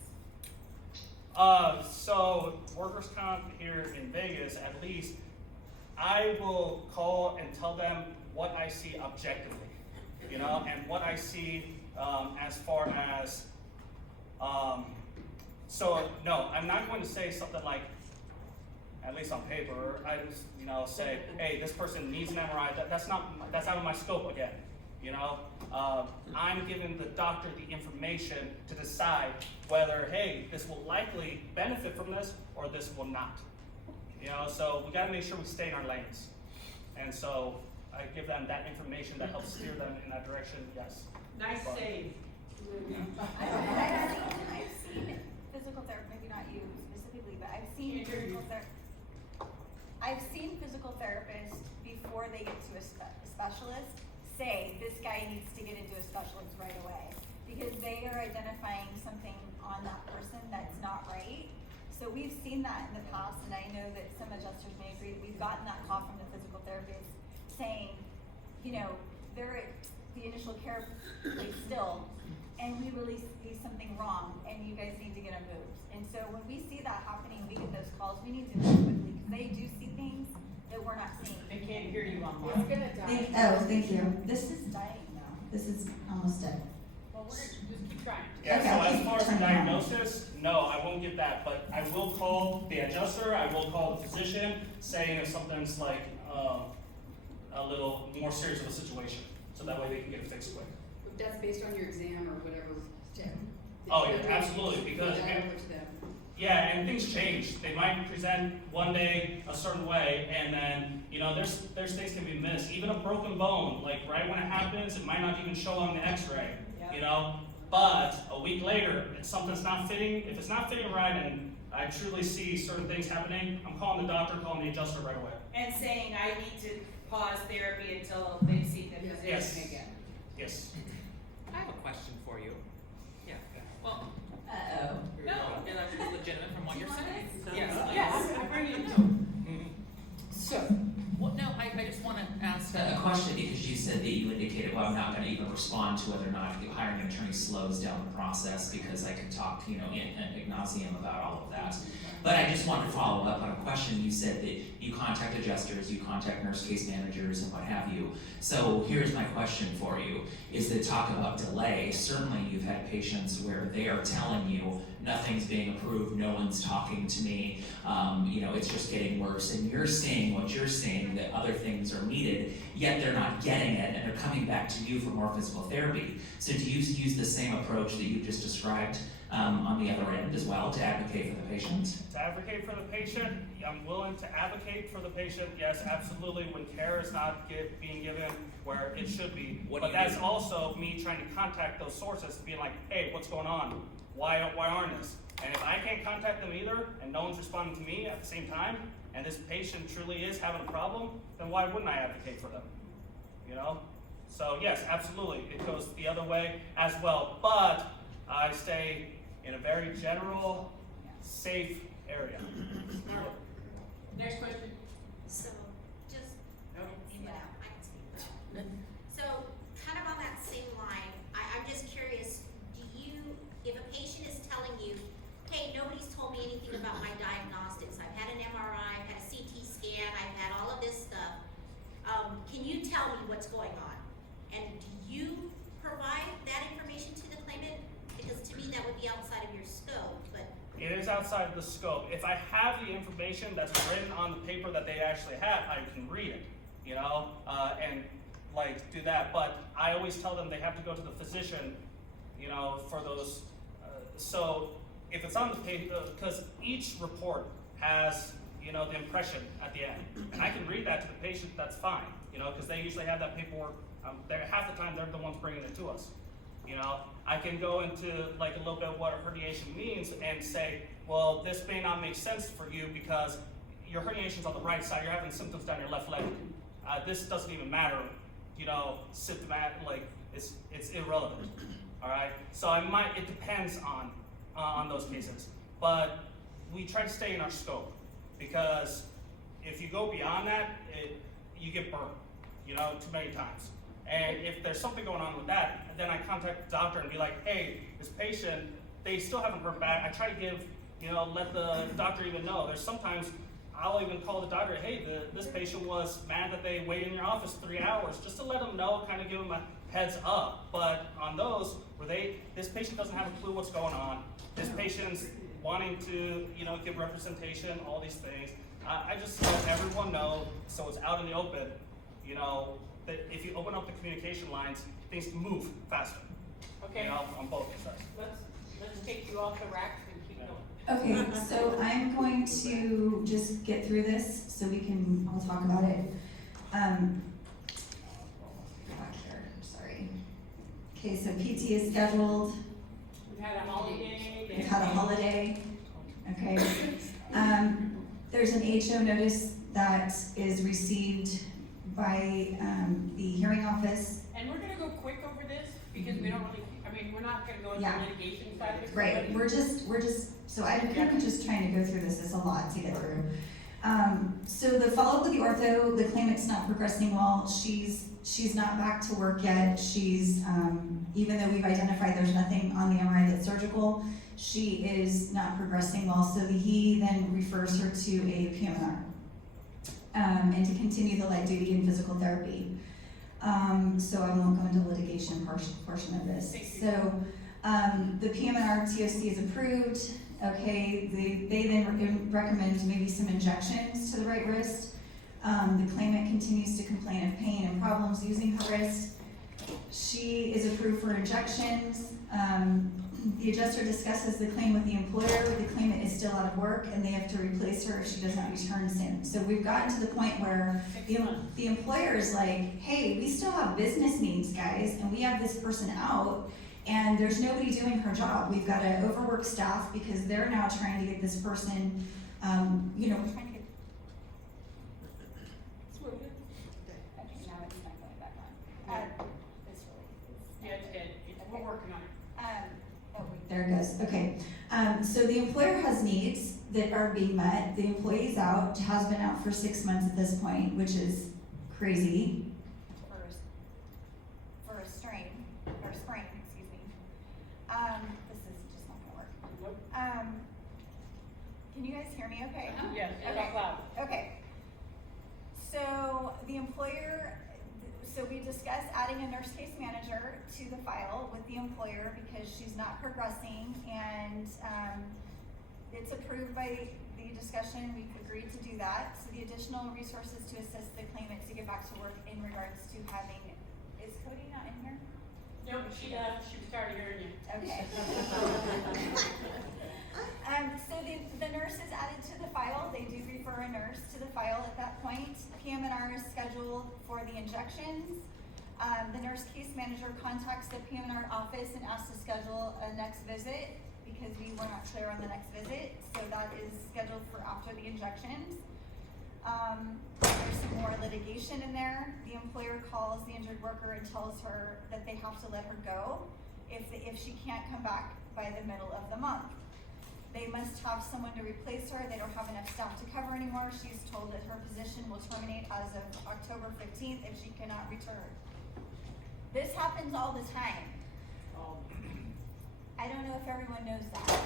So workers' comp here in Vegas, at least, I will call and tell them what I see objectively, you know, and what I see as far as, so no, I'm not going to say something like, at least on paper, I just, you know, say, hey, this person needs an MRI. That's out of my scope again, you know. I'm giving the doctor the information to decide whether, hey, this will likely benefit from this or this will not. You know, so we got to make sure we stay in our lanes. And so I give them that information that helps steer them in that direction. Yes. Nice save. I've seen physical therapy, maybe not you specifically, but I've seen physical therapists before they get to a specialist say this guy needs to get into a specialist right away because they are identifying something on that person that's not right. So we've seen that in the past, and I know that some adjusters may agree. We've gotten that call from the physical therapist saying, you know, they're at the initial care place still, and we really see something wrong, and you guys need to get them moved. And so when we see that happening, we get those calls, we need to move quickly, because they do see things that we're not seeing. They can't hear you online. It's gonna die. Thank you. This is dying now. This is almost dead. Well, we're gonna just keep trying. Yeah, Okay, so I'll as keep far as the trying. diagnosis, no, I won't give that, but I will call the adjuster, I will call the physician, saying if something's like, a little more serious of a situation, so that way they can get it fixed quick. That's based on your exam or whatever check. Oh, yeah, absolutely, because, yeah, and things change. They might present one day a certain way, and then, you know, there's things can be missed. Even a broken bone, like right when it happens, it might not even show on the x-ray, you know? But a week later, if something's not fitting, if it's not fitting right, and I truly see certain things happening, I'm calling the doctor, calling the adjuster right away. And saying, I need to pause therapy until they see the physician Yes. again. Yes. I have a question for you. Yeah. Well, Uh-oh. no, and I'm legitimate from what you're saying. Yes. Yes, I bring it to. So, well, no, I just want to ask A question, because you said that you indicated, well, I'm not going to even respond to whether or not hiring an attorney slows down the process, because I could talk, you know, in nauseam about all of that. But I just wanted to follow up on a question. You said that you contact adjusters, you contact nurse case managers, and what have you. So here's my question for you, is that talk about delay. Certainly you've had patients where they are telling you nothing's being approved, no one's talking to me, you know, it's just getting worse, and you're seeing what you're seeing, that other things are needed, yet they're not getting it, and they're coming back to you for more physical therapy. So do you use the same approach that you just described on the other end as well, to advocate for the patient? To advocate for the patient, I'm willing to advocate for the patient, yes, absolutely, when care is not being given where it should be. But that's also me trying to contact those sources, being like, hey, what's going on? Why aren't this? And if I can't contact them either, and no one's responding to me at the same time, and this patient truly is having a problem, then why wouldn't I advocate for them? You know? So yes, absolutely, it goes the other way as well, but I stay in a very general, safe area. Next question. So, just, I can speak. So, kind of on that same line, I'm just curious, if a patient is telling you, hey, nobody's told me anything about my diagnostics, I've had an MRI, I've had a CT scan, I've had all of this stuff, can you tell me what's going on? And do you provide that information to the claimant? Because to me, that would be outside of your scope, but. It is outside of the scope. If I have the information that's written on the paper that they actually have, I can read it, you know, and like do that. But I always tell them they have to go to the physician, you know, for those. So if it's on the paper, because each report has, you know, the impression at the end, and I can read that to the patient, that's fine, you know, because they usually have that paperwork. Half the time they're the ones bringing it to us. You know, I can go into like a little bit of what a herniation means and say, well, this may not make sense for you because your herniation's on the right side, you're having symptoms down your left leg. This doesn't even matter, you know, symptomatic, like it's irrelevant. All right, so it depends on those cases, but we try to stay in our scope, because if you go beyond that, you get burned, you know, too many times. And if there's something going on with that, then I contact the doctor and be like, hey, this patient, they still haven't heard back. I try to give let the doctor even know. There's sometimes I'll even call the doctor, hey, this patient was mad that they waited in your office 3 hours, just to let them know, kind of give them a heads up. But on those where this patient doesn't have a clue what's going on, this patient's wanting to, give representation, all these things. I just let everyone know, so it's out in the open, that if you open up the communication lines, things move faster. Okay. On both sides. Let's take you off the racks and keep going. Okay, so I'm going to just get through this so I'll talk about it. Go back here, sorry. Okay, so PT is scheduled. We've had a holiday. We've had a holiday, okay. There's an HO notice that is received by the hearing office. And we're gonna go quick over this because we don't really, we're not gonna go into Yeah. the litigation side of it. Right, we're just, so I'm kind of just trying to go through this, it's a lot to get through. So the follow-up with the ortho, the claimant's not progressing well, she's not back to work yet, she's, even though we've identified there's nothing on the MRI that's surgical, she is not progressing well, so he then refers her to a PMR, and to continue the light duty and physical therapy. So I won't go into litigation portion of this. So, the PMR TOC is approved, okay, they then recommend maybe some injections to the right wrist. The claimant continues to complain of pain and problems using her wrist. She is approved for injections. The adjuster discusses the claim with the employer. The claimant is still out of work and they have to replace her if she does not return soon. So we've gotten to the point where the employer is like, hey, we still have business needs, guys, and we have this person out and there's nobody doing her job. We've got to overwork staff because they're now trying to get this person, Okay, now it's not going back on. Yeah, we're working on it. There it goes, okay. So the employer has needs that are being met. The employee's out, has been out for 6 months at this point, which is crazy. For a sprain, excuse me. This is just not gonna work. Nope. Can you guys hear me okay? Yes, Okay. talk loud. Okay. So the employer, so we discussed adding a nurse case manager to the file with the employer because she's not progressing and it's approved by the discussion, we've agreed to do that. So the additional resources to assist the claimant to get back to work in regards to having, is Cody not in here? Nope, she started hearing you. Okay. So the nurse is added to the file. They do refer a nurse to the file at that point. PM&R is scheduled for the injections. The nurse case manager contacts the PM&R office and asks to schedule a next visit because we were not clear on the next visit. So that is scheduled for after the injections. There's some more litigation in there. The employer calls the injured worker and tells her that they have to let her go if she can't come back by the middle of the month. They must have someone to replace her. They don't have enough staff to cover anymore. She's told that her position will terminate as of October 15th if she cannot return. This happens all the time. I don't know if everyone knows that.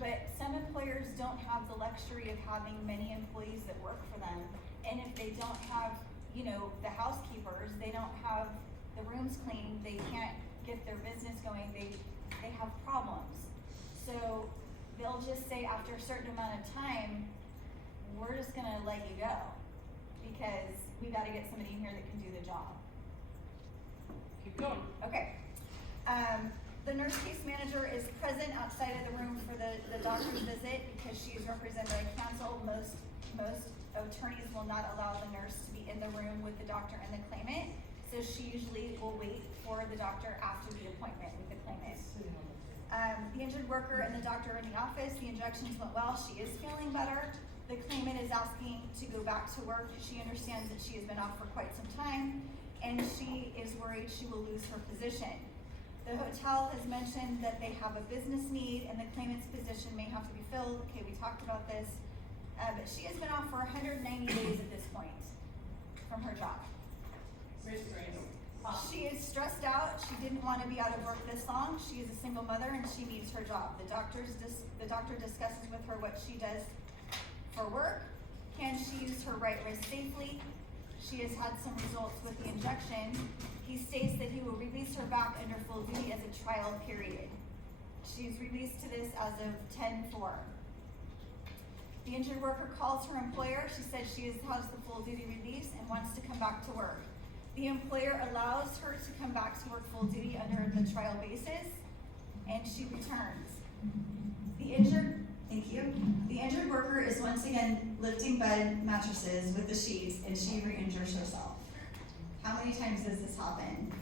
But some employers don't have the luxury of having many employees that work for them. And if they don't have, the housekeepers, they don't have the rooms cleaned, they can't get their business going, they have problems. So they'll just say after a certain amount of time, we're just gonna let you go because we gotta get somebody in here that can do the job. Keep going. Okay. The nurse case manager is present outside of the room for the doctor's visit because she is represented by counsel. Most attorneys will not allow the nurse to be in the room with the doctor and the claimant. So she usually will wait for the doctor after the appointment with the claimant. The injured worker and the doctor are in the office. The injections went well. She is feeling better. The claimant is asking to go back to work. She understands that she has been off for quite some time and she is worried she will lose her position. The hotel has mentioned that they have a business need and the claimant's position may have to be filled. Okay, we talked about this. But she has been off for 190 days at this point from her job. Restraint. She is stressed out. She didn't want to be out of work this long. She is a single mother and she needs her job. The doctor discusses with her what she does for work. Can she use her right wrist safely? She has had some results with the injection. He states that he will release her back under full duty as a trial period. She's released to this as of 10/4. The injured worker calls her employer. She says she has the full duty release and wants to come back to work. The employer allows her to come back to work full duty under the trial basis, and she returns. Thank you. The injured worker is once again lifting bed mattresses with the sheets, and she re-injures herself. How many times does this happen?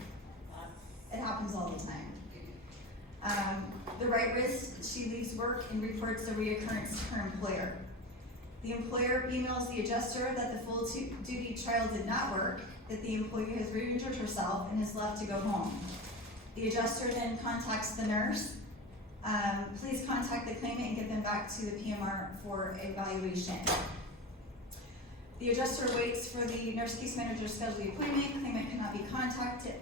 It happens all the time. The right wrist, she leaves work and reports the reoccurrence to her employer. The employer emails the adjuster that the full duty trial did not work, that the employee has re-injured herself and is left to go home. The adjuster then contacts the nurse. Please contact the claimant and get them back to the PMR for evaluation. The adjuster waits for the nurse case manager to schedule the appointment. Claimant cannot be contacted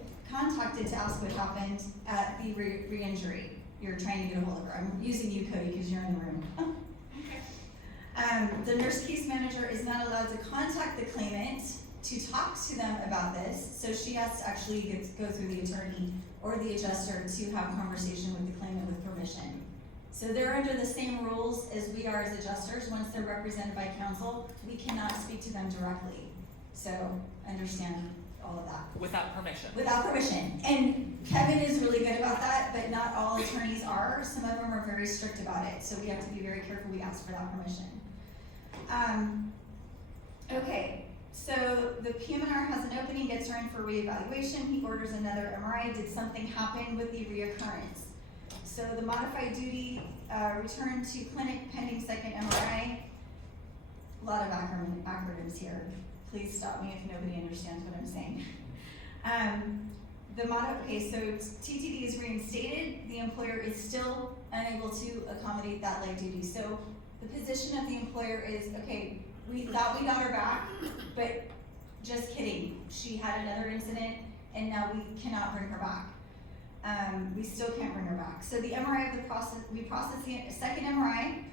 to ask what happened at the re-injury. You're trying to get a hold of her. I'm using you, Cody, because you're in the room. The nurse case manager is not allowed to contact the claimant to talk to them about this, so she has to actually go through the attorney or the adjuster to have a conversation with the claimant with permission. So they're under the same rules as we are as adjusters. Once they're represented by counsel, we cannot speak to them directly. So understand all of that. Without permission. Without permission. And Kevin is really good about that, but not all attorneys are. Some of them are very strict about it, so we have to be very careful we ask for that permission. Okay, so the PM&R has an opening, gets her in for reevaluation. He orders another MRI. Did something happen with the reoccurrence? So the modified duty returned to clinic pending second MRI. A lot of acronyms here. Please stop me if nobody understands what I'm saying. Okay, so TTD is reinstated. The employer is still unable to accommodate that light duty. So the position of the employer is, okay, we thought we got her back, but just kidding. She had another incident and now we cannot bring her back. We still can't bring her back. So the MRI of the process, we process the second MRI.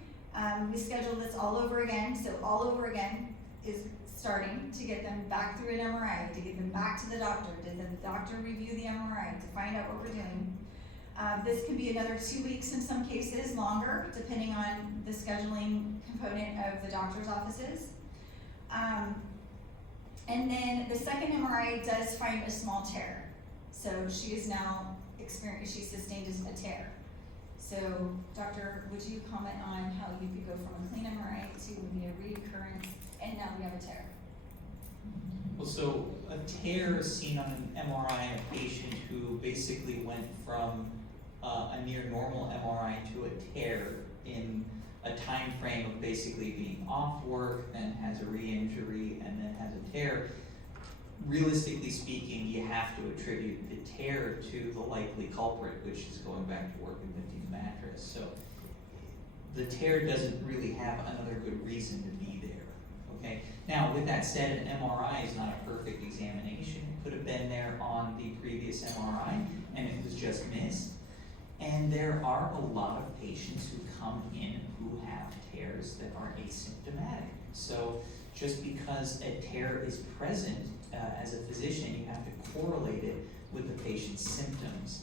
We schedule this all over again. So all over again is starting to get them back through an MRI, to get them back to the doctor. Did the doctor review the MRI to find out what we're doing? This can be another 2 weeks in some cases, longer, depending on the scheduling component of the doctor's offices. And then the second MRI does find a small tear. So she is now she sustained a tear. So doctor, would you comment on how you could go from a clean MRI to maybe a reoccurrence, and now we have a tear? Well, so a tear is seen on an MRI in a patient who basically went from a near normal MRI to a tear in a time frame of basically being off work, then has a re-injury, and then has a tear. Realistically speaking, you have to attribute the tear to the likely culprit, which is going back to work and lifting the mattress. So the tear doesn't really have another good reason to be there, okay? Now, with that said, an MRI is not a perfect examination. It could have been there on the previous MRI, and it was just missed. And there are a lot of patients who come in who have tears that are asymptomatic. So just because a tear is present, as a physician, you have to correlate it with the patient's symptoms.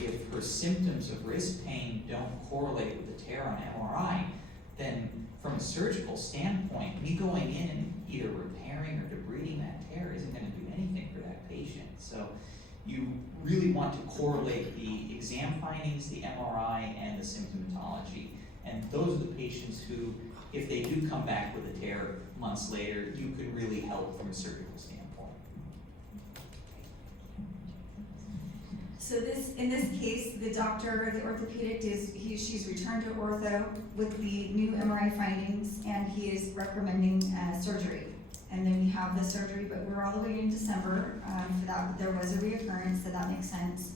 If her symptoms of wrist pain don't correlate with the tear on MRI, then from a surgical standpoint, me going in and either repairing or debriding that tear isn't going to do anything for that patient. So you really want to correlate the exam findings, the MRI, and the symptomatology. And those are the patients who, if they do come back with a tear months later, you could really help from a surgical standpoint. So in this case, the doctor, the orthopedic, she's returned to ortho with the new MRI findings, and he is recommending surgery. And then we have the surgery, but we're all the way in December for that. There was a reoccurrence, so that makes sense.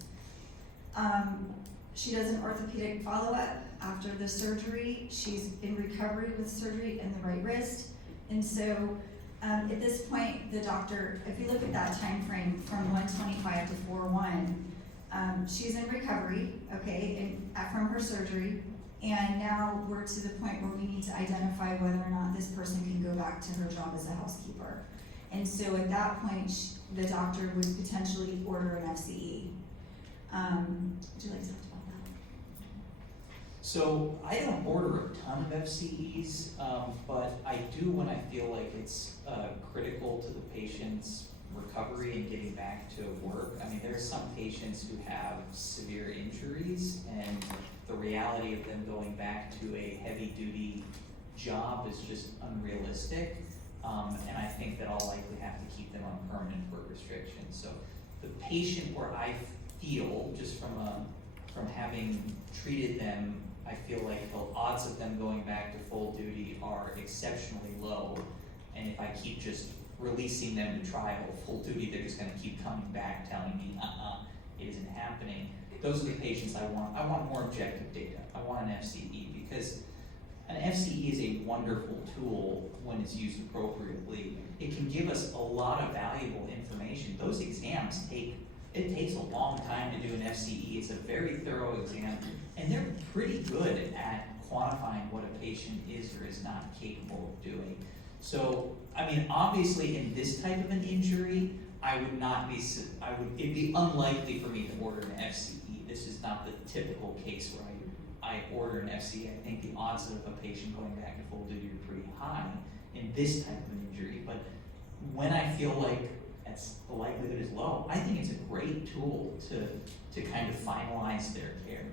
She does an orthopedic follow-up after the surgery. She's in recovery with surgery in the right wrist. And so At this point, the doctor, if you look at that time frame from 1/25 to 4/1, she's in recovery, okay, from her surgery, and now we're to the point where we need to identify whether or not this person can go back to her job as a housekeeper. And so at that point, the doctor would potentially order an FCE. Would you like to talk about that? So I don't order a ton of FCEs, but I do when I feel like it's critical to the patient's recovery and getting back to work. I mean, there are some patients who have severe injuries, and the reality of them going back to a heavy-duty job is just unrealistic. And I think that I'll likely have to keep them on permanent work restrictions. So the patient where I feel, just from having treated them, I feel like the odds of them going back to full duty are exceptionally low. And if I keep just releasing them to trial full duty, they're just gonna keep coming back telling me, it isn't happening. Those are the patients I want. I want more objective data. I want an FCE, because an FCE is a wonderful tool when it's used appropriately. It can give us a lot of valuable information. Those exams takes a long time to do an FCE. It's a very thorough exam, and they're pretty good at quantifying what a patient is or is not capable of doing. So, I mean, obviously in this type of an injury, it'd be unlikely for me to order an FCE. This is not the typical case where I order an FCE. I think the odds of a patient going back to full duty are pretty high in this type of an injury. But when I feel like the likelihood is low, I think it's a great tool to kind of finalize their care.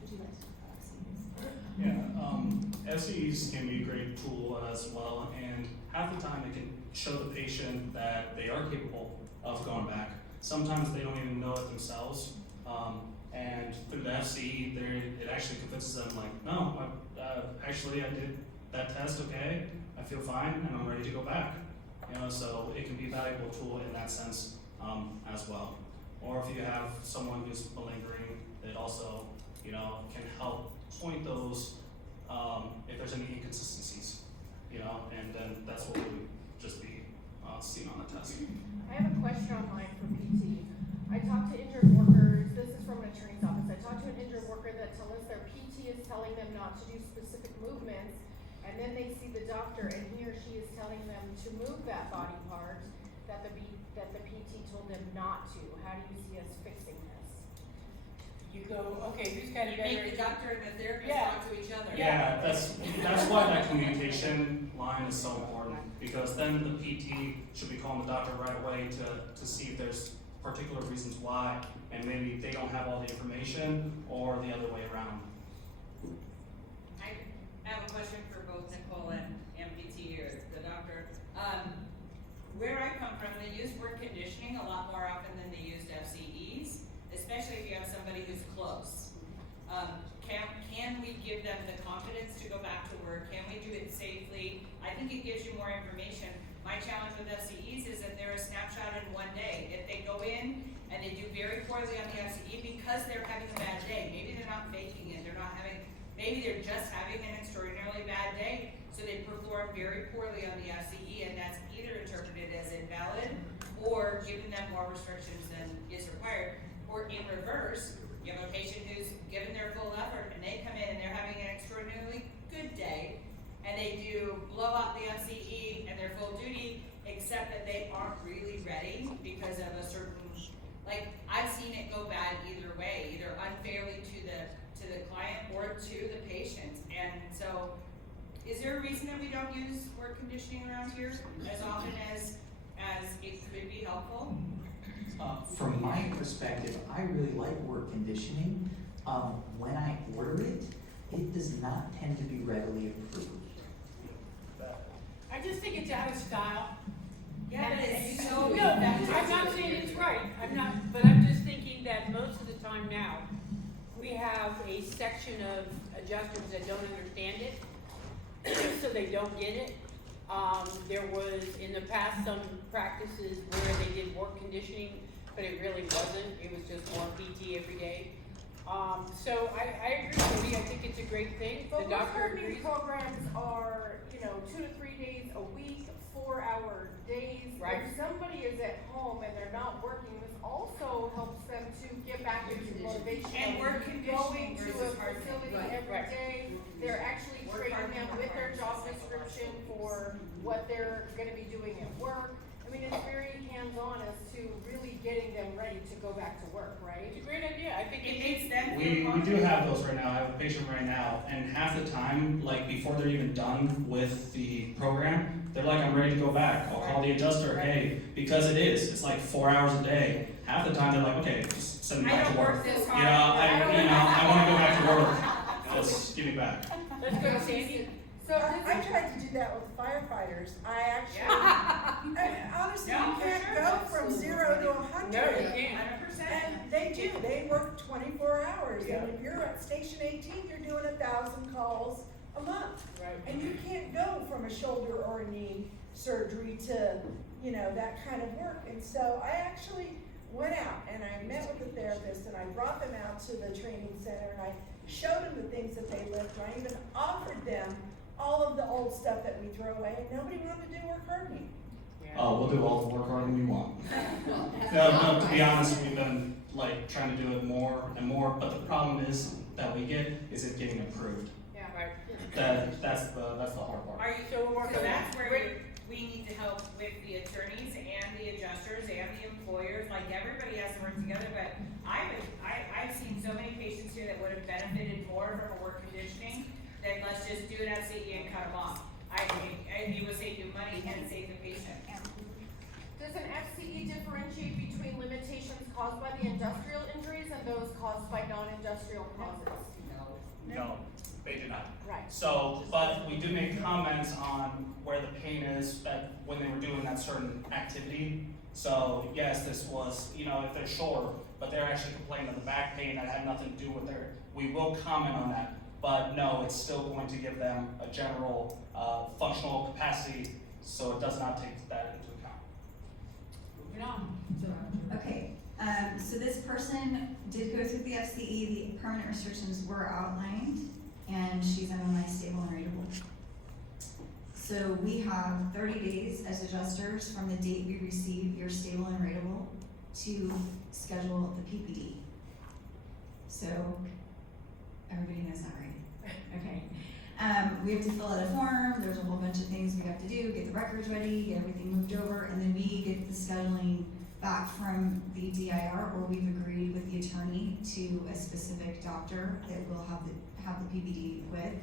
Would you like to talk about Yeah, FCEs can be a great tool as well, and half the time it can show the patient that they are capable of going back. Sometimes they don't even know it themselves, and through the FCE, it actually convinces them like, no, actually I did that test, okay, I feel fine, and I'm ready to go back. You know, so it can be a valuable tool in that sense as well. Or if you have someone who's malingering, it also, you know, can help point those if there's any inconsistencies, you know, and then that's what would just be seen on the test. I have a question online for PT. I talked to injured workers, this is from an attorney's office, I talked to an injured worker that tells us their PT is telling them not to do specific movements, and then they see the doctor and he or she is telling them to move that body part that the PT told them not to. How do you see us fixing this? You go, okay, who's got a You better? make the doctor and the therapist Yeah. talk to each other. Yeah, that's why that communication line is so important, because then the PT should be calling the doctor right away to see if there's particular reasons why, and maybe they don't have all the information or the other way around. I have a question for both Nicole and MPT or the doctor. Where I come from, they use work conditioning a lot more often than they used FCEs, especially if you have somebody who's close. Can we give them the confidence to go back to work? Can we do it safely? I think it gives you more information. My challenge with FCEs is that they're a snapshot in one day. If they go in and they do very poorly on the FCE because they're having a bad day, maybe they're not faking it, maybe they're just having an extraordinarily bad day, so they perform very poorly on the FCE, and that's either interpreted as invalid or giving them more restrictions than is required. Or in reverse, you have a patient who's given their full effort and they come in and they're having an extraordinarily good day, and they do blow out the FCE and they're full duty, except that they aren't really ready because of a certain, like, I've seen it go bad either way, either unfairly to the client or to the patient. And so, is there a reason that we don't use work conditioning around here as often as it could be helpful? From my perspective, I really like work conditioning. When I order it, it does not tend to be readily approved. I just think it's out of style. Yeah, but it's so. No, I'm not saying it's right, but I'm just thinking that most of the time now, we have a section of adjusters that don't understand it, so they don't get it. There was, in the past, some practices where they did work conditioning, but it really wasn't. It was just more PT every day. So I agree, Cody, I think it's a great thing, the But doctor work agrees. programs are, 2 to 3 days a week, 4-hour days. Right. If somebody is at home and they're not working, this also helps them to get back into motivation. And of work going conditioning to a versus hard facility thing. every Right. day. They're actually Work training hard, them work with their hard. job description for what they're gonna be doing at work. I mean, it's very hands-on as to really getting them ready to go back to work, right? It's a great idea, I think It makes them feel We do confident. have those right now. I have a patient right now, and half the time, like before they're even done with the program, they're like, I'm ready to go back. I'll call the adjuster, hey, because it's like 4 hours a day. Half the time they're like, okay, just send me I back don't to work. work this You hard. know, I wanna go back to work. Just give me back. Let's go, Sandy. So I tried to do that with firefighters. I actually, honestly, No, you for can't sure. go from 0 to 100. No, you can't. 100%. And they do, they work 24 hours, Yeah. and if you're at Station 18, you're doing 1,000 calls a month. Right. And you can't go from a shoulder or a knee surgery to, that kind of work. And so I actually went out and I met with the therapist and I brought them out to the training center and I showed them the things that they lift. And I even offered them all of the old stuff that we throw away, and nobody wanted to do work hardening. Oh, we'll do all the work harder than we want. No, to be honest, we've been like trying to do it more and more, but the problem is that we get is it getting approved. Yeah, right. That's the hard part. Are you, So we're so gonna- that's where we need to help with the attorneys and the adjusters and the employers, like everybody has to work together, but I've seen so many patients here that would have benefited more from a work conditioning than let's just do an FCE and cut them off. It would save you money and save the patient. Does an FCE differentiate between limitations caused by the industrial injuries and those caused by non-industrial causes? No, they do not. Right. So, but we do make comments on where the pain is when they were doing that certain activity. So yes, this was, if they're short, but they're actually complaining of the back pain that had nothing to do with we will comment on that. But no, it's still going to give them a general functional capacity, so it does not take that into account. Moving on. Okay, so this person did go through the FCE, the permanent restrictions were outlined, and she's MMI stable and rateable. So we have 30 days as adjusters from the date we receive your stable and rateable to schedule the PPD. So, everybody knows that, right? Okay. We have to fill out a form, there's a whole bunch of things we have to do, get the records ready, get everything moved over, and then we get the scheduling back from the DIR, or we've agreed with the attorney to a specific doctor that we'll have the PPD with.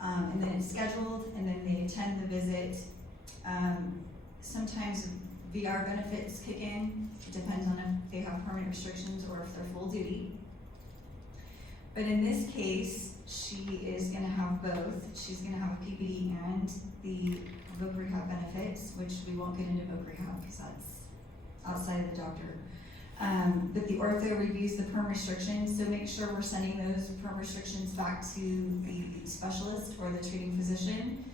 And then it's scheduled, and then they attend the visit. Sometimes VR benefits kick in, it depends on if they have permanent restrictions or if they're full duty. But in this case, she is gonna have both. She's gonna have PPD and the voc rehab benefits, which we won't get into voc rehab because that's outside of the doctor. But the ortho reviews the perm restrictions, so make sure we're sending those perm restrictions back to the specialist or the treating physician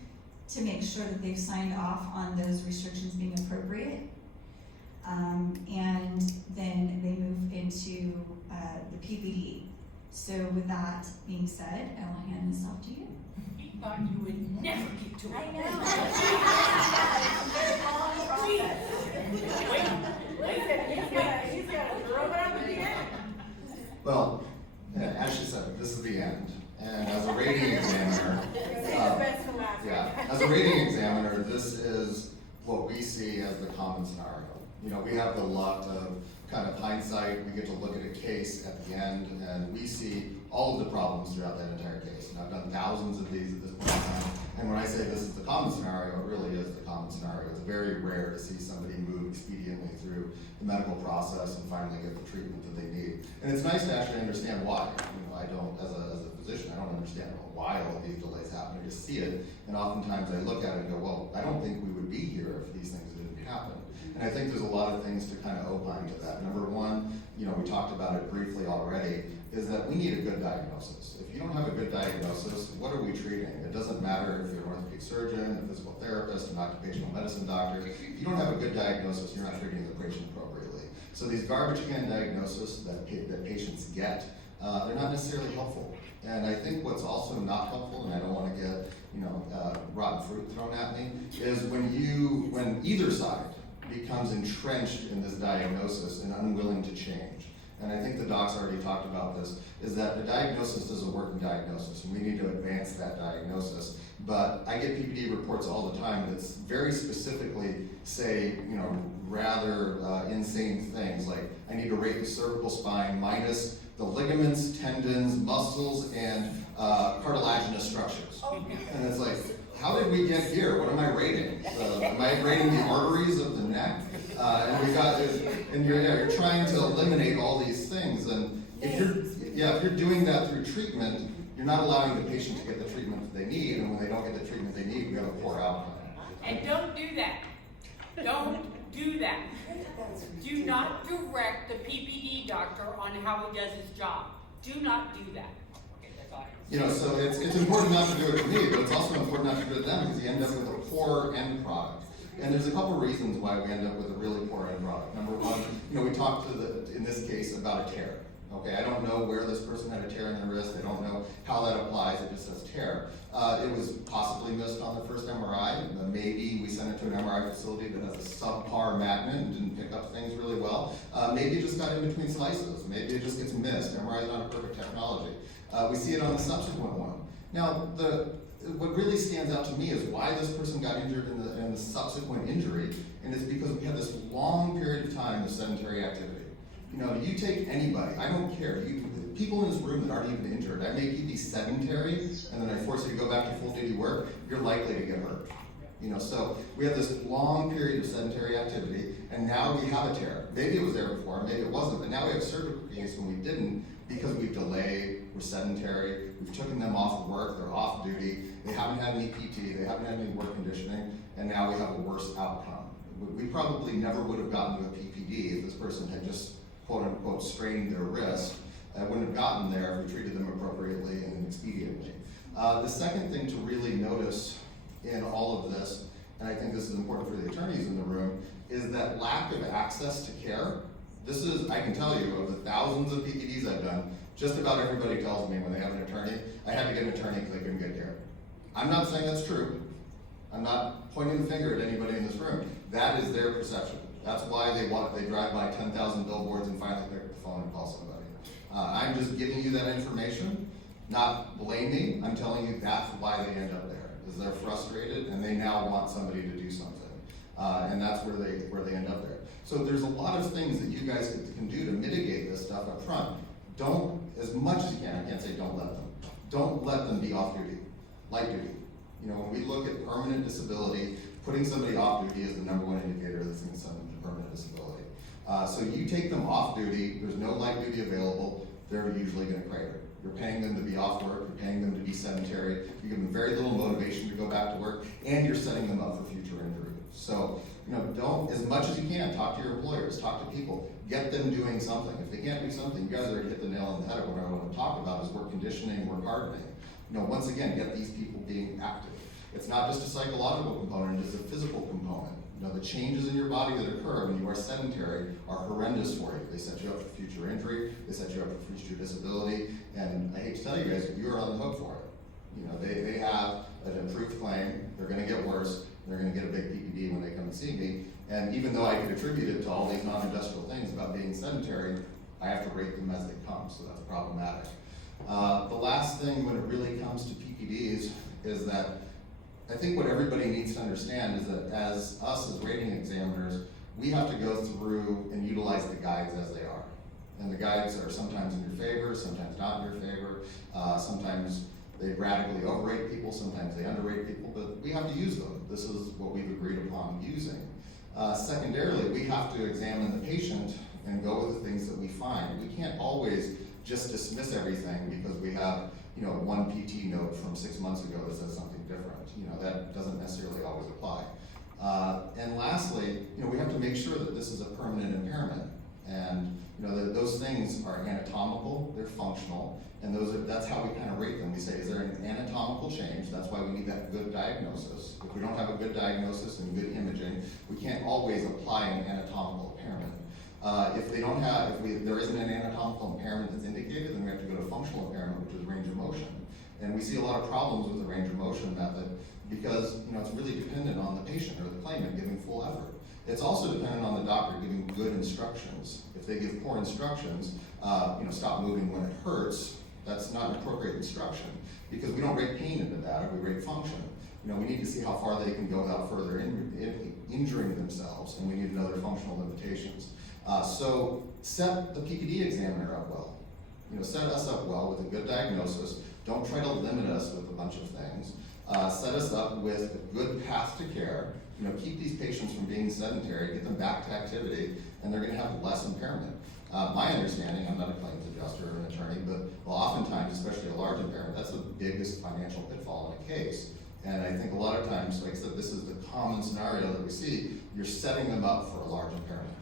to make sure that they've signed off on those restrictions being appropriate. And then they move into the PPD. So with that being said, I will hand this off to you. He thought you would never get to it. I know. He's got to throw it up at the end. Well, as she said, this is the end. And as a rating examiner, as a rating examiner, this is what we see as the common scenario. We have the luck of kind of hindsight. We get to look at a case at the end, and we see all of the problems throughout that entire case. And I've done thousands of these at this point in time. And when I say this is the common scenario, it really is the common scenario. It's very rare to see somebody move expediently through the medical process and finally get the treatment that they need. And it's nice to actually understand why. I don't, as a physician, I don't understand why all of these delays happen. I just see it, and oftentimes I look at it and go, well, I don't think we would be here if these things didn't happen. And I think there's a lot of things to kind of opine to that. Number one, we talked about it briefly already, is that we need a good diagnosis. If you don't have a good diagnosis, what are we treating? It doesn't matter if you're an orthopedic surgeon, a physical therapist, an occupational medicine doctor. If you don't have a good diagnosis, you're not treating the patient appropriately. So these garbage can diagnoses that patients get they're not necessarily helpful. And I think what's also not helpful, and I don't want to get, rotten fruit thrown at me, is when either side becomes entrenched in this diagnosis and unwilling to change. And I think the docs already talked about this, is that the diagnosis is a working diagnosis, and we need to advance that diagnosis. But I get PPD reports all the time that very specifically say, rather insane things, like I need to rate the cervical spine minus the ligaments, tendons, muscles, and cartilaginous structures. And it's like, how did we get here? What am I rating? Am I rating the arteries of the neck? And you're trying to eliminate all these things. And if you're doing that through treatment, you're not allowing the patient to get the treatment that they need. And when they don't get the treatment they need, we have a poor outcome. And don't do that. Don't do that. Do not direct the PPD doctor on how he does his job. Do not do that. Okay, that's all. So it's important not to do it to me, but it's also important not to do it to them because you end up with a poor end product. And there's a couple reasons why we end up with a really poor end product. Number one, we talked in this case about a tear. Okay, I don't know where this person had a tear in the wrist. I don't know how that applies. It just says tear. It was possibly missed on the first MRI. Maybe we sent it to an MRI facility that has a subpar magnet and didn't pick up things really well. Maybe it just got in between slices. Maybe it just gets missed. MRI is not a perfect technology. We see it on the subsequent one. Now, what really stands out to me is why this person got injured in the subsequent injury, and it's because we had this long period of time of sedentary activity. You take anybody, I don't care, people in this room that aren't even injured, I make you be sedentary, and then I force you to go back to full duty work, you're likely to get hurt. So we have this long period of sedentary activity, and now we have a tear. Maybe it was there before, maybe it wasn't, but now we have a surgical case when we didn't, because we've delayed, we're sedentary, we've taken them off of work, they're off duty, they haven't had any PT, they haven't had any work conditioning, and now we have a worse outcome. We probably never would have gotten to a PPD if this person had just quote unquote strained their wrist. I wouldn't have gotten there if we treated them appropriately and expediently. The second thing to really notice in all of this, and I think this is important for the attorneys in the room, is that lack of access to care. I can tell you, of the thousands of PPDs I've done, just about everybody tells me when they have an attorney, I had to get an attorney because I couldn't get care. I'm not saying that's true. I'm not pointing the finger at anybody in this room. That is their perception. That's why they drive by 10,000 billboards and finally pick up the phone and call somebody. I'm just giving you that information, not blaming. I'm telling you that's why they end up there, is they're frustrated and they now want somebody to do something. And that's where they end up there. So there's a lot of things that you guys can do to mitigate this stuff up front. Don't, as much as you can, I can't say don't let them be off duty, light duty. When we look at permanent disability, putting somebody off duty is the number one indicator that's going to send them to permanent disability. So you take them off duty, there's no light duty available, they're usually going to crater. You're paying them to be off work, you're paying them to be sedentary, you give them very little motivation to go back to work, and you're setting them up for future injury. So, don't, as much as you can, talk to your employers, talk to people, get them doing something. If they can't do something, you guys already hit the nail on the head of what I want to talk about is work conditioning, work hardening. Once again, get these people being active. It's not just a psychological component, it's a physical component. The changes in your body that occur when you are sedentary are horrendous for you. They set you up for future injury, they set you up for future disability, and I hate to tell you guys, you are on the hook for it. They have an approved claim, they're gonna get worse, they're gonna get a big PPD when they come and see me, and even though I could attribute it to all these non-industrial things about being sedentary, I have to rate them as they come, so that's problematic. The last thing when it really comes to PPDs is that I think what everybody needs to understand is that as us as rating examiners, we have to go through and utilize the guides as they are. And the guides are sometimes in your favor, sometimes not in your favor. Sometimes they radically overrate people, sometimes they underrate people, but we have to use them. This is what we've agreed upon using. Secondarily, we have to examine the patient and go with the things that we find. We can't always just dismiss everything because we have one PT note from 6 months ago that says something different. That doesn't necessarily always apply. And lastly, we have to make sure that this is a permanent impairment. And that those things are anatomical, they're functional, and that's how we kind of rate them. We say, is there an anatomical change? That's why we need that good diagnosis. If we don't have a good diagnosis and good imaging, we can't always apply an anatomical impairment. If they don't have, there isn't an anatomical impairment that's indicated, then we have to go to functional impairment, which is range of motion. And we see a lot of problems with the range of motion method because, it's really dependent on the patient or the claimant giving full effort. It's also dependent on the doctor giving good instructions. If they give poor instructions, stop moving when it hurts, that's not an appropriate instruction because we don't rate pain in Nevada, we rate function. We need to see how far they can go without further injuring themselves, and we need other functional limitations. So set the PPD examiner up well. Set us up well with a good diagnosis. Don't try to limit us with a bunch of things. Set us up with a good path to care. Keep these patients from being sedentary, get them back to activity, and they're going to have less impairment. My understanding, I'm not a claims adjuster or an attorney, but oftentimes, especially a large impairment, that's the biggest financial pitfall in a case. And I think a lot of times, like I said, this is the common scenario that we see. You're setting them up for a large impairment,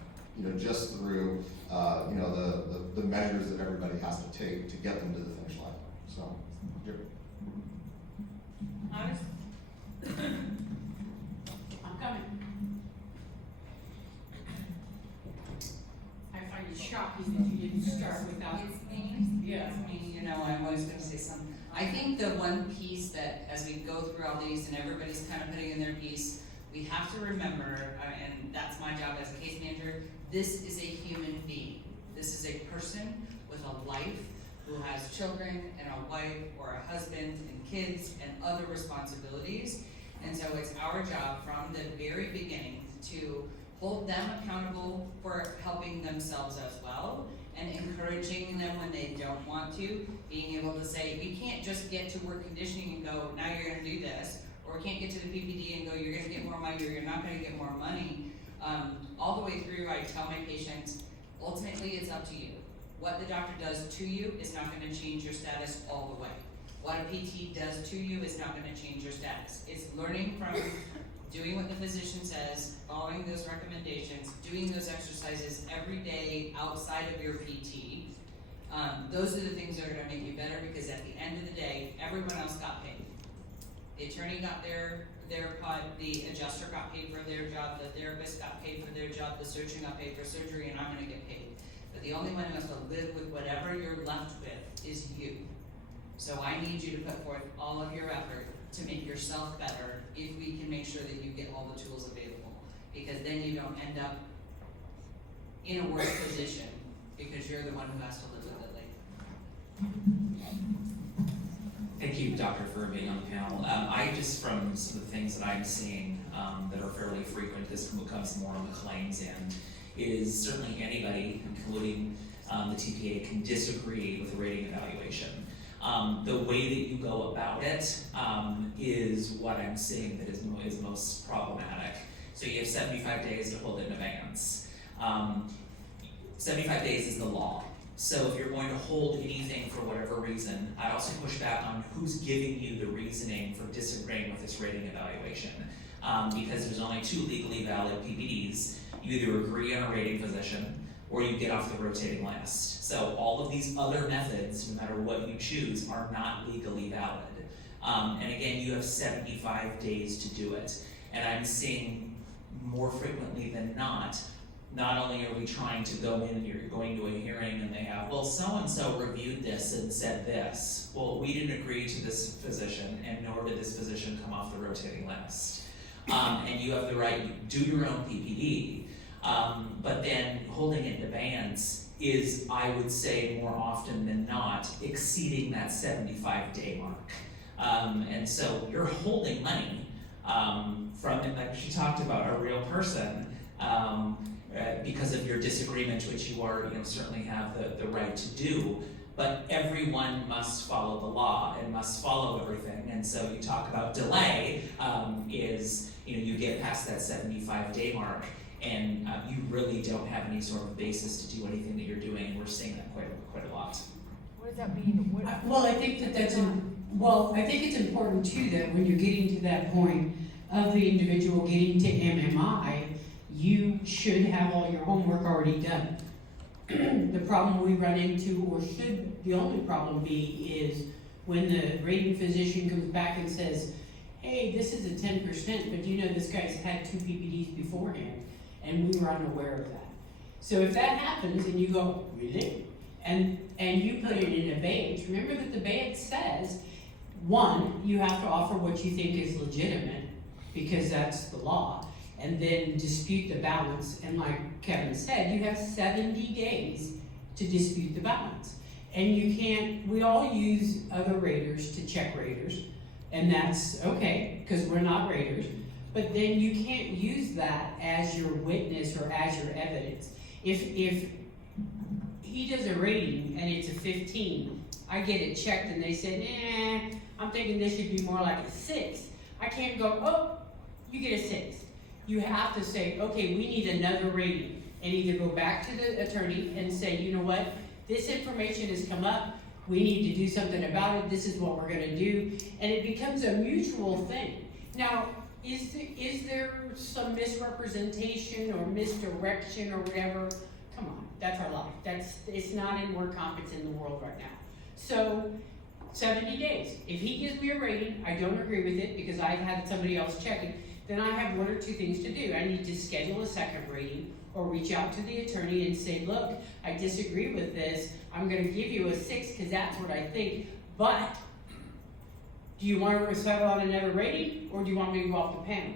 just through, the measures that everybody has to take to get them to the finish line. So, I'm coming. I find it shocking that you didn't start without. It's me. Yeah. It's me, I'm always gonna say something. I think the one piece that, as we go through all these and everybody's kind of putting in their piece, we have to remember, and that's my job as a case manager, this is a human being. This is a person with a life who has children and a wife or a husband and kids and other responsibilities. And so it's our job from the very beginning to hold them accountable for helping themselves as well and encouraging them when they don't want to, being able to say, we can't just get to work conditioning and go, now you're gonna do this, or we can't get to the PPD and go, you're gonna get more money or you're not gonna get more money. All the way through, I tell my patients, ultimately it's up to you. What the doctor does to you is not gonna change your status all the way. What a PT does to you is not gonna change your status. It's learning from doing what the physician says, following those recommendations, doing those exercises every day outside of your PT. Those are the things that are gonna make you better because at the end of the day, everyone else got paid. The attorney got their cut, the adjuster got paid for their job, the therapist got paid for their job, the surgeon got paid for surgery, and I'm gonna get paid. But the only one who has to live with whatever you're left with is you. So I need you to put forth all of your effort to make yourself better if we can make sure that you get all the tools available. Because then you don't end up in a worse position because you're the one who has to live with it later. Thank you, Doctor, for being on the panel. I just, from some of the things that I'm seeing that are fairly frequent, this comes more on the claims end, is certainly anybody, including the TPA, can disagree with a rating evaluation. The way that you go about it is what I'm seeing that is most problematic. So you have 75 days to hold it in advance. 75 days is the law. So if you're going to hold anything for whatever reason, I also push back on who's giving you the reasoning for disagreeing with this rating evaluation. Because there's only 2 legally valid PPDs. You either agree on a rating physician or you get off the rotating list. So all of these other methods, no matter what you choose, are not legally valid. And again, you have 75 days to do it. And I'm seeing more frequently than not only are we trying to go in and you're going to a hearing and they have, well, so-and-so reviewed this and said this. Well, we didn't agree to this physician and nor did this physician come off the rotating list. And you have the right to do your own PPD. But then holding it in advance is, I would say, more often than not, exceeding that 75-day mark. And so you're holding money from, like she talked about, a real person, because of your disagreement, which you are, certainly have the right to do. But everyone must follow the law and must follow everything. And so you talk about delay is, you get past that 75-day mark and you really don't have any sort of basis to do anything that you're doing. And we're seeing that quite a lot. What does that mean? Well, I think I think it's important too that when you're getting to that point of the individual getting to MMI, you should have all your homework already done. The problem we run into, or should the only problem be, is when the rating physician comes back and says, hey, this is a 10%, but this guy's had 2 PPDs beforehand, and we were unaware of that. So if that happens and you go, really? And you put it in abeyance, remember that the abeyance says, one, you have to offer what you think is legitimate, because that's the law, and then dispute the balance. And like Kevin said, you have 70 days to dispute the balance. And you can't, we all use other raters to check raters, and that's okay, because we're not raters, but then you can't use that as your witness or as your evidence. If he does a rating and it's a 15, I get it checked and they said, I'm thinking this should be more like a 6. I can't go, oh, you get a 6. You have to say, okay, we need another rating, and either go back to the attorney and say, you know what, this information has come up, we need to do something about it, this is what we're gonna do, and it becomes a mutual thing. Now, is there some misrepresentation or misdirection or whatever? Come on, that's our life. It's not in work comp, it's in the world right now. So, 70 days. If he gives me a rating, I don't agree with it because I've had somebody else check it, then I have one or two things to do. I need to schedule a second rating or reach out to the attorney and say, look, I disagree with this. I'm gonna give you a 6 because that's what I think, but do you want to settle on another rating, or do you want me to go off the panel?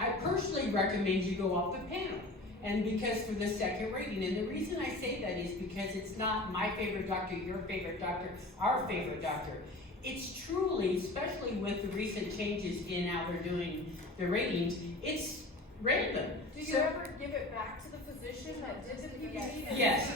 I personally recommend you go off the panel, and because for the second rating, and the reason I say that is because it's not my favorite doctor, your favorite doctor, our favorite doctor. It's truly, especially with the recent changes in how they're doing the ratings, it's random. Do you ever give it back to the physician that did the PPD? Yes,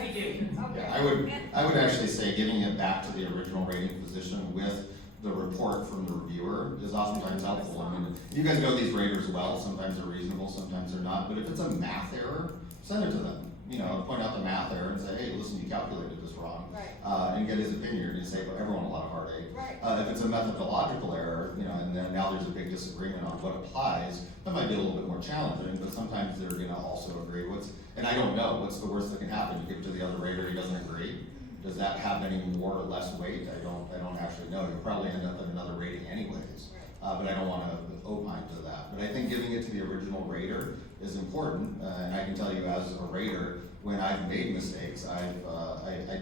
we do. Okay. Yeah, I would actually say giving it back to the original rating physician with the report from the reviewer is oftentimes helpful. I mean, you guys know these raters well, sometimes they're reasonable, sometimes they're not, but if it's a math error, send it to them. You know, point out the math error and say, hey, listen, you calculated this wrong. Right. And get his opinion and save everyone a lot of heartache. Right. If it's a methodological error, you know, and then now there's a big disagreement on what applies, that might be a little bit more challenging, but sometimes they're gonna also agree. And I don't know, what's the worst that can happen? You give it to the other rater, he doesn't agree. Does that have any more or less weight? I don't actually know. You'll probably end up at another rating anyways. But I don't want to opine to that. But I think giving it to the original rater is important. And I can tell you as a rater, when I've made mistakes, I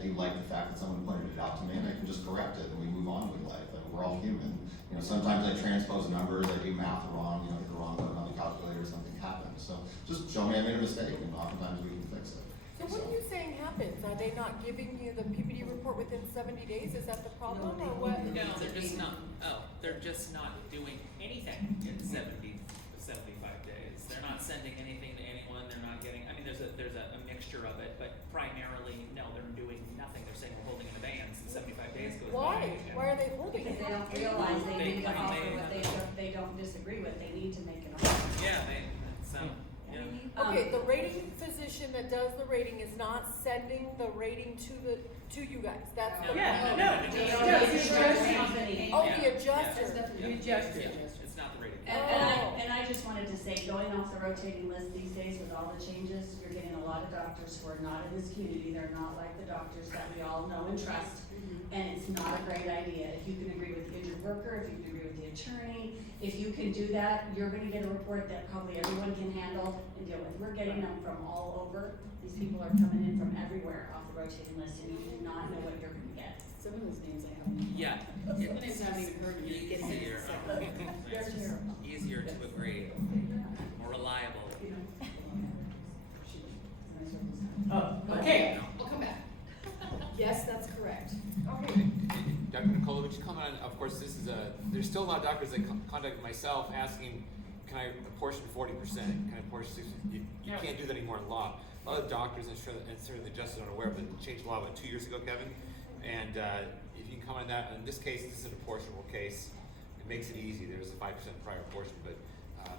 do like the fact that someone pointed it out to me and I can just correct it and we move on with life. And we're all human. You know, sometimes I transpose numbers, I do math wrong, you know, hit the wrong button on the calculator, something happens. So just show me I made a mistake and oftentimes we can fix it. So what are you saying happens? Are they not giving you the PPD report within 70 days? Is that the problem or what? No, they're just not doing anything in 75 days. They're not sending anything to anyone, they're not getting, I mean, there's a mixture of it, but primarily, no, they're doing nothing. They're saying we're holding an abeyance and 75 days goes by. Why? Why are they holding it? Because they don't realize they need to offer what they don't disagree with. They need to make an offer. Yeah, Okay, the rating physician that does the rating is not sending the rating to you guys. That's the No. Oh, the adjuster. The adjuster. It's not the rating. And I just wanted to say, going off the rotating list these days with all the changes, you're getting a lot of doctors who are not in this community. They're not like the doctors that we all know and trust. And it's not a great idea. If you can agree with the injured worker, if you can agree with the attorney, if you can do that, you're gonna get a report that probably everyone can handle and deal with. We're getting them from all over. These people are coming in from everywhere off the rotating list, and you do not know what you're gonna get. Some of those names I haven't. Yeah. Some names I haven't even heard of. You get Easier, They're terrible. easier to agree, more reliable. Okay. We'll come back. Yes, that's correct. Okay. Dr. Nicola, would you comment on, of course, there's still a lot of doctors that contact myself asking, can I apportion 40%? Can I apportion 60%? You can't do that anymore in law. A lot of doctors, and certainly the justices aren't aware, but changed law about 2 years ago, Kevin. And if you can comment on that, in this case, this is an apportionable case. It makes it easy. There's a 5% prior portion, but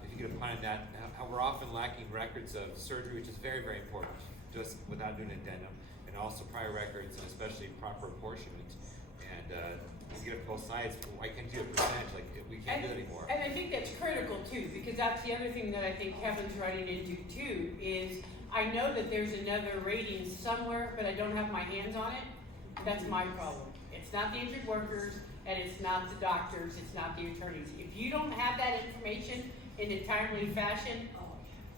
if you could opine on that, how we're often lacking records of surgery, which is very, very important, just without doing an addendum, and also prior records, and especially proper apportionment. And you get both sides. Why can't you do a percentage? Like, we can't do that anymore. And I think that's critical too, because that's the other thing that I think Kevin's running into too, is I know that there's another rating somewhere, but I don't have my hands on it. That's my problem. It's not the injured workers, and it's not the doctors, it's not the attorneys. If you don't have that information in a timely fashion,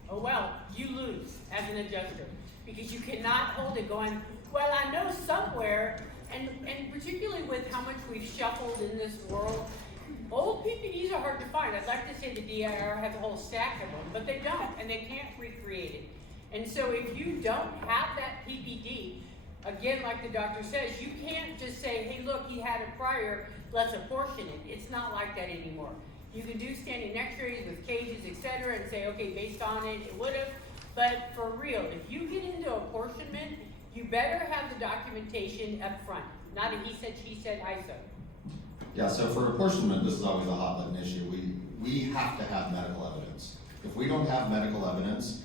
oh well, you lose as an adjuster. because you cannot hold it going, well, I know somewhere, and particularly with how much we've shuffled in this world, old PPDs are hard to find. I'd like to say the DIR has a whole stack of them, but they don't, and they can't recreate it. And so if you don't have that PPD, again, like the doctor says, you can't just say, hey, look, he had a prior, let's apportion it. It's not like that anymore. You can do standing x-rays with cages, etc., and say, okay, based on it, it would have. But for real, if you get into apportionment, you better have the documentation up front. Not a he said, she said, I said. Yeah, so for apportionment, this is always a hot button issue. We have to have medical evidence. If we don't have medical evidence,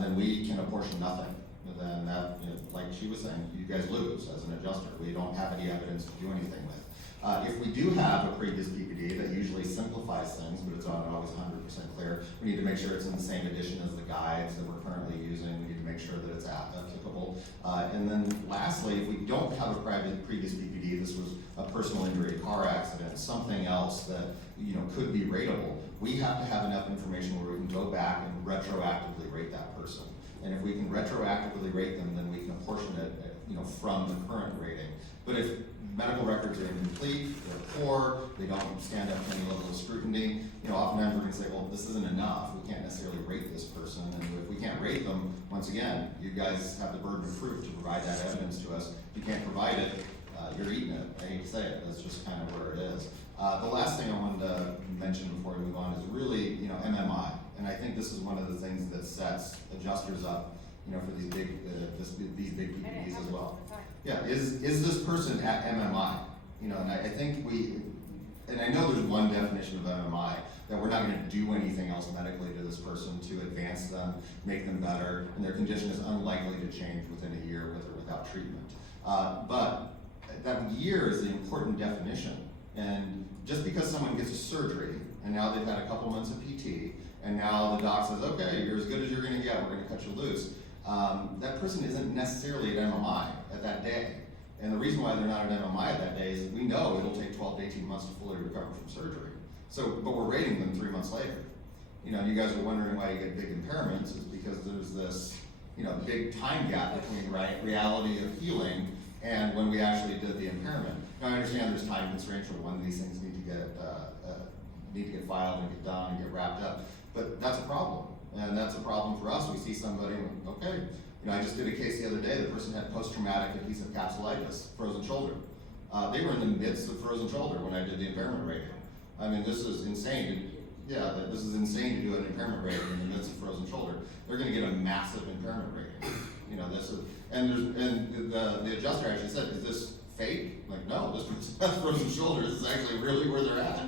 then we can apportion nothing. Then that, like she was saying, you guys lose as an adjuster. We don't have any evidence to do anything with. If we do have a previous PPD, that usually simplifies things, but it's not always 100% clear. We need to make sure it's in the same edition as the guides that we're currently using. We need to make sure that it's applicable. And then lastly, if we don't have a previous PPD, this was a personal injury, a car accident, something else that could be rateable, we have to have enough information where we can go back and retroactively rate that person. And if we can retroactively rate them, then we can apportion it, from the current rating. But if medical records are incomplete, they're poor, they don't stand up to any level of scrutiny, oftentimes we're going to say, well, this isn't enough. We can't necessarily rate this person. And if we can't rate them, once again, you guys have the burden of proof to provide that evidence to us. If you can't provide it, you're eating it. I hate to say it. That's just kind of where it is. The last thing I wanted to mention before we move on is really, MMI. And I think this is one of the things that sets adjusters up, for these big PPDs as well. Yeah, is this person at MMI? And I think and I know there's one definition of MMI, that we're not going to do anything else medically to this person to advance them, make them better, and their condition is unlikely to change within a year with or without treatment. But that year is the important definition. And just because someone gets a surgery, and now they've had a couple months of PT, and now the doc says, okay, you're as good as you're going to get, we're going to cut you loose. That person isn't necessarily at MMI at that day. And the reason why they're not at MMI at that day is that we know it'll take 12 to 18 months to fully recover from surgery. But we're rating them 3 months later. You guys are wondering why you get big impairments, is because there's this, big time gap between reality of healing and when we actually did the impairment. Now I understand there's time constraints for when these things need to get filed and get done and get wrapped up, but that's a problem. And that's a problem for us. We see somebody, okay, I just did a case the other day, the person had post-traumatic adhesive capsulitis, frozen shoulder. They were in the midst of frozen shoulder when I did the impairment rating. I mean, this is insane. This is insane to do an impairment rating in the midst of frozen shoulder. They're gonna get a massive impairment rating. The adjuster actually said, is this fake? Like, no, this person has frozen shoulders. This is actually really where they're at.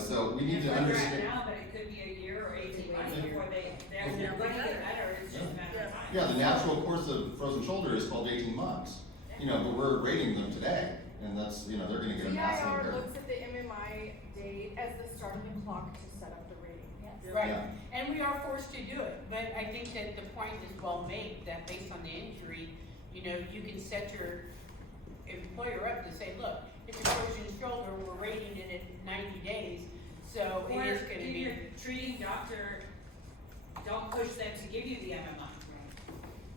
So we need to understand. Now, but it could be a year or 18 months before they're going to get better. It's just a matter of time. Yeah, the natural course of frozen shoulder is 12 to 18 months. But we're rating them today, and that's, they're going to get a massive DIR impairment. looks at the MMI date as the start of the clock to set up the rating. Yes. Right, Yeah. and we are forced to do it, but I think that the point is well made, that based on the injury, you can set your employer up to say, look, if it's frozen shoulder, we're rating it at 90 days, so it is gonna be. Your treating doctor, don't push them to give you the MMI.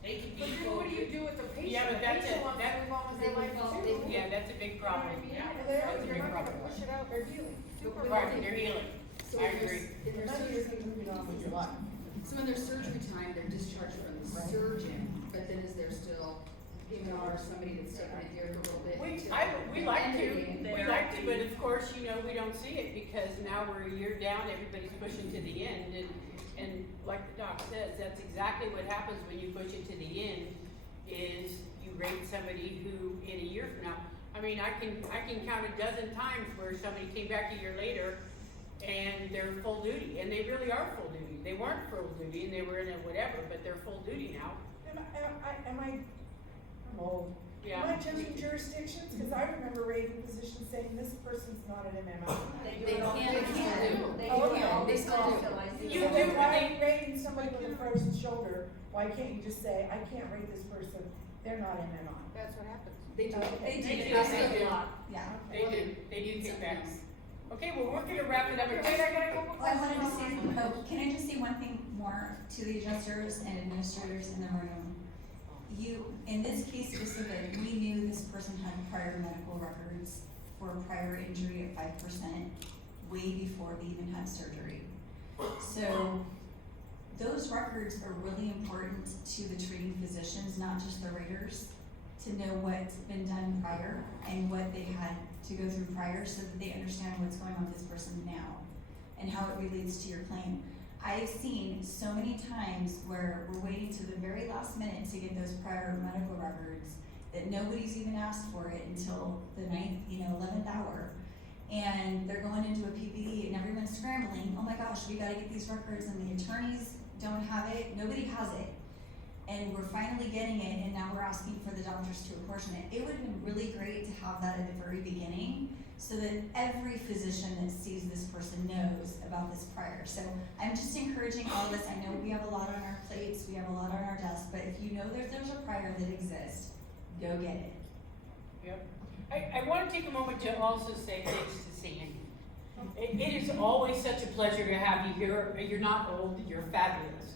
They can be. But then what do you do with the patient? Yeah, but that's The patient it. wants That- to move on with their life too. Yeah, that's a big problem. Yeah, That's a they're big not problem. gonna push it out, they're healing. Super Right, healing. they're healing, So I agree. in their surgery, so in their surgery time, they're discharged from the surgeon, but then is there still, or somebody that's taking it here for a little bit? We like to, but of course, we don't see it because now we're a year down, everybody's pushing to the end, and like the doc says, that's exactly what happens when you push it to the end, is you rate somebody who, in a year from now, I mean, I can count a dozen times where somebody came back a year later and they're full duty, and they really are full duty. They weren't full duty and they were in a whatever, but they're full duty now. I'm old. Yeah. Am I judging jurisdictions? Because I remember rating physicians saying this person's not an MMI. They can't. They still do. So then why are you rating somebody with a frozen shoulder? Why can't you just say, I can't rate this person, they're not MMI? That's what happens. They do. They They do. do. They do. Yeah. They do kick back. Okay, well, we're gonna wrap it up. Wait, I gotta go. Well, I wanted to say, can I just say one thing more to the adjusters and administrators in the room? in this case specific, we knew this person had prior medical records for prior injury at 5% way before they even had surgery. So those records are really important to the treating physicians, not just the raters, to know what's been done prior and what they had to go through prior so that they understand what's going on with this person now and how it relates to your claim. I've seen so many times where we're waiting to the very last minute to get those prior medical records that nobody's even asked for it until the 11th hour. And they're going into a PPD and everyone's scrambling, oh my gosh, we gotta get these records, and the attorneys don't have it, nobody has it. And we're finally getting it, and now we're asking for the doctors to apportion it. It would have been really great to have that at the very beginning so that every physician that sees this person knows about this prior. So I'm just encouraging all of us. I know we have a lot on our plates, we have a lot on our desks, but if you know there's a prior that exists, go get it. Yep. I want to take a moment to also say thanks to Sandy. It is always such a pleasure to have you here. You're not old, you're fabulous.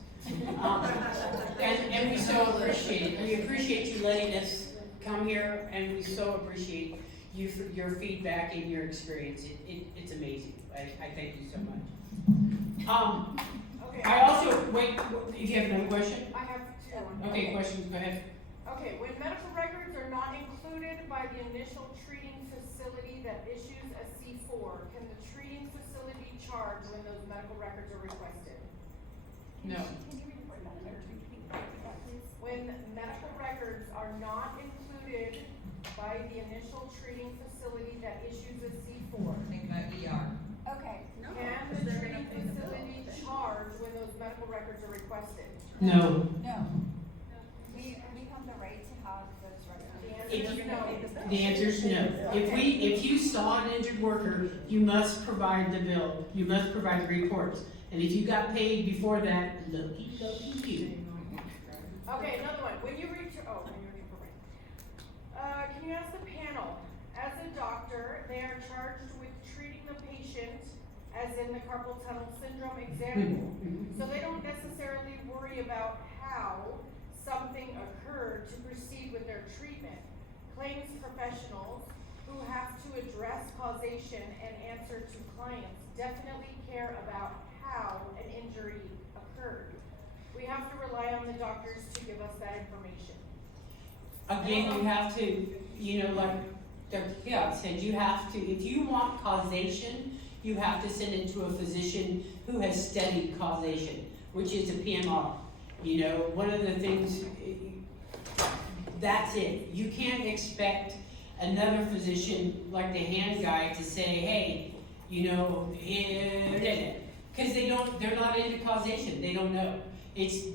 And we so appreciate it. We appreciate you letting us come here, and we so appreciate you for your feedback and your experience. It's amazing. I thank you so much. Okay. I also, wait, if you have another question? I have two. Okay, questions, go ahead. Okay, when medical records are not included by the initial treating facility that issues a C4, can the treating facility charge when those medical records are requested? No. When medical records are not included by the initial treating facility that issues a C4. Think about ER. Okay, can the treating facility charge when those medical records are requested? No. No. We have the right to have those records. The answer is no. If you saw an injured worker, you must provide the bill. You must provide the reports. And if you got paid before that, looky you. Okay, another one. When you can you ask the panel, as a doctor, they are charged with treating the patient, as in the carpal tunnel syndrome example. So they don't necessarily worry about how something occurred to proceed with their treatment. Claims professionals who have to address causation and answer to clients definitely care about how an injury occurred. We have to rely on the doctors to give us that information. Again, you have to, like Dr. Keogh said, you have to, if you want causation, you have to send it to a physician who has studied causation, which is a PMR. One of the things, that's it. You can't expect another physician, like the hand guy, to say, hey, because they're not into causation. They don't know.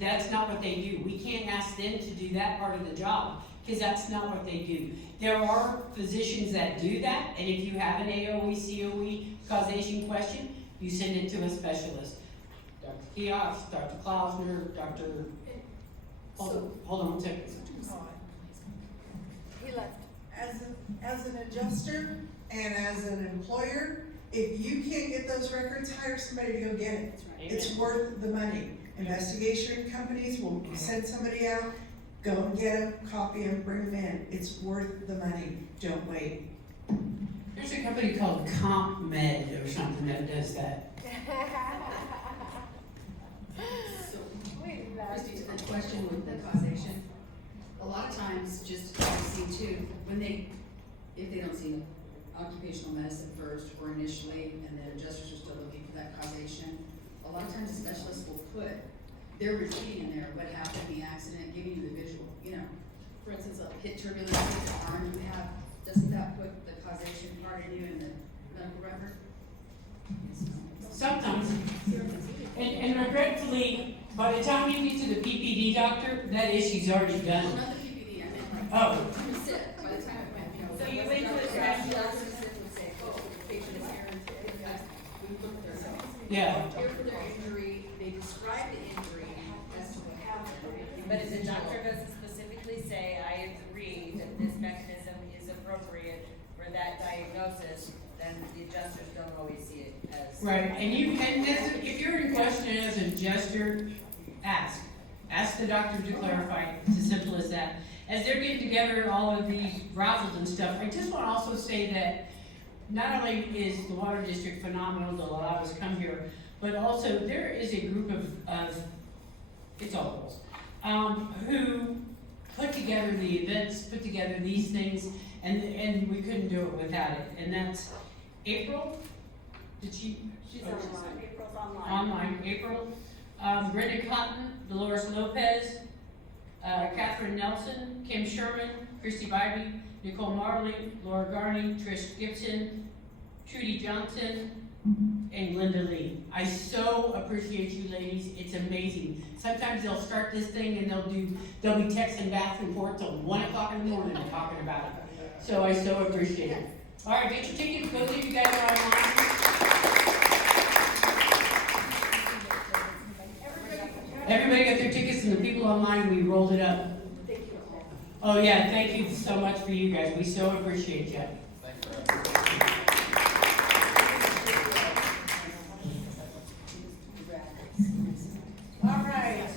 That's not what they do. We can't ask them to do that part of the job, because that's not what they do. There are physicians that do that, and if you have an AOE, COE causation question, you send it to a specialist. Dr. Keogh, Dr. Klausner, Dr. Hold on one second. He left. As an adjuster and as an employer, if you can't get those records, hire somebody to go get it. It's worth the money. Investigation companies will send somebody out, go and get them, copy them, bring them in. It's worth the money. Don't wait. There's a company called CompMed or something that does that. Christy, to the question with the causation, a lot of times, just as I've seen too, if they don't see occupational medicine first or initially, and then adjusters are still looking for that causation, a lot of times the specialists will put their routine in there, what happened in the accident, giving you the visual, for instance, a hit turbulence in the arm you have, doesn't that put the causation part in you in the medical record? Sometimes. And regretfully, by the time you get to the PPD doctor, that issue's already done. Well, not the PPD, I meant Oh. sit, by the time it went, So you went to a specialist and would say, oh, the patient is here, we look at their Yeah. here for their injury, they describe the injury as to what happened. But if the doctor doesn't specifically say, I agree that this mechanism is appropriate for that diagnosis, then the adjusters don't always see it as. Right, and if you're in question as an adjuster, ask ask the doctor to clarify. It's as simple as that. As they're getting together all of these browsers and stuff, I just want to also say that not only is the Water District phenomenal to allow us to come here, but also there is a group of it's all girls, who put together the events, put together these things, and we couldn't do it without it. And that's April. Did she? She's online. April's online. Online. April. Brenda Cotton, Dolores Lopez, Catherine Nelson, Kim Sherman, Christy Bybee, Nicole Marley, Laura Garney, Trish Gibson, Trudy Johnson, and Linda Lee. I so appreciate you ladies. It's amazing. Sometimes they'll start this thing and they'll be texting back and forth till 1 o'clock in the morning and talking about it. So I so appreciate it. All right, get your tickets. Both of you guys are online. Everybody got their tickets, and the people online, we rolled it up. Oh yeah, thank you so much for you guys. We so appreciate you. All right.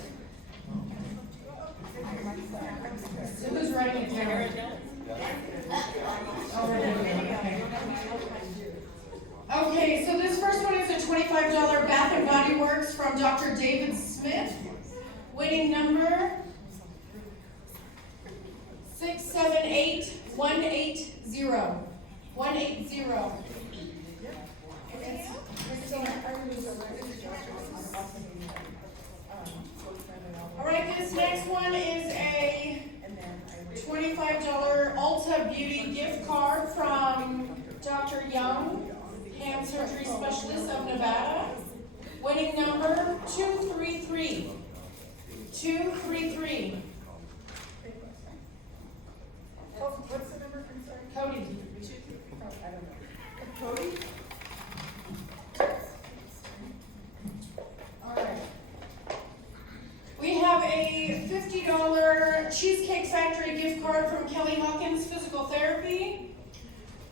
So who's writing it down? Okay, so this first one is a $25 Bath and Body Works from Dr. David Smith. Winning number 678180. 180. All right, this next one is a $25 Ulta Beauty gift card from Dr. Young, hand surgery specialist of Nevada. Winning number 233. 233. What's the number? Cody. I don't know. Cody? All right. We have a $50 Cheesecake Factory gift card from Kelly Hawkins Physical Therapy.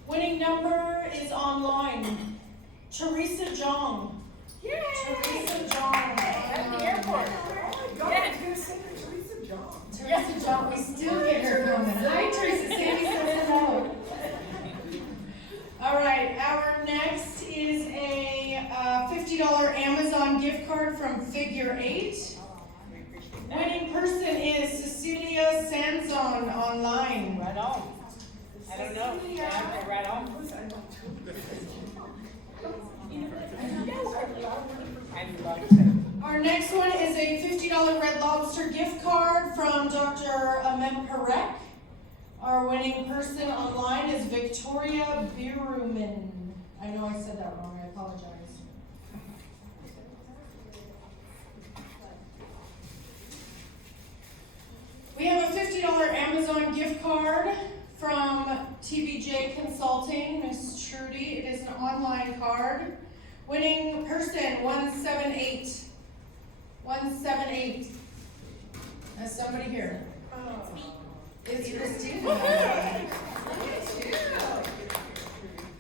Winning number is online. Teresa Jong. Yay! Teresa Jong. At the airport. Oh my God, I was gonna say Teresa Jong. Teresa Jong, we still get her coming. Hi Teresa, Sandy says hello. All right, our next is a $50 Amazon gift card from Figure 8. Winning person is Cecilia Sanzon online. Right on. I don't know. Yeah, right on. Our next one is a $50 Red Lobster gift card from Dr. Ahmed Parek. Our winning person online is Victoria Biruman. I know I said that wrong, I apologize. We have a $50 Amazon gift card from TBJ Consulting, Miss Trudy. It is an online card. Winning person 178. 178. There's somebody here. It's Christina.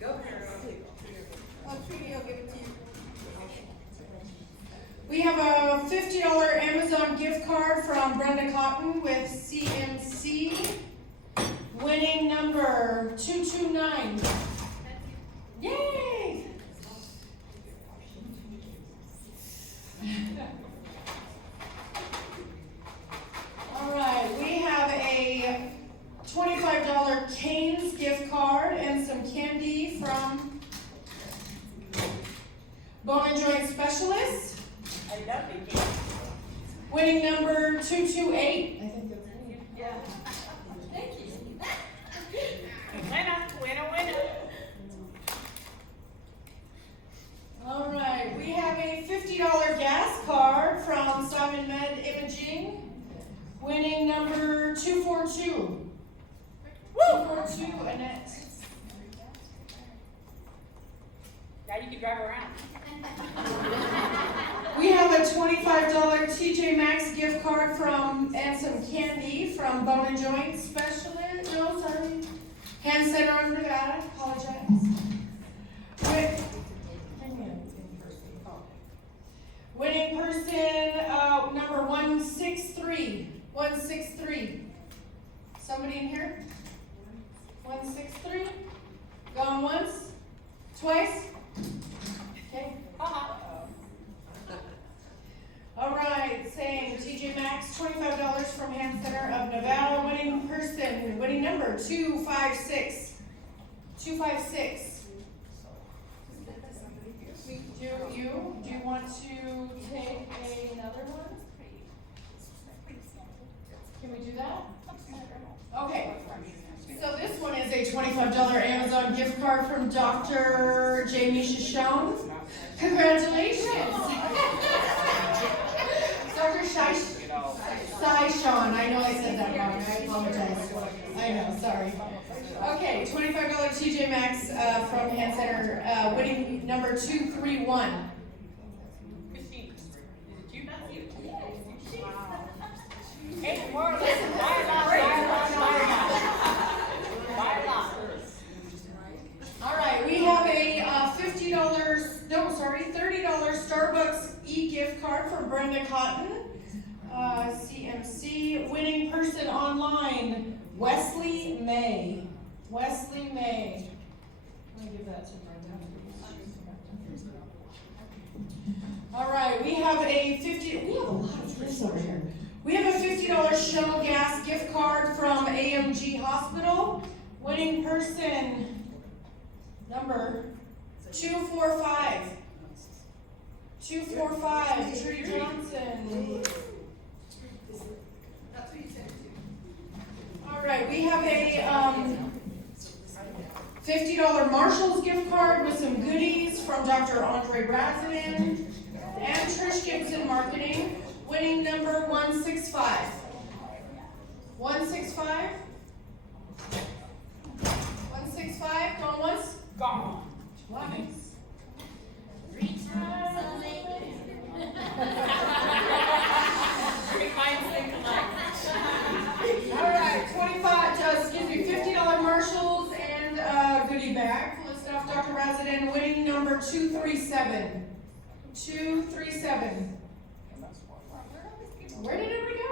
Go, oh, Trudy, I'll give it to you. We have a $50 Amazon gift card from Brenda Cotton with CMC. Winning number 229. Yay! All right, we have a $25 Cane's gift card and some candy from Bone and Joint Specialist. I love it, Kate. Winning number 228. I think that's me. Yeah. Thank you. Winner. All right, we have a $50 gas card from Simon Med Imaging. Winning number 242. Woo! 242, Annette. Now you can drive around. We have a $25 TJ Maxx gift card from and some candy from Bone and Joint Specialist. No, sorry. Hand Center of Nevada. Apologize. Winning person number 163. 163. Somebody in here? 163. Going once? Twice? Okay. All right, saying TJ Maxx, $25 from Hand Center of Nevada, winning person, winning number 256. 256. Do you want to take another one? Can we do that? Okay. So this one is a $25 Amazon gift card from Dr. Jamie Shishon. Congratulations. Dr. Shishon. I know I said that wrong. I apologize. I know, sorry. Okay, $25 TJ Maxx from Hand Center, winning number 231. Christine, is it you? That's you. Hey, more or less. All right, we have a $30 Starbucks e-gift card from Brenda Cotton, CMC. Winning person online, Wesley May. Wesley May. Let me give that to Brenda. All right, we have a lot of gifts over here. We have a $50 Shell Gas gift card from AMG Hospital. Winning person number 245. 245, Trudy Johnson. All right, we have a $50 Marshall's gift card with some goodies from Dr. Andre Brazanen and Trish Gibson Marketing. Winning number 165. 165. 165, going once? Gone. Twice. 3 times. All right, $50 Marshalls and goodie bag. List off Dr. Brazanen, winning number 237. 237. Where did everybody go?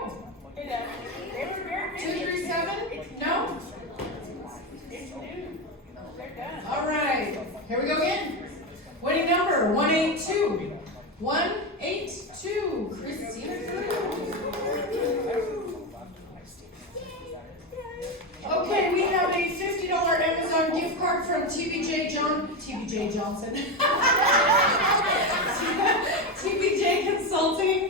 237? No? All right, here we go again. Winning number 182. 182. Christina. Okay, we have a $50 Amazon gift card from TBJ Johnson. TBJ Consulting.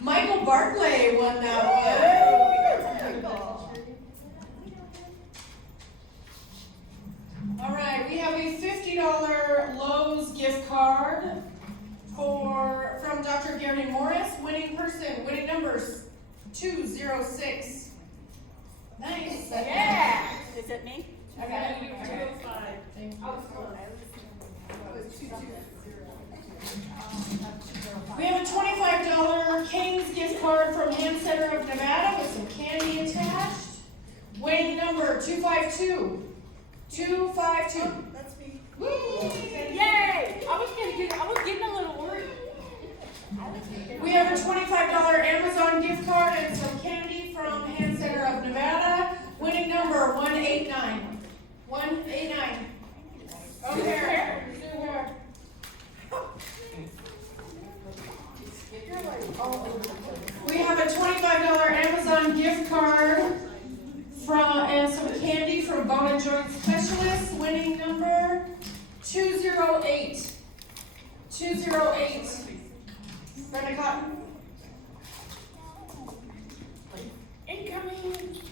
Michael Barclay won that one. All right, we have a $50 Lowe's gift card from Dr. Gary Morris. Winning person, winning numbers 206. Nice. Yeah. Is it me? I got it. 205. Thank you. We have a $25 King's gift card from Hand Center of Nevada with some candy attached. Weighing number 252. 252. That's me. Woo! Yay! I was getting a little worried. We have a $25 Amazon gift card and some candy from Hand Center of Nevada. Winning number 189. 189. Okay. We have a $25 Amazon gift card and some candy from Bone and Joint Specialist. Winning number 208. 208. Brenda Cotton. Incoming.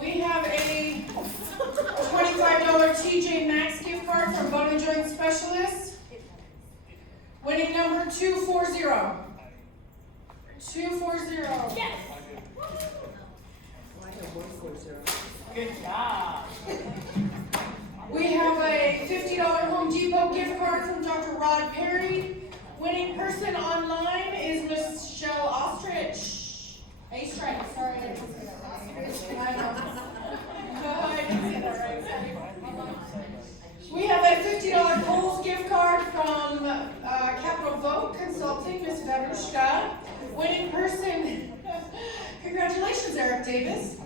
We have a $25 TJ Maxx gift card from Bone and Joint Specialist. Winning number 240. 240. Yes. Good job. We have a $50 Home Depot gift card from Dr. Rod Perry. Winning person online is Michelle Ostrich. Sorry, I didn't say that right. I know. I didn't say that right. We have a $50 Kohl's gift card from Capital Vote Consulting, Miss Verushka. Winning person, Congratulations, Eric Davis.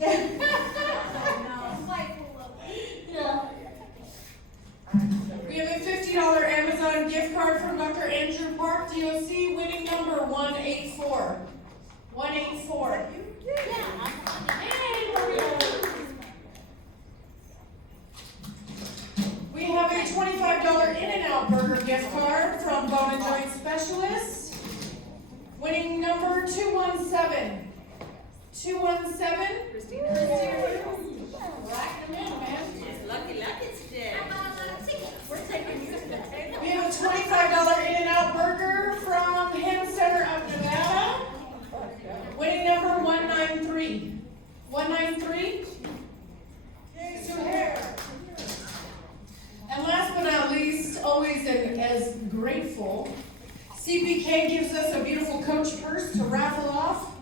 We have a $50 Amazon gift card from Dr. Andrew Park, DOC, winning number 184. 184. We have a $25 In-N-Out Burger gift card from Bone and Joint Specialists, winning number 217. 217. Christina. Rack them in, man. Lucky today. We're taking you today. We have a $25 In-N-Out Burger from Ham Center of Nevada, winning number 193. 193. Yay, Sue Hare. And last but not least, always as grateful, CPK gives us a beautiful Coach purse to raffle off.